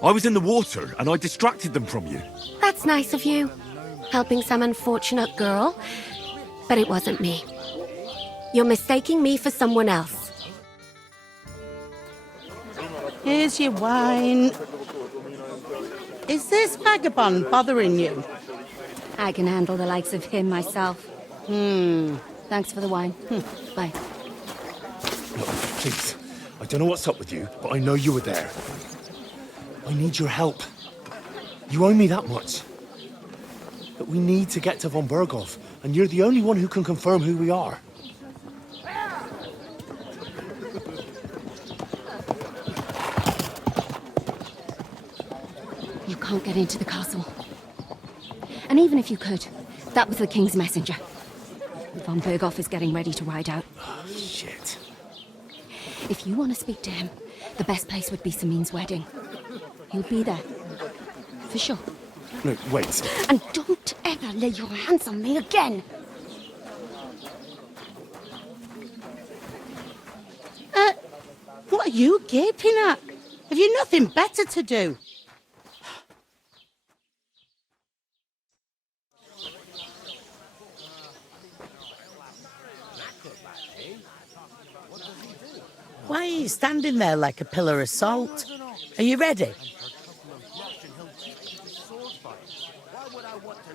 I was in the water, and I distracted them from you. That's nice of you, helping some unfortunate girl. But it wasn't me. You're mistaking me for someone else. Here's your wine. Is this vagabond bothering you? I can handle the likes of him myself. Thanks for the wine. Bye. Look, please. I don't know what's up with you, but I know you were there. I need your help. You owe me that much. But we need to get to von Berghoff, and you're the only one who can confirm who we are. You can't get into the castle. And even if you could, that was the king's messenger. Von Berghoff is getting ready to ride out. Shit. If you want to speak to him, the best place would be Samin's wedding. He'll be there. For sure. No, wait. And don't ever lay your hands on me again! What are you gaping at? Have you nothing better to do? Why are you standing there like a pillar of salt? Are you ready?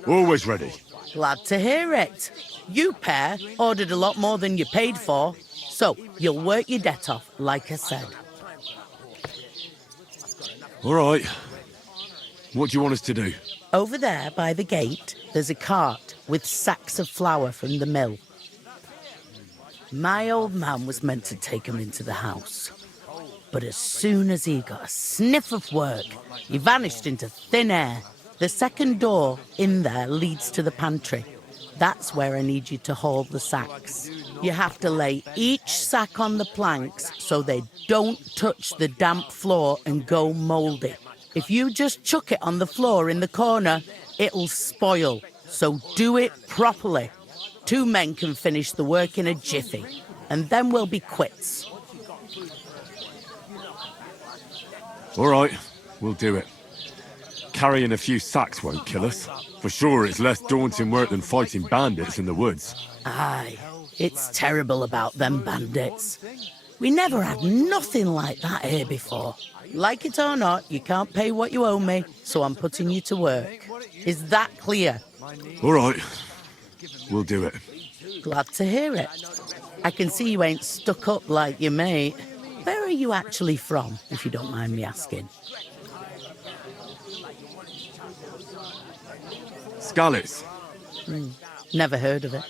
Always ready. Glad to hear it. You pair ordered a lot more than you paid for, so you'll work your debt off, like I said. All right. What do you want us to do? Over there by the gate, there's a cart with sacks of flour from the mill. My old man was meant to take 'em into the house. But as soon as he got a sniff of work, he vanished into thin air. The second door in there leads to the pantry. That's where I need you to haul the sacks. You have to lay each sack on the planks so they don't touch the damp floor and go mouldy. If you just chuck it on the floor in the corner, it'll spoil. So do it properly. 2 men can finish the work in a jiffy, and then we'll be quits. All right, we'll do it. Carrying a few sacks won't kill us. For sure, it's less daunting work than fighting bandits in the woods. Aye, it's terrible about them bandits. We never had nothing like that here before. Like it or not, you can't pay what you owe me, so I'm putting you to work. Is that clear? All right, we'll do it. Glad to hear it. I can see you ain't stuck up like your mate. Where are you actually from, if you don't mind me asking? Skalitz. Never heard of it.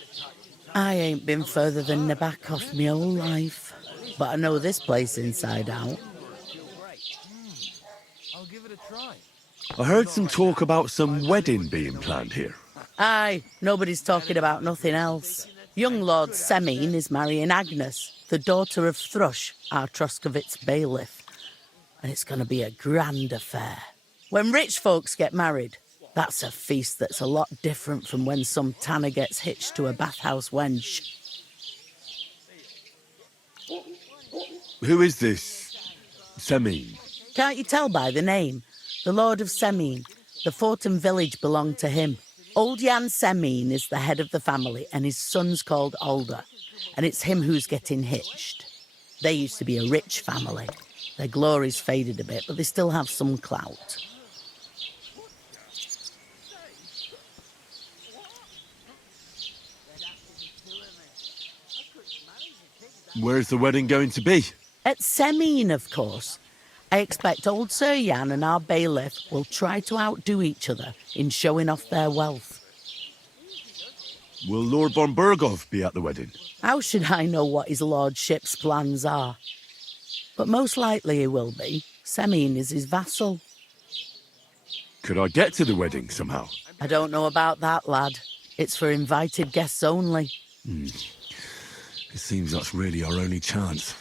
I ain't been further than the back off my whole life, but I know this place inside out. I heard some talk about some wedding being planned here. Aye, nobody's talking about nothing else. Young Lord Semin is marrying Agnes, the daughter of Thrush, our Troskovitz bailiff. And it's going to be a grand affair. When rich folks get married, that's a feast that's a lot different from when some tanner gets hitched to a bathhouse wench. Who is this Semin? Can't you tell by the name? The Lord of Semin. The fort and village belong to him. Old Jan Semin is the head of the family, and his son's called Alder. And it's him who's getting hitched. They used to be a rich family. Their glory's faded a bit, but they still have some clout. Where's the wedding going to be? At Semin, of course. I expect old Sir Jan and our bailiff will try to outdo each other in showing off their wealth. Will Lord von Berghoff be at the wedding? How should I know what his lordship's plans are? But most likely he will be. Semin is his vassal. Could I get to the wedding somehow? I don't know about that, lad. It's for invited guests only. It seems that's really our only chance.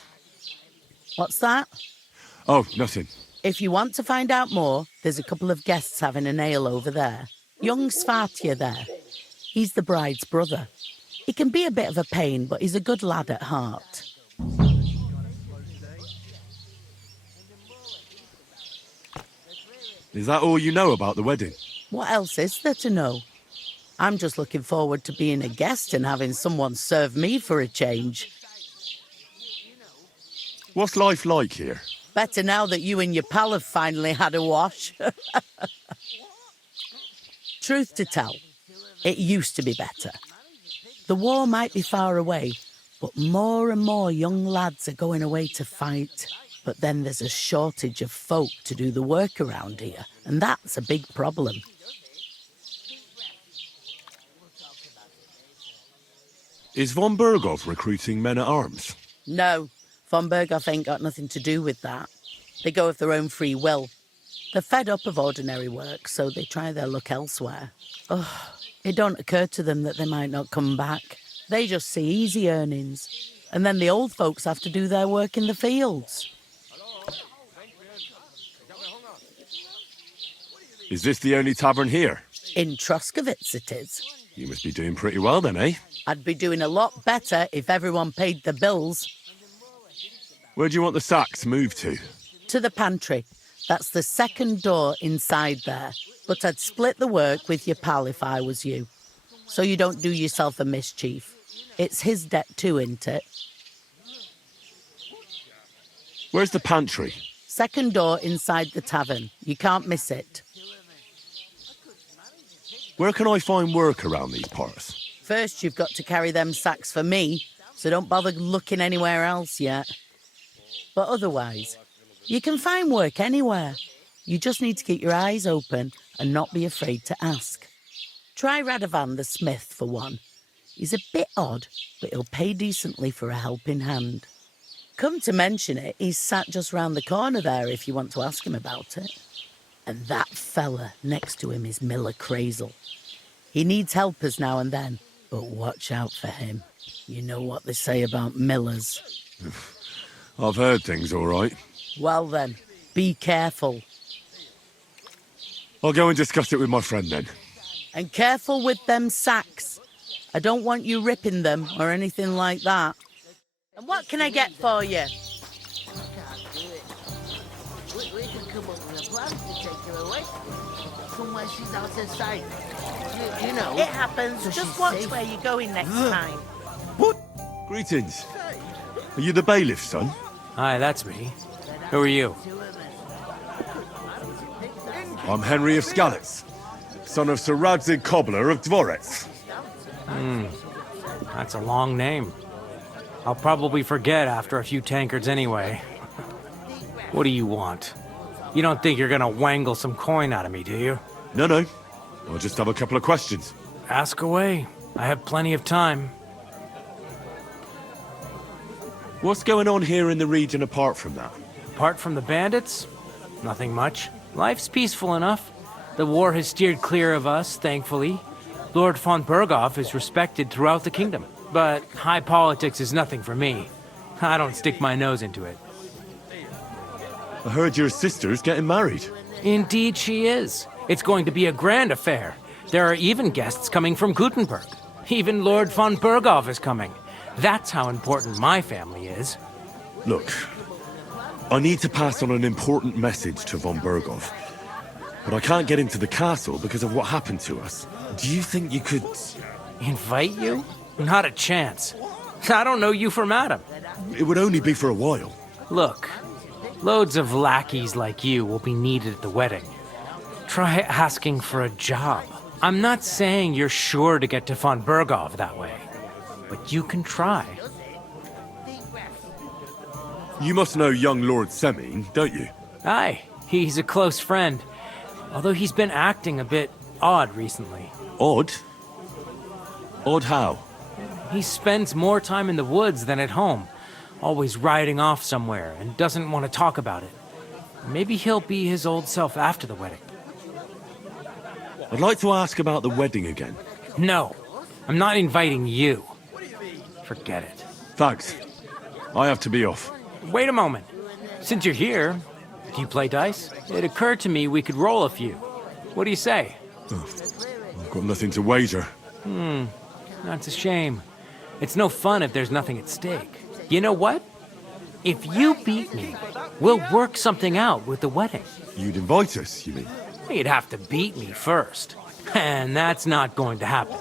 What's that? Oh, nothing. If you want to find out more, there's a couple of guests having an ale over there. Young Svartje there. He's the bride's brother. He can be a bit of a pain, but he's a good lad at heart. Is that all you know about the wedding? What else is there to know? I'm just looking forward to being a guest and having someone serve me for a change. What's life like here? Better now that you and your pal have finally had a wash. Truth to tell, it used to be better. The war might be far away, but more and more young lads are going away to fight. But then there's a shortage of folk to do the work around here, and that's a big problem. Is von Berghoff recruiting men-at-arms? No, von Berghoff ain't got nothing to do with that. They go of their own free will. They're fed up of ordinary work, so they try their luck elsewhere. Oh, it don't occur to them that they might not come back. They just see easy earnings. And then the old folks have to do their work in the fields. Is this the only tavern here? In Troskovitz it is. You must be doing pretty well then, eh? I'd be doing a lot better if everyone paid the bills. Where do you want the sacks moved to? To the pantry. That's the second door inside there. But I'd split the work with your pal if I was you. So you don't do yourself a mischief. It's his debt too, isn't it? Where's the pantry? Second door inside the tavern. You can't miss it. Where can I find work around these parts? First, you've got to carry them sacks for me, so don't bother looking anywhere else yet. But otherwise, you can find work anywhere. You just need to keep your eyes open and not be afraid to ask. Try Radovan the smith for one. He's a bit odd, but he'll pay decently for a helping hand. Come to mention it, he's sat just round the corner there if you want to ask him about it. And that fella next to him is Miller Crazel. He needs helpers now and then, but watch out for him. You know what they say about Millers. I've heard things, all right. Well then, be careful. I'll go and discuss it with my friend then. And careful with them sacks. I don't want you ripping them or anything like that. And what can I get for you? We can come up with a plan to take her away. Somewhere she's out of sight. You know. It happens. So Just she's watch safe. where you're going next time. Greetings. Are you the bailiff, son? Hi, that's me. Who are you? I'm Henry of Skalitz, son of Sir Radzig Cobbler of Dvorets. That's a long name. I'll probably forget after a few tankards anyway. What do you want? You don't think you're gonna wangle some coin out of me, do you? No. I'll just have a couple of questions. Ask away. I have plenty of time. What's going on here in the region apart from that? Apart from the bandits? Nothing much. Life's peaceful enough. The war has steered clear of us, thankfully. Lord von Berghoff is respected throughout the kingdom. But high politics is nothing for me. I don't stick my nose into it. I heard your sister's getting married. Indeed she is. It's going to be a grand affair. There are even guests coming from Gutenberg. Even Lord von Berghoff is coming. That's how important my family is. Look, I need to pass on an important message to von Berghoff. But I can't get into the castle because of what happened to us. Do you think you could... Invite you? Not a chance. I don't know you from Adam. It would only be for a while. Look, loads of lackeys like you will be needed at the wedding. Try asking for a job. I'm not saying you're sure to get to von Berghoff that way, but you can try. You must know young Lord Seming, don't you? Aye, he's a close friend. Although he's been acting a bit odd recently. Odd? Odd how? He spends more time in the woods than at home, always riding off somewhere and doesn't want to talk about it. Maybe he'll be his old self after the wedding. I'd like to ask about the wedding again. No, I'm not inviting you. Forget it. Thanks. I have to be off. Wait a moment. Since you're here, do you play dice? It occurred to me we could roll a few. What do you say? I've got nothing to wager. That's a shame. It's no fun if there's nothing at stake. You know what? If you beat me, we'll work something out with the wedding. You'd invite us, you mean? You'd have to beat me first. And that's not going to happen.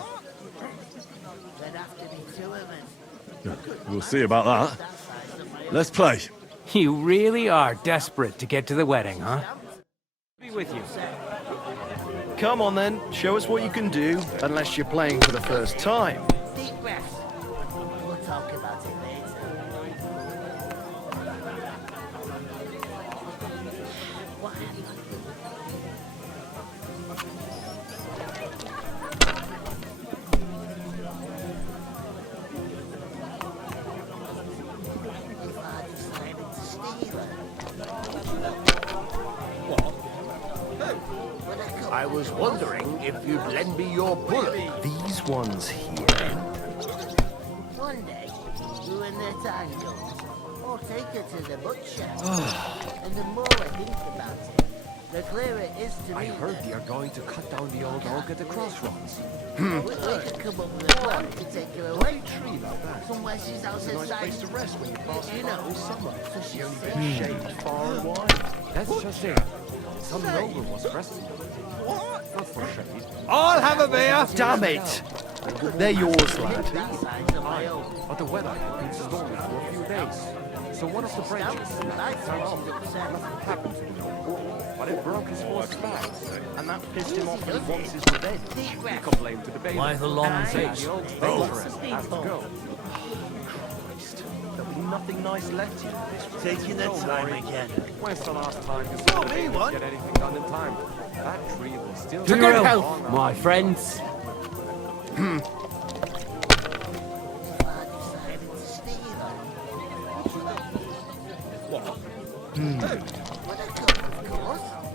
We'll see about that. Let's play. You really are desperate to get to the wedding, huh? Be with you. Come on then, show us what you can do, unless you're playing for the first time. Deep breath. We'll talk about it later. What happened? I was wondering if you'd lend me your bullet. These ones here. today, ruin their tangles, or take her to the butcher. And the more I think about it, the clearer it is to me. I heard you're going to cut down the old oak at the crossroads. We could come up with a plan to take her away. Somewhere she's out of Nice sight. place to rest when you pass You it know, all summer. so she's Young safe. been shaved far and wide. That's just it. Some noble was resting. Not for shade. I'll have a beer. Damn it. They're yours, lad. But the weather had been stormy for a few days. So one of the branches fell off. Nothing happened to the noble, but it broke his horse's back. And that pissed him off and he wants his revenge. He complained to the bailiff. Why the long face? The old Deliverance has to go. Christ, there'll be nothing nice left here. Taking their time again. When's the last time you saw the bailiff get anything done in time? That tree will still To good health, my friends.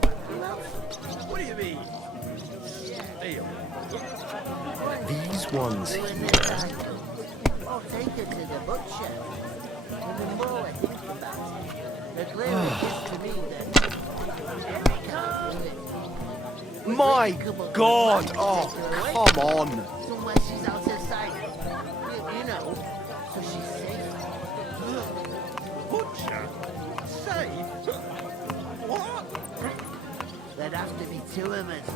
What do you mean? These ones here. Or take her to the butcher. And the more I think about it, the clearer it is to me that My God! Oh, come on. somewhere she's out of sight. You know, so she's safe. Butcher? Safe? What? There'd have to be two of us.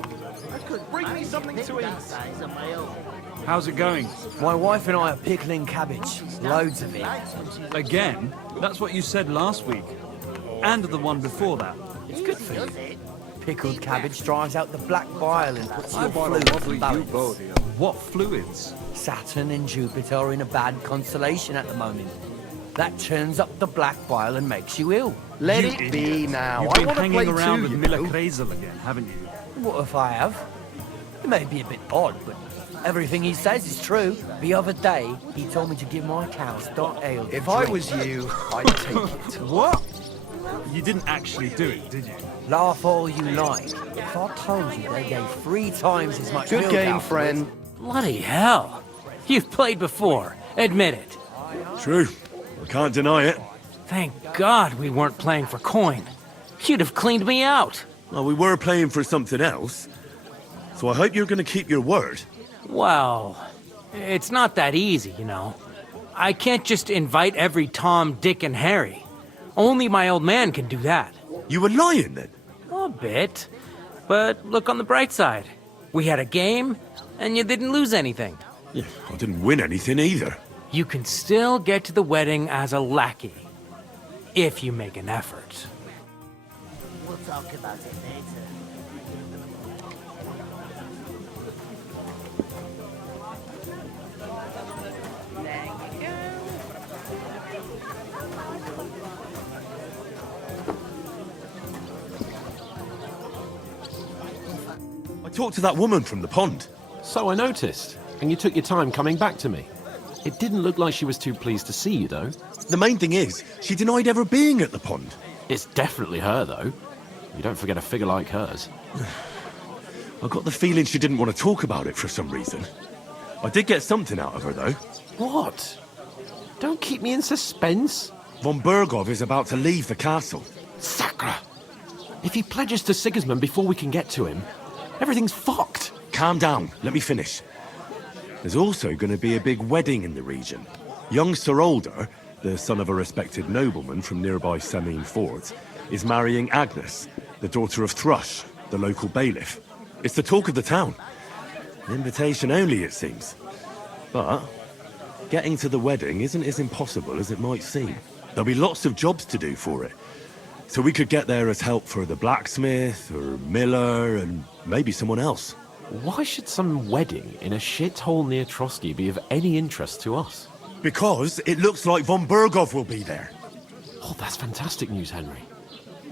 I could Bring me something to eat. that size on my own. How's it going? My wife and I are pickling cabbage. Loads of it. Again? That's what you said last week. And the one before that. It's good for you. Pickled cabbage drives out the black bile and puts your bought a fluids lovely in balance. U-boat here. What fluids? Saturn and Jupiter are in a bad constellation at the moment. That churns up the black bile and makes you ill. Let You it be idiot. now. You've I been want to hanging play around too, with you Miller know. Krazel again, haven't you? What if I have? It may be a bit odd, but everything he says is true. The other day, he told me to give my cows dark ale. If I was you, I'd take it. What? You didn't actually do it, did you? Laugh all you like. If I told you they gave 3 times as much Good milk game, afterwards- friend. Bloody hell. You've played before. Admit it. True. I can't deny it. Thank God we weren't playing for coin. You'd have cleaned me out. Well, we were playing for something else. So I hope you're going to keep your word. Well, it's not that easy, you know. I can't just invite every Tom, Dick, and Harry. Only my old man can do that. You were lying then? A bit. But look on the bright side. We had a game, and you didn't lose anything. Yeah, I didn't win anything either. You can still get to the wedding as a lackey. If you make an effort. We'll talk about it later. I talked to that woman from the pond. So I noticed. And you took your time coming back to me. It didn't look like she was too pleased to see you, though. The main thing is, she denied ever being at the pond. It's definitely her, though. You don't forget a figure like hers. I got the feeling she didn't want to talk about it for some reason. I did get something out of her, though. What? Don't keep me in suspense. Von Bergov is about to leave the castle. Sacre! If he pledges to Sigismund before we can get to him, everything's fucked. Calm down. Let me finish. There's also going to be a big wedding in the region. Young Sir Older, the son of a respected nobleman from nearby Semine Fort, is marrying Agnes, the daughter of Thrush, the local bailiff. It's the talk of the town. An invitation only, it seems. But getting to the wedding isn't as impossible as it might seem. There'll be lots of jobs to do for it. So we could get there as help for the blacksmith, or miller, and maybe someone else. Why should some wedding in a shithole near Trotsky be of any interest to us? Because it looks like Von Bergov will be there. Oh, that's fantastic news, Henry.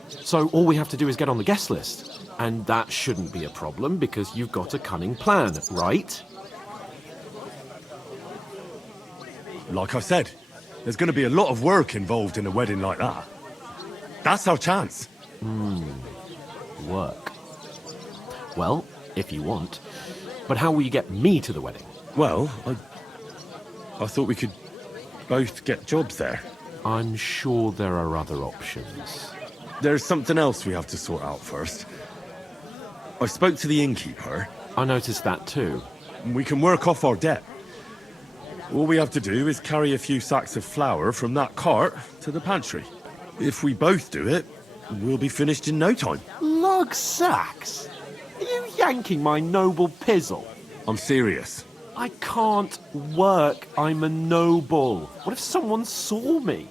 So all we have to do is get on the guest list. And that shouldn't be a problem because you've got a cunning plan, right? Like I said, there's going to be a lot of work involved in a wedding like that. That's our chance. Work. Well, if you want. But how will you get me to the wedding? Well, I thought we could both get jobs there. I'm sure there are other options. There's something else we have to sort out first. I spoke to the innkeeper. I noticed that too. We can work off our debt. All we have to do is carry a few sacks of flour from that cart to the pantry. If we both do it, we'll be finished in no time. Lug sacks? Are you yanking my noble pizzle? I'm serious. I can't work. I'm a noble. What if someone saw me?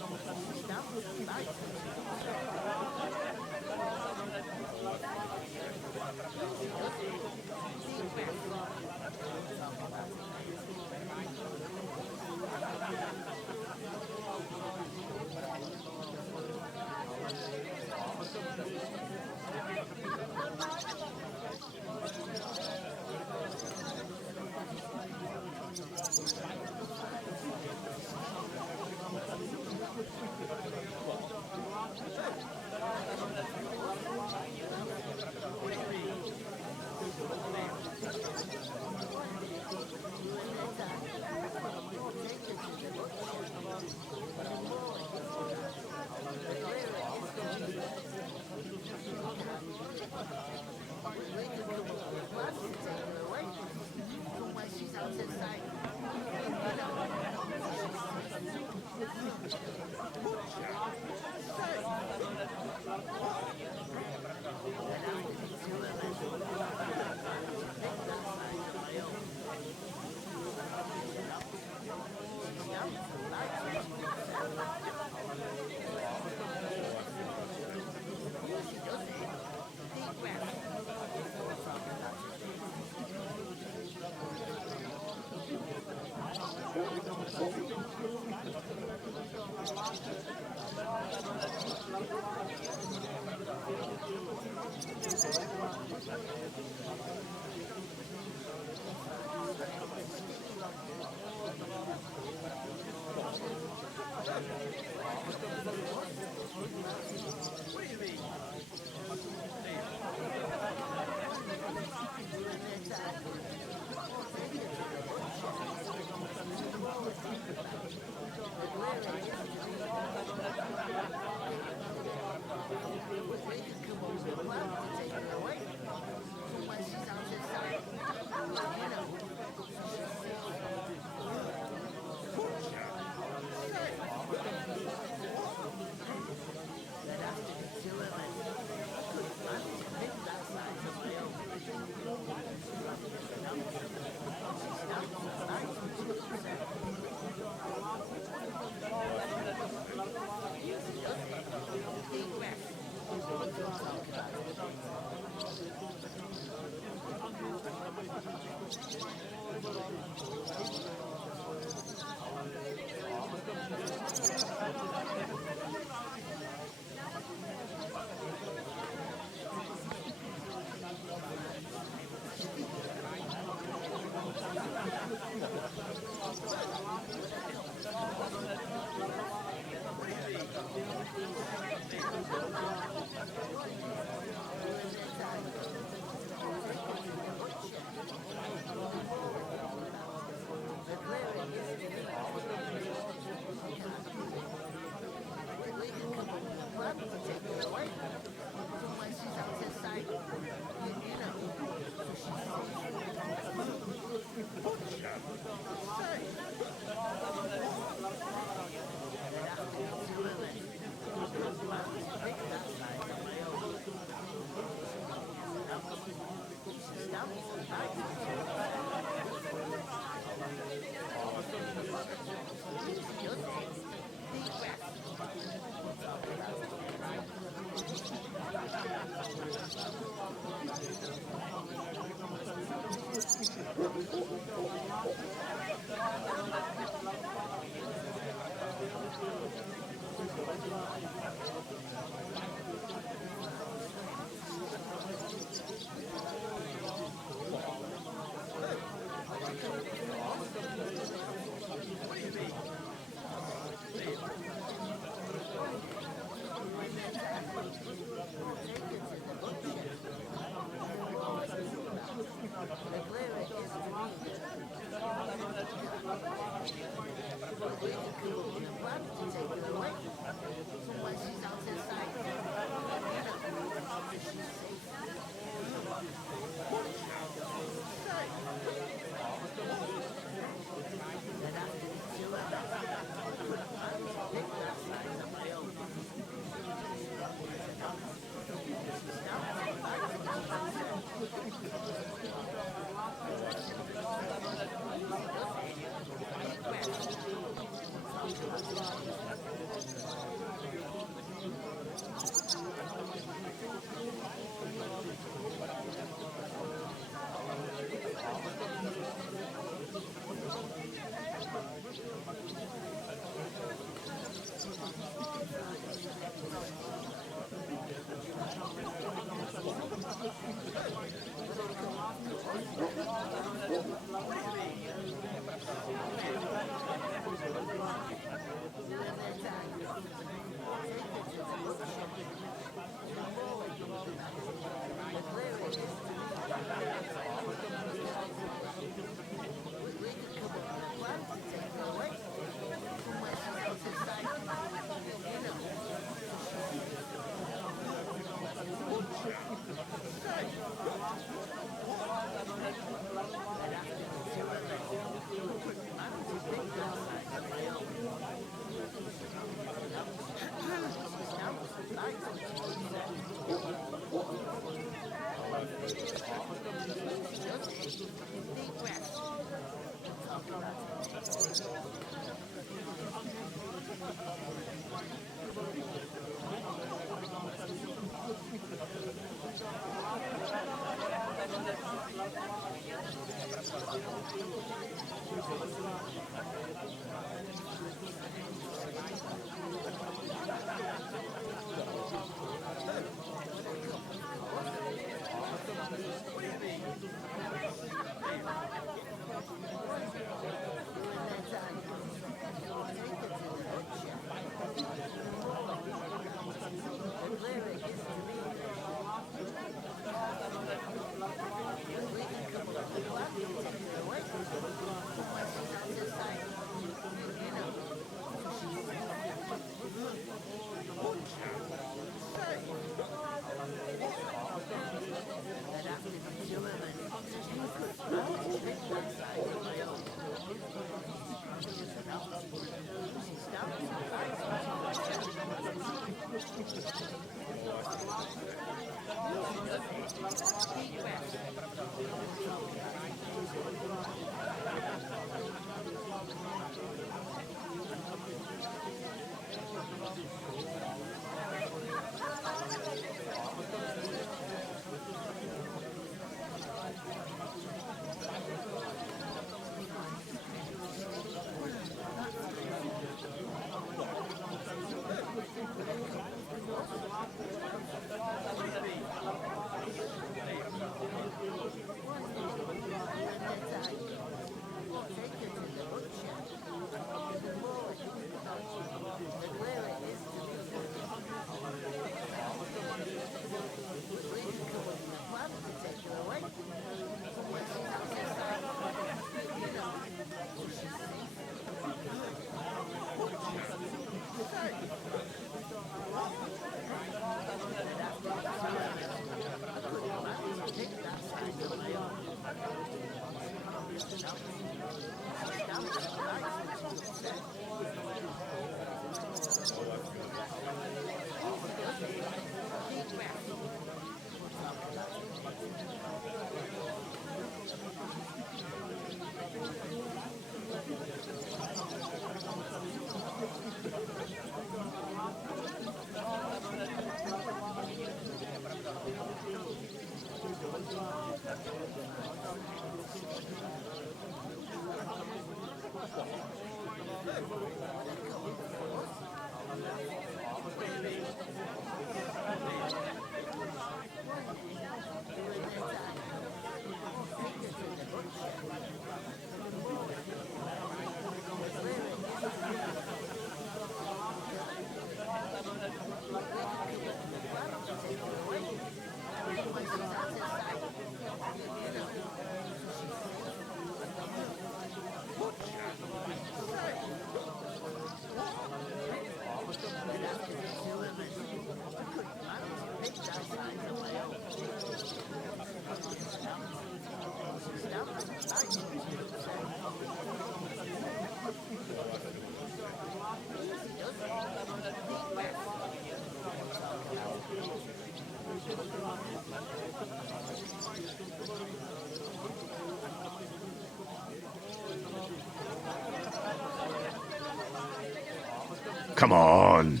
come on.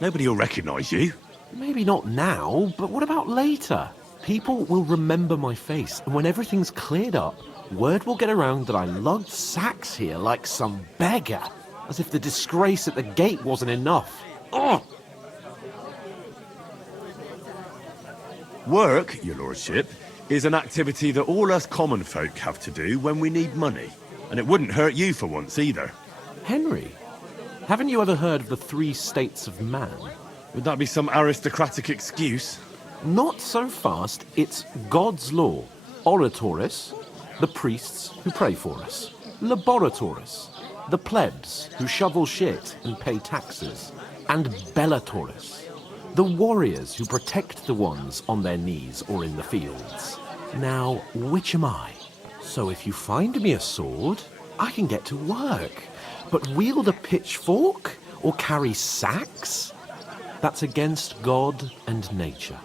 Nobody will recognise you. Maybe not now, but what about later? People will remember my face, and when everything's cleared up, word will get around that I lugged sacks here like some beggar, as if the disgrace at the gate wasn't enough. Ugh! Work, your lordship, is an activity that all us common folk have to do when we need money. And it wouldn't hurt you for once either. Henry, haven't you ever heard of the 3 states of man? Would that be some aristocratic excuse? Not so fast. It's God's law. Oratoris, the priests who pray for us. Laboratoris, the plebs who shovel shit and pay taxes. And Bellatoris, the warriors who protect the ones on their knees or in the fields. Now, which am I? So if you find me a sword, I can get to work. But wield a pitchfork or carry sacks? That's against God and nature.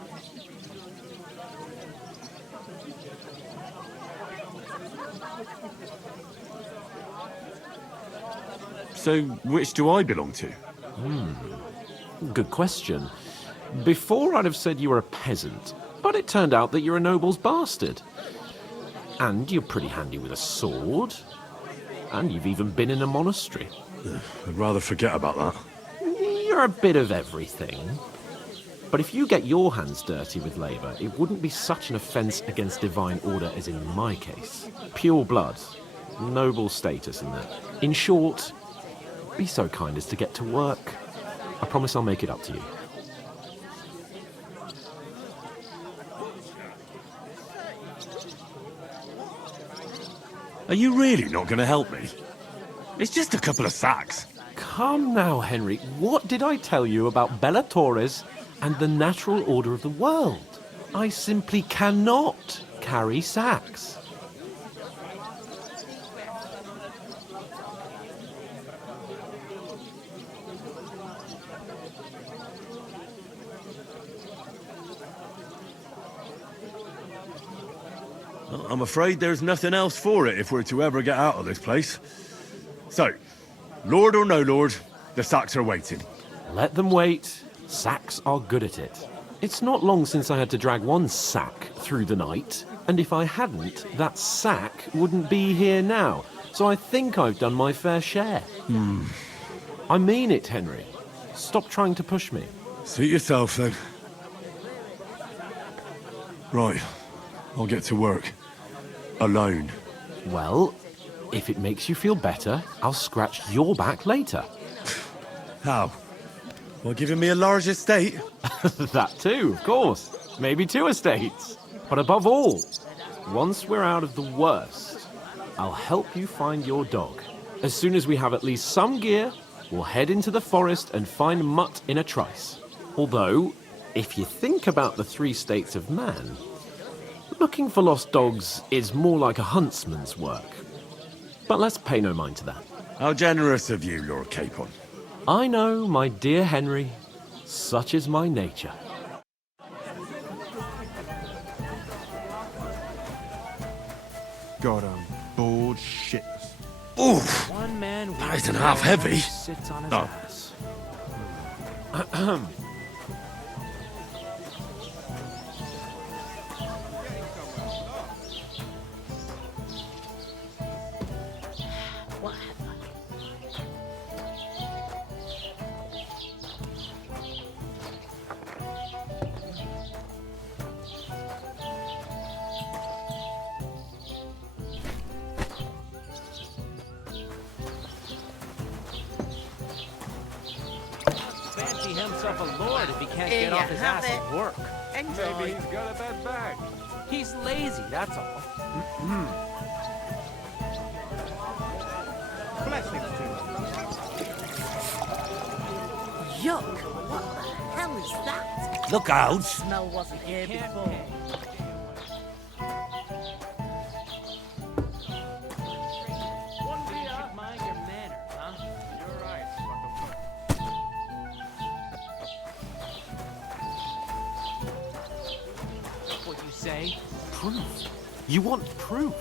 So, which do I belong to? Good question. Before I'd have said you were a peasant, but it turned out that you're a noble's bastard. And you're pretty handy with a sword. And you've even been in a monastery. I'd rather forget about that. You're a bit of everything. But if you get your hands dirty with labour, it wouldn't be such an offence against divine order as in my case. Pure blood. Noble status in that. In short, be so kind as to get to work. I promise I'll make it up to you. Are you really not going to help me? It's just a couple of sacks. Come now, Henry. What did I tell you about Bellatoris and the natural order of the world? I simply cannot carry sacks. I'm afraid there's nothing else for it if we're to ever get out of this place. So, lord or no lord, the sacks are waiting. Let them wait. Sacks are good at it. It's not long since I had to drag one sack through the night, and if I hadn't, that sack wouldn't be here now. So I think I've done my fair share. I mean it, Henry. Stop trying to push me. Suit yourself, then. Right, I'll get to work. Alone. Well, if it makes you feel better, I'll scratch your back later. How? Well, giving me a large estate? That too, of course. Maybe 2 estates. But above all, once we're out of the worst, I'll help you find your dog. As soon as we have at least some gear, we'll head into the forest and find Mutt in a trice. Although, if you think about the 3 states of man, looking for lost dogs is more like a huntsman's work. But let's pay no mind to that. How generous of you, Lord Capon. I know, my dear Henry. Such is my nature. God, I'm bored shitless. Oof! One man That isn't half heavy. sits on his Oh. ass. Fancy himself a lord if he can't Here get you off his have ass it. at work. Enjoy. Maybe he's got a bad bag. He's lazy, that's all. Blessings to you. Yuck! What the hell is that? Look out! Smell wasn't here before. You should mind your manners, huh? You're right. What you say? Proof. You want proof?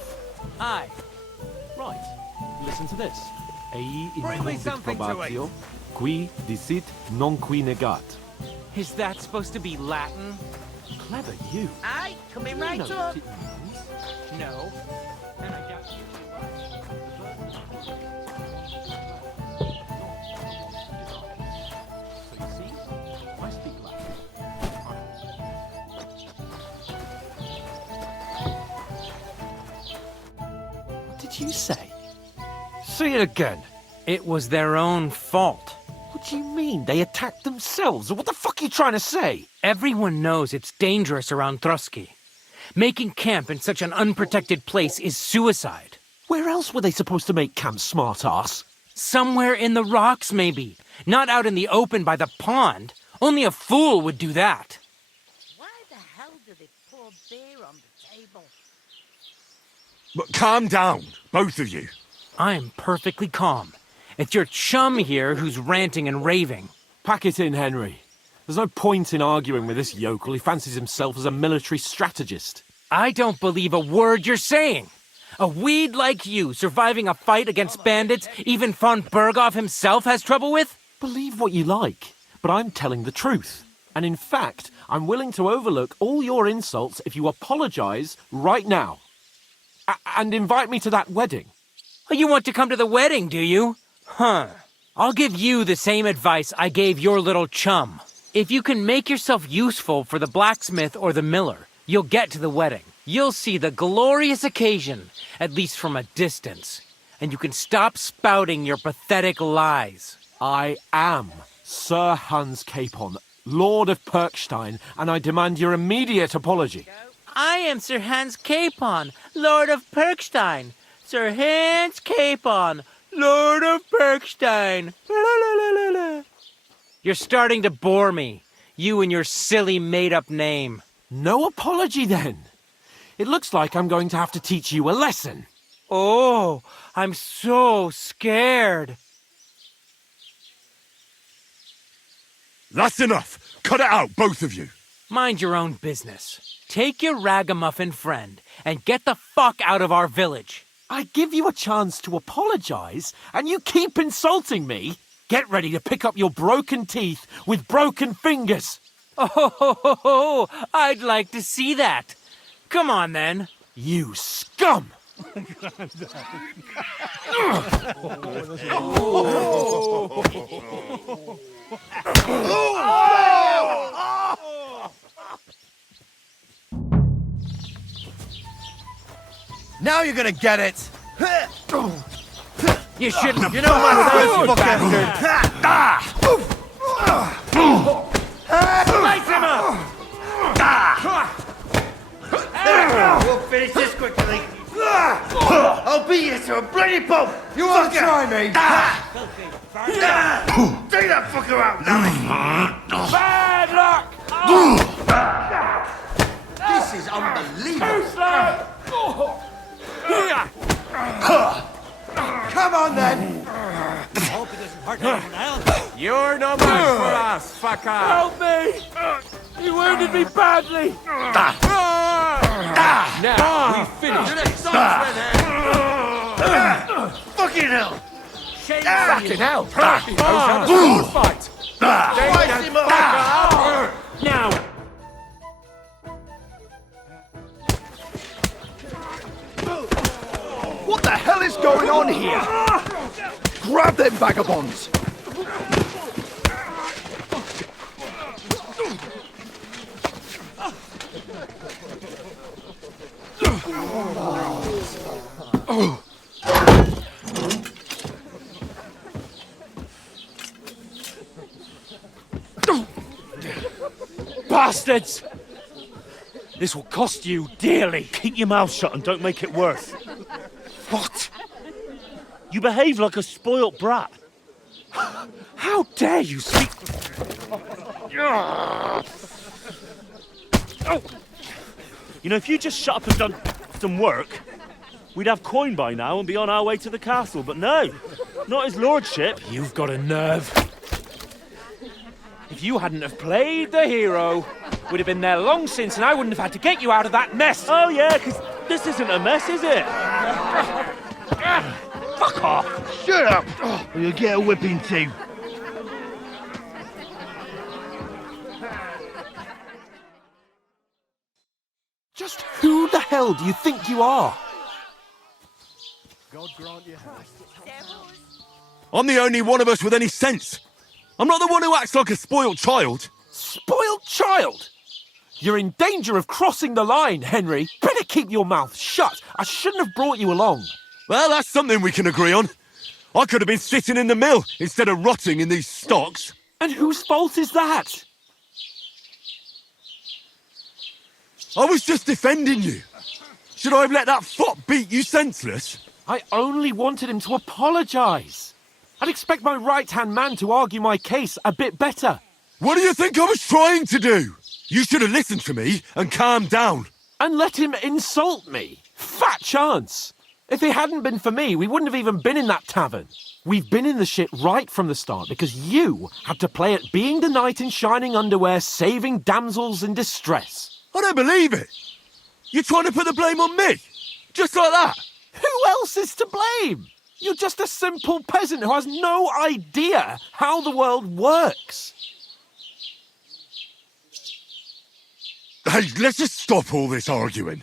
Aye. Right. Listen to this. Ei Bring me incumbit something to probatio, Qui dicit non qui negat. Is that supposed to be Latin? Clever you. Aye, coming right No, up. No. Then I doubt So you see, I speak Latin. What did you say? Say it again. It was their own fault. What do you mean? They attacked themselves? What the fuck are you trying to say? Everyone knows it's dangerous around Trotsky. Making camp in such an unprotected place is suicide. Where else were they supposed to make camp, smart-ass? Somewhere in the rocks, maybe. Not out in the open by the pond. Only a fool would do that. Why the hell do they pour beer on the table? But calm down, both of you. I'm perfectly calm. It's your chum here who's ranting and raving. Pack it in, Henry. There's no point in arguing with this yokel. He fancies himself as a military strategist. I don't believe a word you're saying. A weed like you surviving a fight against bandits even von Berghoff himself has trouble with? Believe what you like, but I'm telling the truth. And in fact, I'm willing to overlook all your insults if you apologize right now. And invite me to that wedding. Oh, you want to come to the wedding, do you? Huh. I'll give you the same advice I gave your little chum. If you can make yourself useful for the blacksmith or the miller, you'll get to the wedding. You'll see the glorious occasion, at least from a distance. And you can stop spouting your pathetic lies. I am Sir Hans Capon, Lord of Perkstein, and I demand your immediate apology. I am Sir Hans Capon, Lord of Perkstein. Sir Hans Capon, Lord of Perkstein. You're starting to bore me. You and your silly made-up name. No apology, then. It looks like I'm going to have to teach you a lesson. Oh, I'm so scared. That's enough. Cut it out, both of you. Mind your own business. Take your ragamuffin friend and get the fuck out of our village. I give you a chance to apologize, and you keep insulting me. Get ready to pick up your broken teeth with broken fingers. Oh, I'd like to see that. Come on, then. You scum! Now you're gonna get it! You shouldn't have. You know my face, you bastard! Slice him up! We'll finish this quickly. I'll beat you to a bloody pulp! You won't try me! Take that fucker out, now! Bad luck! This is unbelievable! Come on, then! Hope it doesn't hurt anyone else. You're no match for us, fucker! Help me! You wounded me badly! Now, we finish this. Fucking hell! Fucking hell! He knows how to sword fight! Slice him up! Now! What the hell is going on here? Grab them vagabonds! Bastards! This will cost you dearly. Keep your mouth shut and don't make it worse. What? You behave like a spoilt brat. How dare you speak... You know, if you just shut up and done some work, we'd have coin by now and be on our way to the castle, but no, not his lordship. You've got a nerve. If you hadn't have played the hero, we'd have been there long since and I wouldn't have had to get you out of that mess. Oh yeah, because this isn't a mess, is it? Fuck off. Shut up, or you'll get a whipping too. Who the hell do you think you are? God grant you health. I'm the only one of us with any sense. I'm not the one who acts like a spoiled child. Spoiled child? You're in danger of crossing the line, Henry. Better keep your mouth shut. I shouldn't have brought you along. Well, that's something we can agree on. I could have been sitting in the mill instead of rotting in these stocks. And whose fault is that? I was just defending you. Should I have let that fop beat you senseless? I only wanted him to apologise. I'd expect my right-hand man to argue my case a bit better. What do you think I was trying to do? You should have listened to me and calmed down. And let him insult me. Fat chance. If it hadn't been for me, we wouldn't have even been in that tavern. We've been in the shit right from the start because you had to play at being the knight in shining underwear, saving damsels in distress. I don't believe it. You're trying to put the blame on me? Just like that? Who else is to blame? You're just a simple peasant who has no idea how the world works. Hey, let's just stop all this arguing.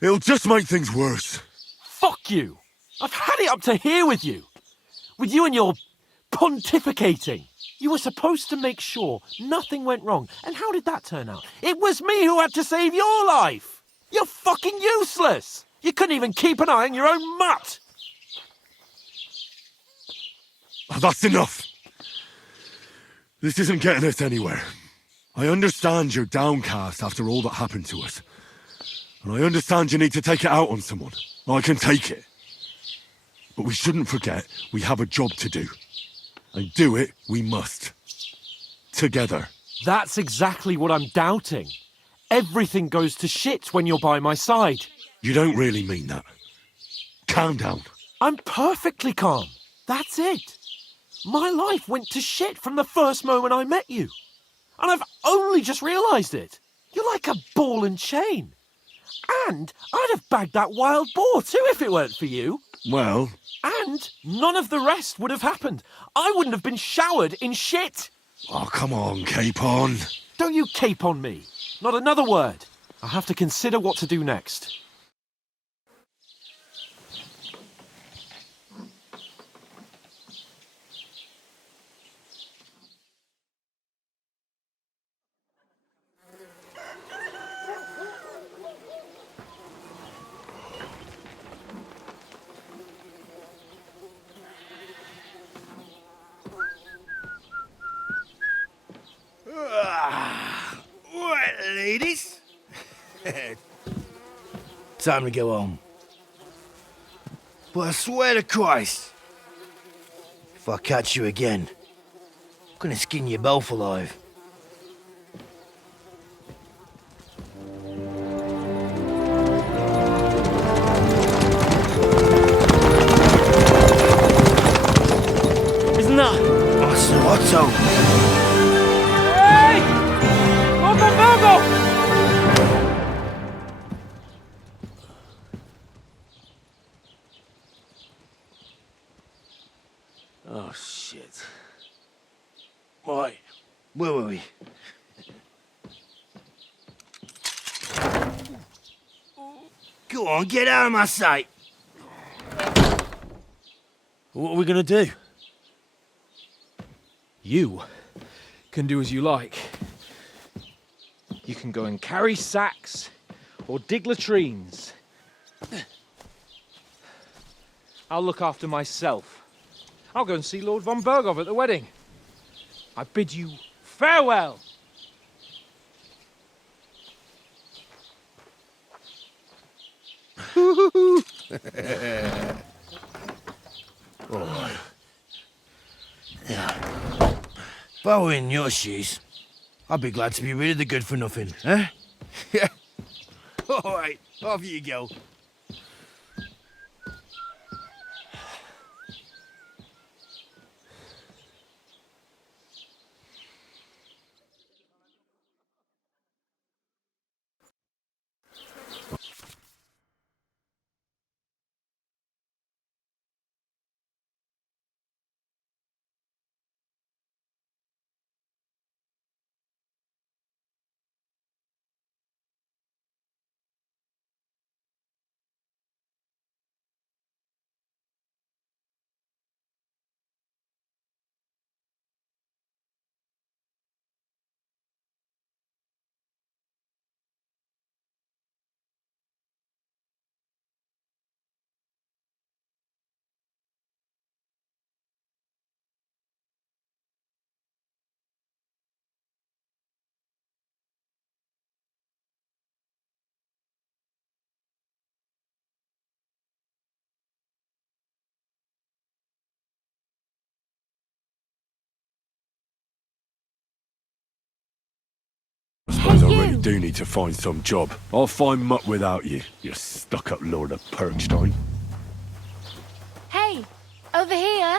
It'll just make things worse. Fuck you. I've had it up to here with you. With you and your pontificating. You were supposed to make sure nothing went wrong. And how did that turn out? It was me who had to save your life. You're fucking useless. You couldn't even keep an eye on your own mutt. Oh, that's enough. This isn't getting us anywhere. I understand you're downcast after all that happened to us. And I understand you need to take it out on someone. I can take it. But we shouldn't forget we have a job to do. And do it we must. Together. That's exactly what I'm doubting. Everything goes to shit when you're by my side. You don't really mean that. Calm down. I'm perfectly calm. That's it. My life went to shit from the first moment I met you. And I've only just realised it. You're like a ball and chain. And I'd have bagged that wild boar too if it weren't for you. Well... And none of the rest would have happened. I wouldn't have been showered in shit. Oh, come on, Capon. Don't you cape on me. Not another word. I have to consider what to do next. Right, ladies. Time to go home. But I swear to Christ, if I catch you again, I'm gonna skin you both alive. Isn't that? Otto, Otto. Hey! Virgo! Oh, shit. Right, where were we? Go on, get out of my sight. What are we gonna do? You can do as you like. You can go and carry sacks or dig latrines. I'll look after myself. I'll go and see Lord von Berghoff at the wedding. I bid you farewell. Alright. Yeah. If I were in your shoes, I'd be glad to be rid of the good for nothing, eh? Yeah. Alright, off you go. really do need to find some job. I'll find mutt without you, you stuck-up Lord of Perkstein. Hey, over here.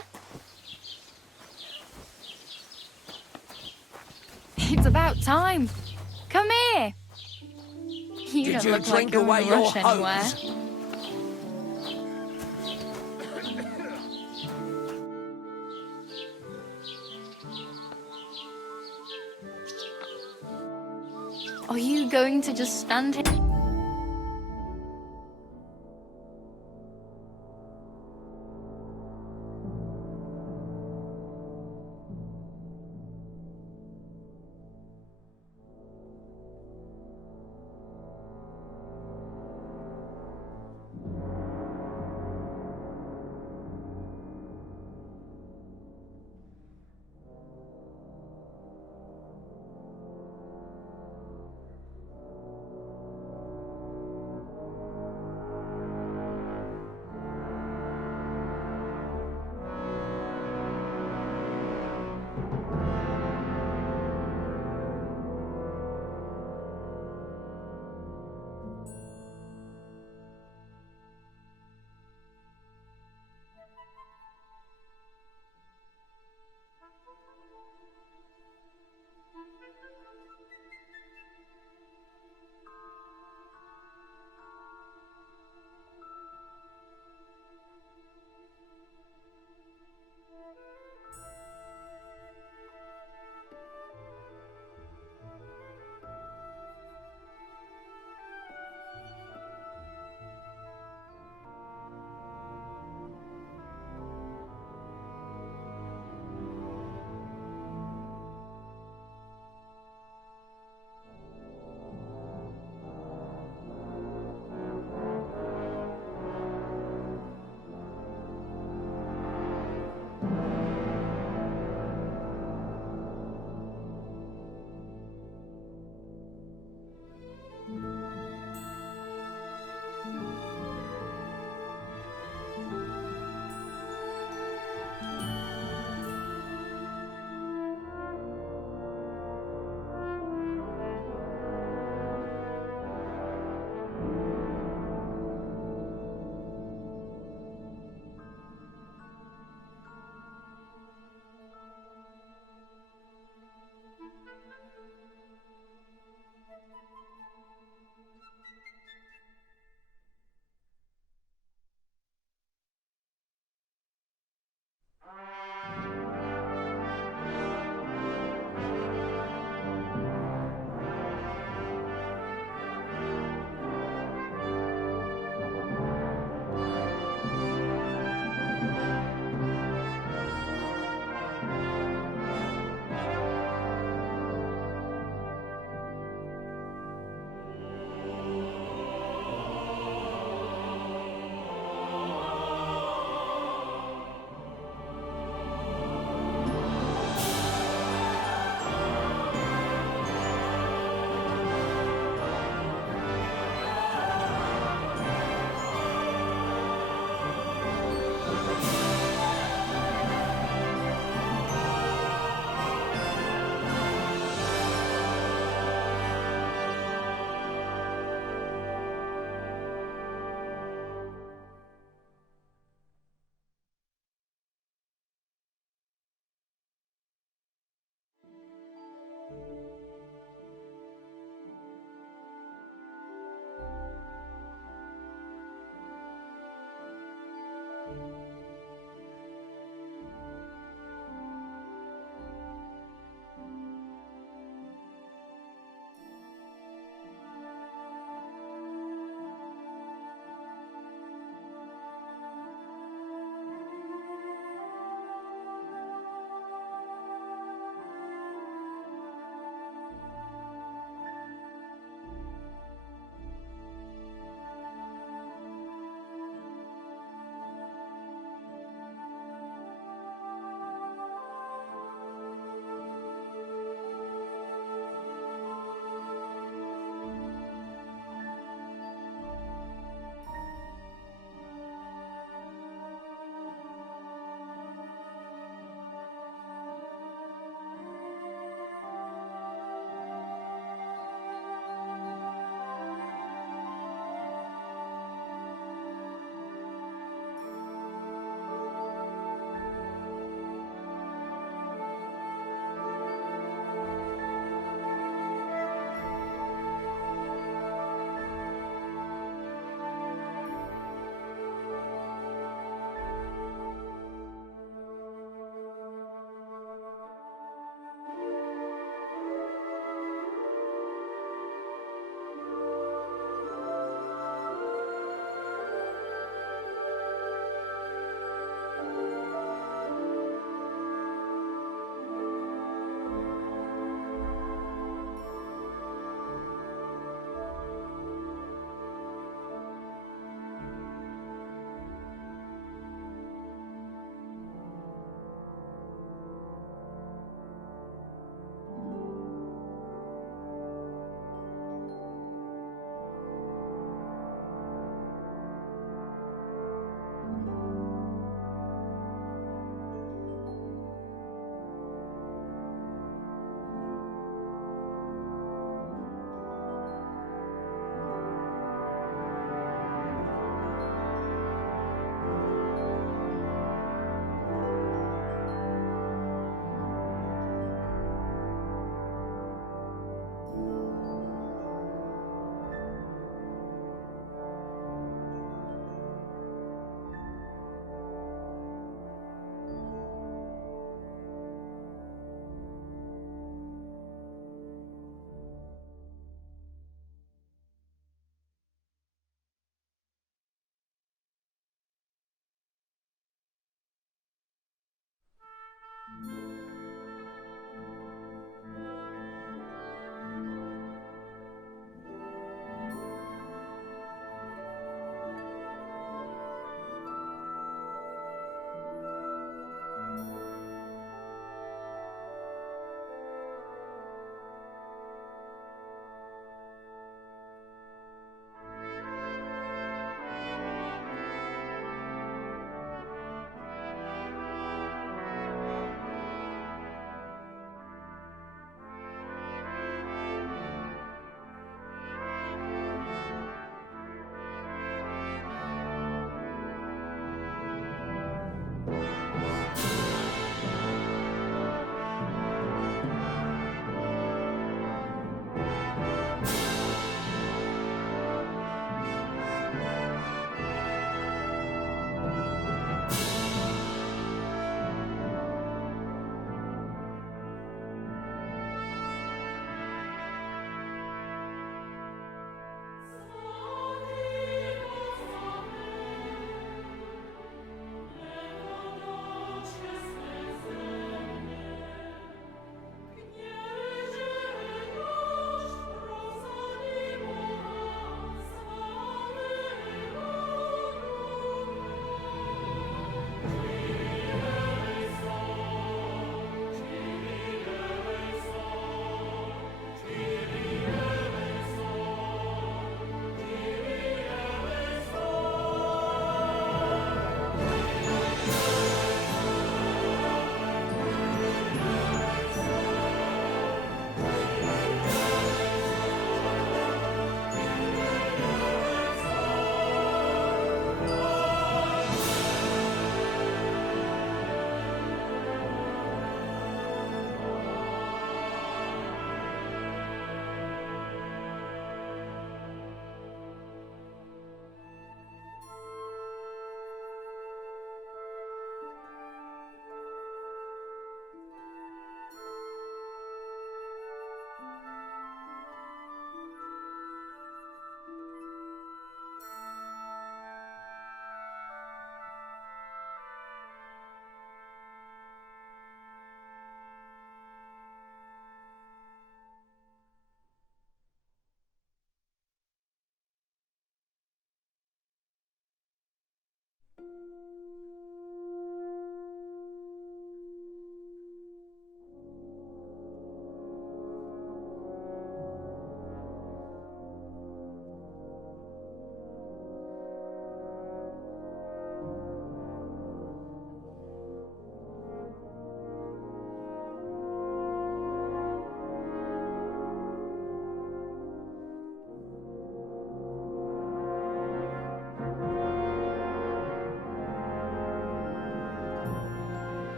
It's about time. Come here. You Did don't you look like drink you're away in a your rush anywhere. hose? Are you going to just stand here?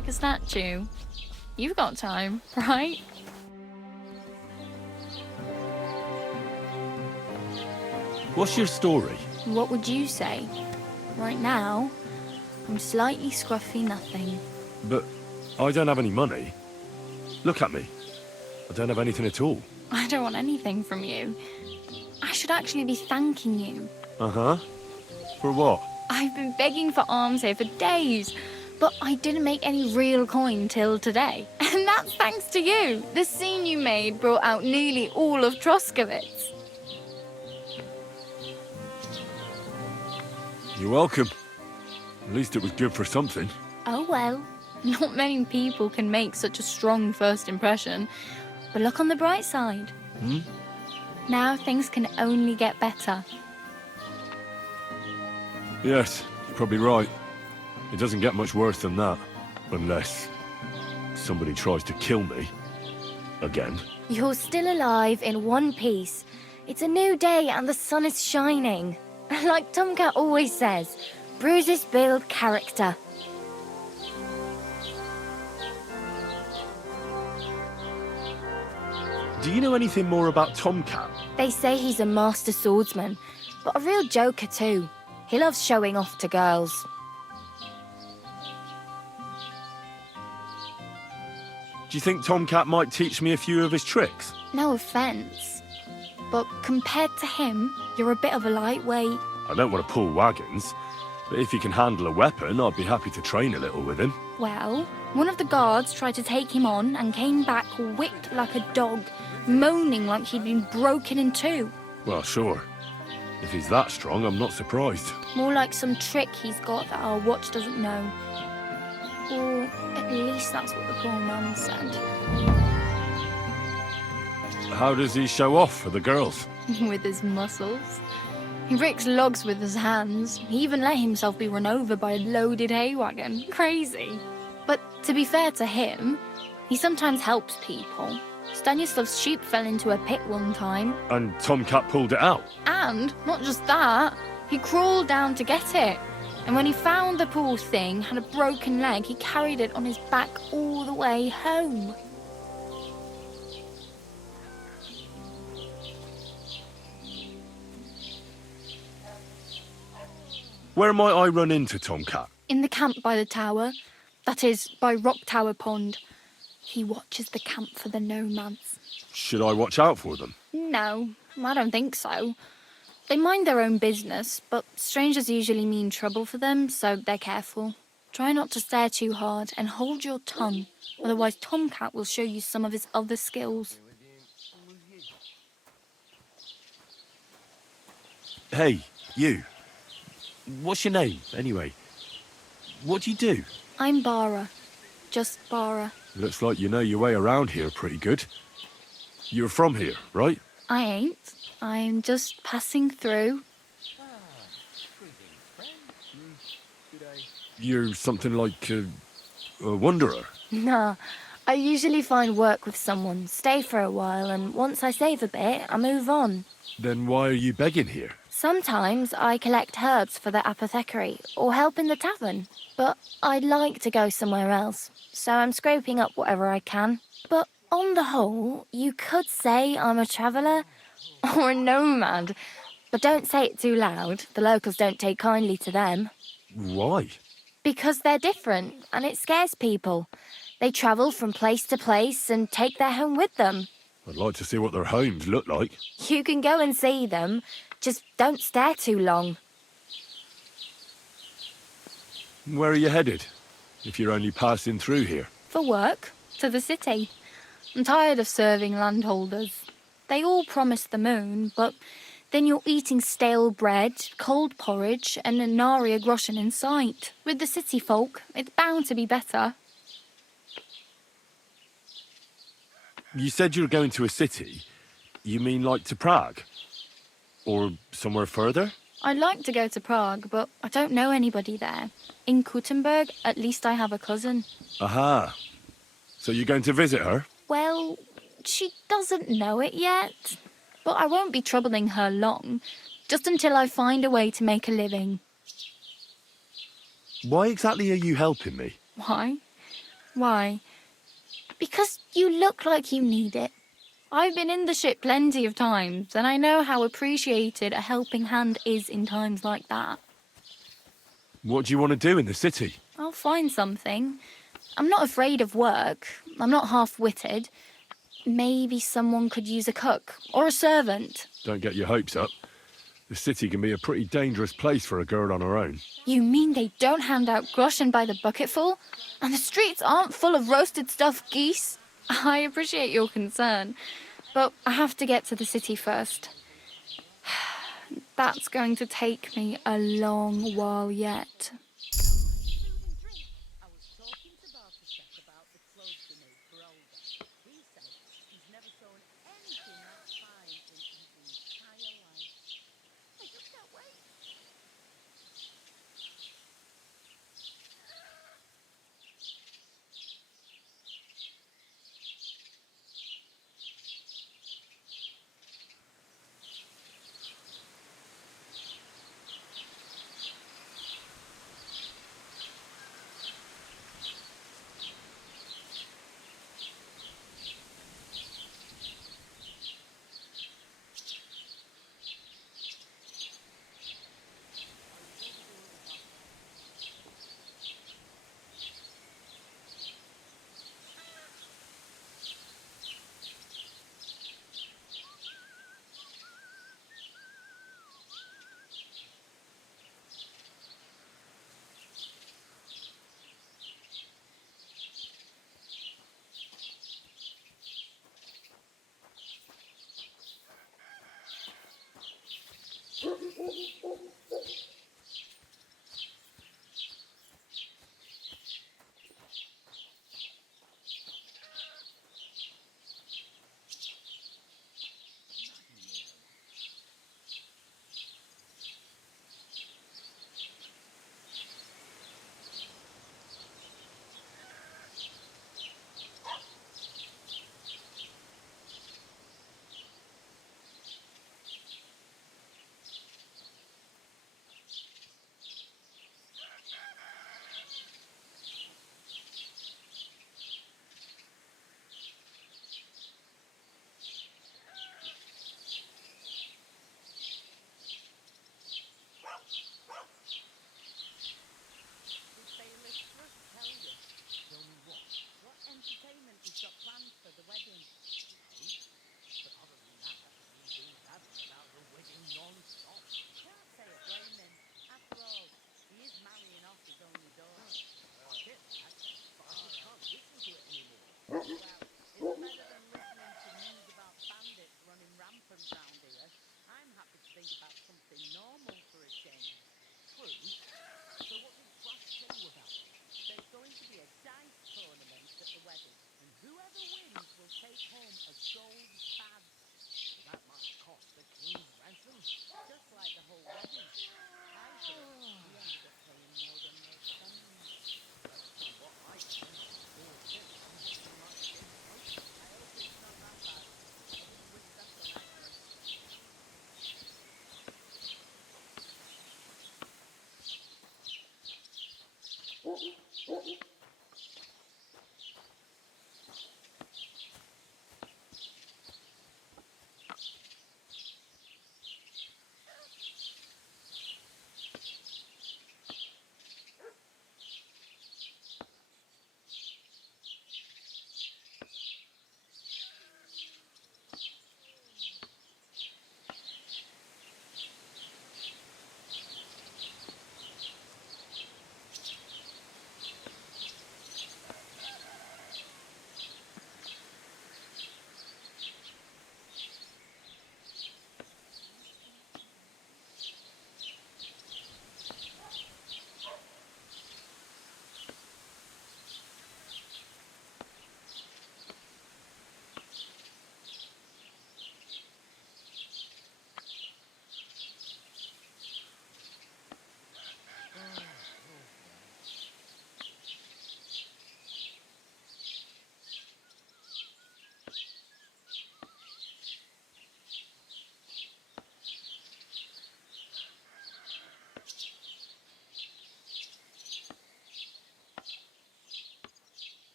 Like a statue. You've got time, right? What's your story? What would you say? Right now, I'm slightly scruffy nothing. But I don't have any money. Look at me. I don't have anything at all. I don't want anything from you. I should actually be thanking you. Uh-huh. For what? I've been begging for alms here for days, but I didn't make any real coin till today. And that's thanks to you. The scene you made brought out nearly all of Troskowitz. You're welcome. At least it was good for something. Oh well, not many people can make such a strong first impression. But look on the bright side. Now things can only get better. Yes, you're probably right. It doesn't get much worse than that. Unless somebody tries to kill me. Again. You're still alive in one piece. It's a new day and the sun is shining. Like Tomcat always says, bruises build character. Do you know anything more about Tomcat? They say he's a master swordsman, but a real joker too. He loves showing off to girls. Do you think Tomcat might teach me a few of his tricks? No offence, but compared to him, you're a bit of a lightweight. I don't want to pull wagons, but if he can handle a weapon, I'd be happy to train a little with him. Well, one of the guards tried to take him on and came back whipped like a dog, moaning like he'd been broken in two. Well, sure. If he's that strong, I'm not surprised. More like some trick he's got that our watch doesn't know. Or at least that's what the poor man said. How does he show off for the girls? With his muscles. He ricks logs with his hands. He even let himself be run over by a loaded hay wagon. Crazy. But to be fair to him, he sometimes helps people. Stanislav's sheep fell into a pit one time. And Tomcat pulled it out. And, not just that, he crawled down to get it. And when he found the poor thing had a broken leg, he carried it on his back all the way home. Where might I run into Tomcat? In the camp by the tower. That is, by Rock Tower Pond. He watches the camp for the nomads. Should I watch out for them? No, I don't think so. They mind their own business, but strangers usually mean trouble for them, so they're careful. Try not to stare too hard and hold your tongue, otherwise Tomcat will show you some of his other skills. Hey, you. What's your name, anyway? What do you do? I'm Bara. Just Bara. Looks like you know your way around here pretty good. You're from here, right? I ain't. I'm just passing through. You're something like a wanderer. Nah, I usually find work with someone, stay for a while, and once I save a bit, I move on. Then why are you begging here? Sometimes I collect herbs for the apothecary or help in the tavern, but I'd like to go somewhere else, so I'm scraping up whatever I can. But on the whole, you could say I'm a traveller or a nomad, but don't say it too loud. The locals don't take kindly to them. Why? Because they're different, and it scares people. They travel from place to place and take their home with them. I'd like to see what their homes look like. You can go and see them, just don't stare too long. Where are you headed, if you're only passing through here? For work, to the city. I'm tired of serving landholders. They all promise the moon, but then you're eating stale bread, cold porridge, and a nary a groschen in sight. With the city folk, it's bound to be better. You said you were going to a city. You mean like to Prague? Or somewhere further? I'd like to go to Prague, but I don't know anybody there. In Kuttenberg, at least I have a cousin. Aha. So you're going to visit her? Well, she doesn't know it yet. But I won't be troubling her long, just until I find a way to make a living. Why exactly are you helping me? Why? Why? Because you look like you need it. I've been in the ship plenty of times, and I know how appreciated a helping hand is in times like that. What do you want to do in the city? I'll find something. I'm not afraid of work. I'm not half-witted. Maybe someone could use a cook or a servant. Don't get your hopes up. The city can be a pretty dangerous place for a girl on her own. You mean they don't hand out groschen by the bucketful? And the streets aren't full of roasted stuffed geese? I appreciate your concern, but I have to get to the city first. That's going to take me a long while yet.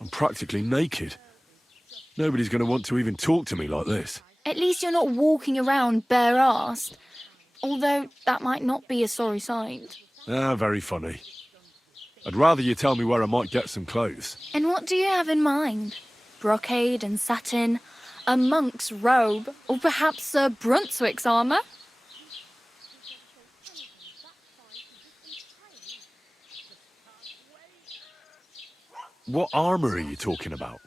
I'm practically naked. Nobody's going to want to even talk to me like this. At least you're not walking around bare-assed. Although that might not be a sorry sight. Ah, very funny. I'd rather you tell me where I might get some clothes. And what do you have in mind? Brocade and satin? A monk's robe? Or perhaps Sir Brunswick's armour? What armour are you talking about?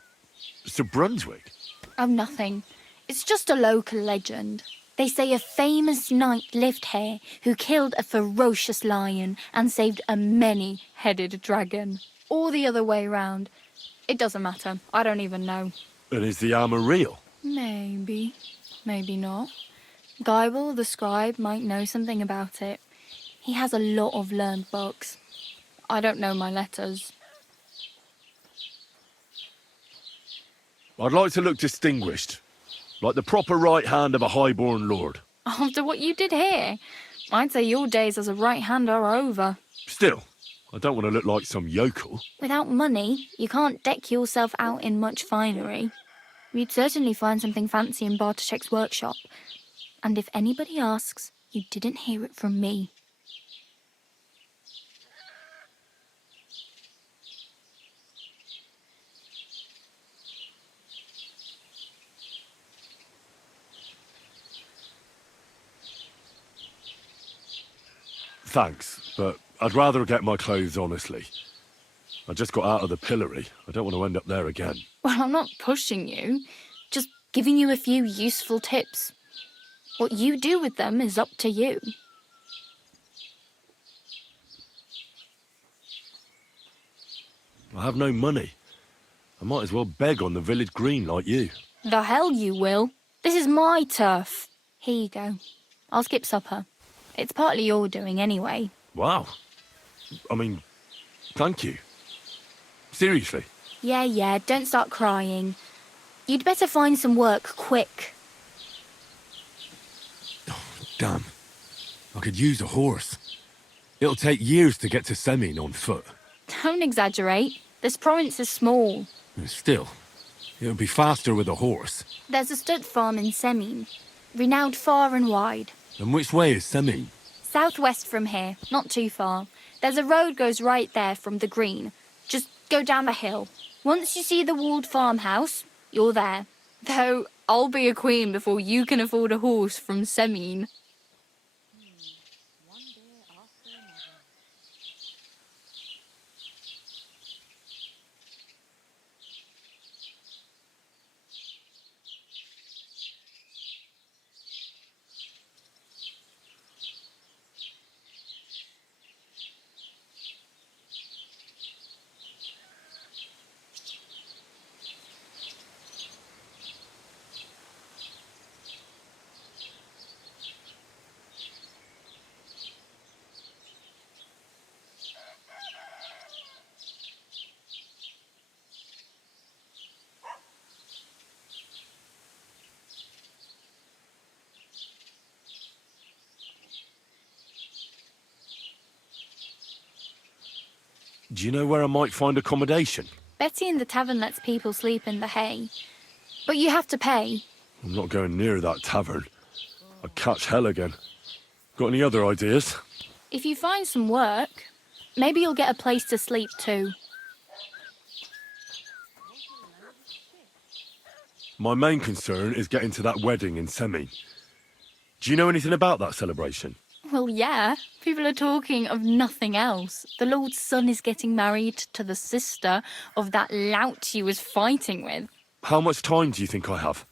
Sir Brunswick? Oh, nothing. It's just a local legend. They say a famous knight lived here who killed a ferocious lion and saved a many-headed dragon. Or the other way round. It doesn't matter. I don't even know. And is the armour real? Maybe. Maybe not. Geibel, the scribe, might know something about it. He has a lot of learned books. I don't know my letters. I'd like to look distinguished. Like the proper right hand of a highborn lord. After what you did here, I'd say your days as a right hand are over. Still, I don't want to look like some yokel. Without money, you can't deck yourself out in much finery. You'd certainly find something fancy in Bartoszek's workshop. And if anybody asks, you didn't hear it from me. Thanks, but I'd rather get my clothes honestly. I just got out of the pillory. I don't want to end up there again. Well, I'm not pushing you, just giving you a few useful tips. What you do with them is up to you. I have no money. I might as well beg on the village green like you. The hell you will. This is my turf. Here you go. I'll skip supper. It's partly your doing anyway. Wow. I mean, thank you. Seriously. Yeah, don't start crying. You'd better find some work quick. Damn. I could use a horse. It'll take years to get to Semin on foot. Don't exaggerate. This province is small. Still, it'll be faster with a horse. There's a stud farm in Semin, renowned far and wide. And which way is Semin? Southwest from here, not too far. There's a road goes right there from the green. Just go down the hill. Once you see the walled farmhouse, you're there. Though I'll be a queen before you can afford a horse from Semin. Do you know where I might find accommodation? Betty in the tavern lets people sleep in the hay. But you have to pay. I'm not going near that tavern. I'd catch hell again. Got any other ideas? If you find some work, maybe you'll get a place to sleep too. My main concern is getting to that wedding in Semin. Do you know anything about that celebration? Well, yeah. People are talking of nothing else. The Lord's son is getting married to the sister of that lout you was fighting with. How much time do you think I have?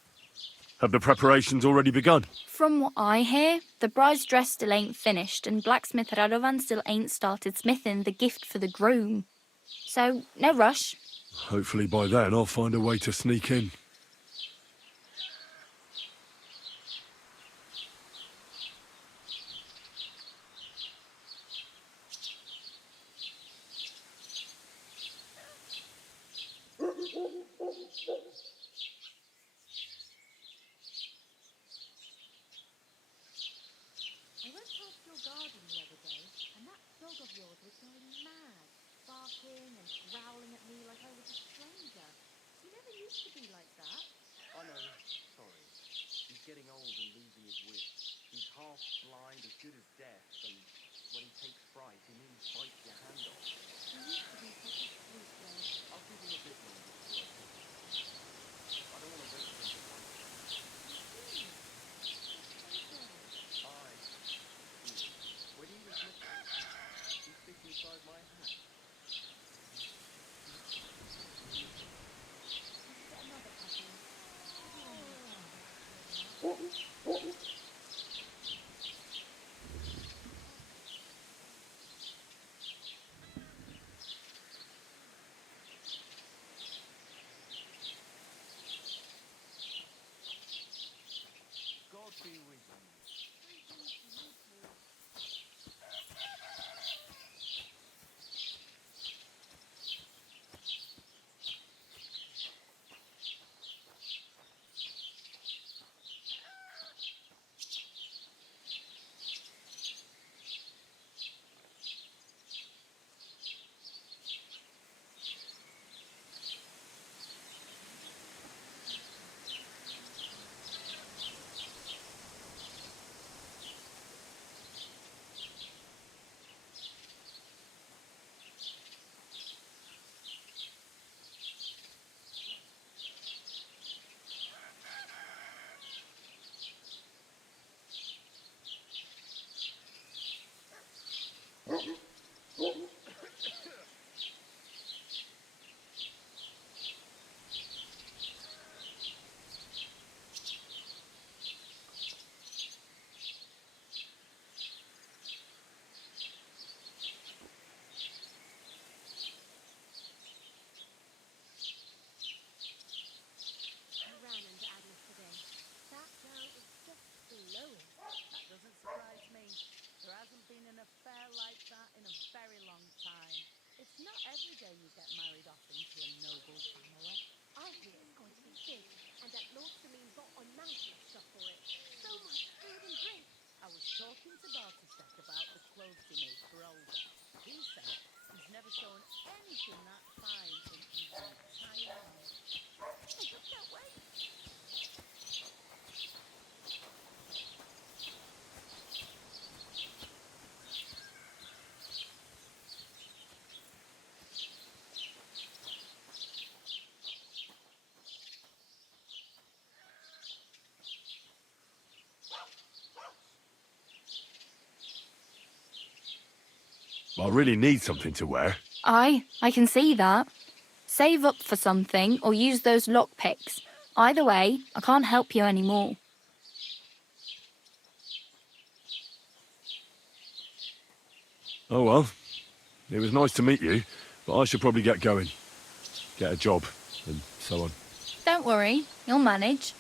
Have the preparations already begun? From what I hear, the bride's dress still ain't finished and blacksmith Radovan still ain't started smithing the gift for the groom. So, no rush. Hopefully by then I'll find a way to sneak in. I went past your garden the other day, and that dog of yours was going mad, barking and growling at me like I was a stranger. used to be like that. I know, sorry. He's getting old and losing his wits. He's half blind, as good as deaf, and when he takes fright, he nearly bites your hand off. He used to be such a sweet lad. I'll give him a bit longer before I take him back. I don't want to wait for him to bite me. Aye. When he was little, he fit inside my hat. God be with you. I ran into Agnes today. That girl is just glowing. That doesn't surprise me. There hasn't been an affair like that in a very long time. It's not every day you get married off into a noble family. I hear it's going to be big, and that Lord Salim bought a mountain of stuff for it. So much food and drink. I was talking to Bartisek about the clothes he made for Olga. He said he's never sewn anything that fine in his entire life. I just can't wait. I really need something to wear. I can see that. Save up for something or use those lockpicks. Either way, I can't help you anymore. Oh well. It was nice to meet you, but I should probably get going. Get a job, and so on. Don't worry, you'll manage.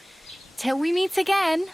Till we meet again.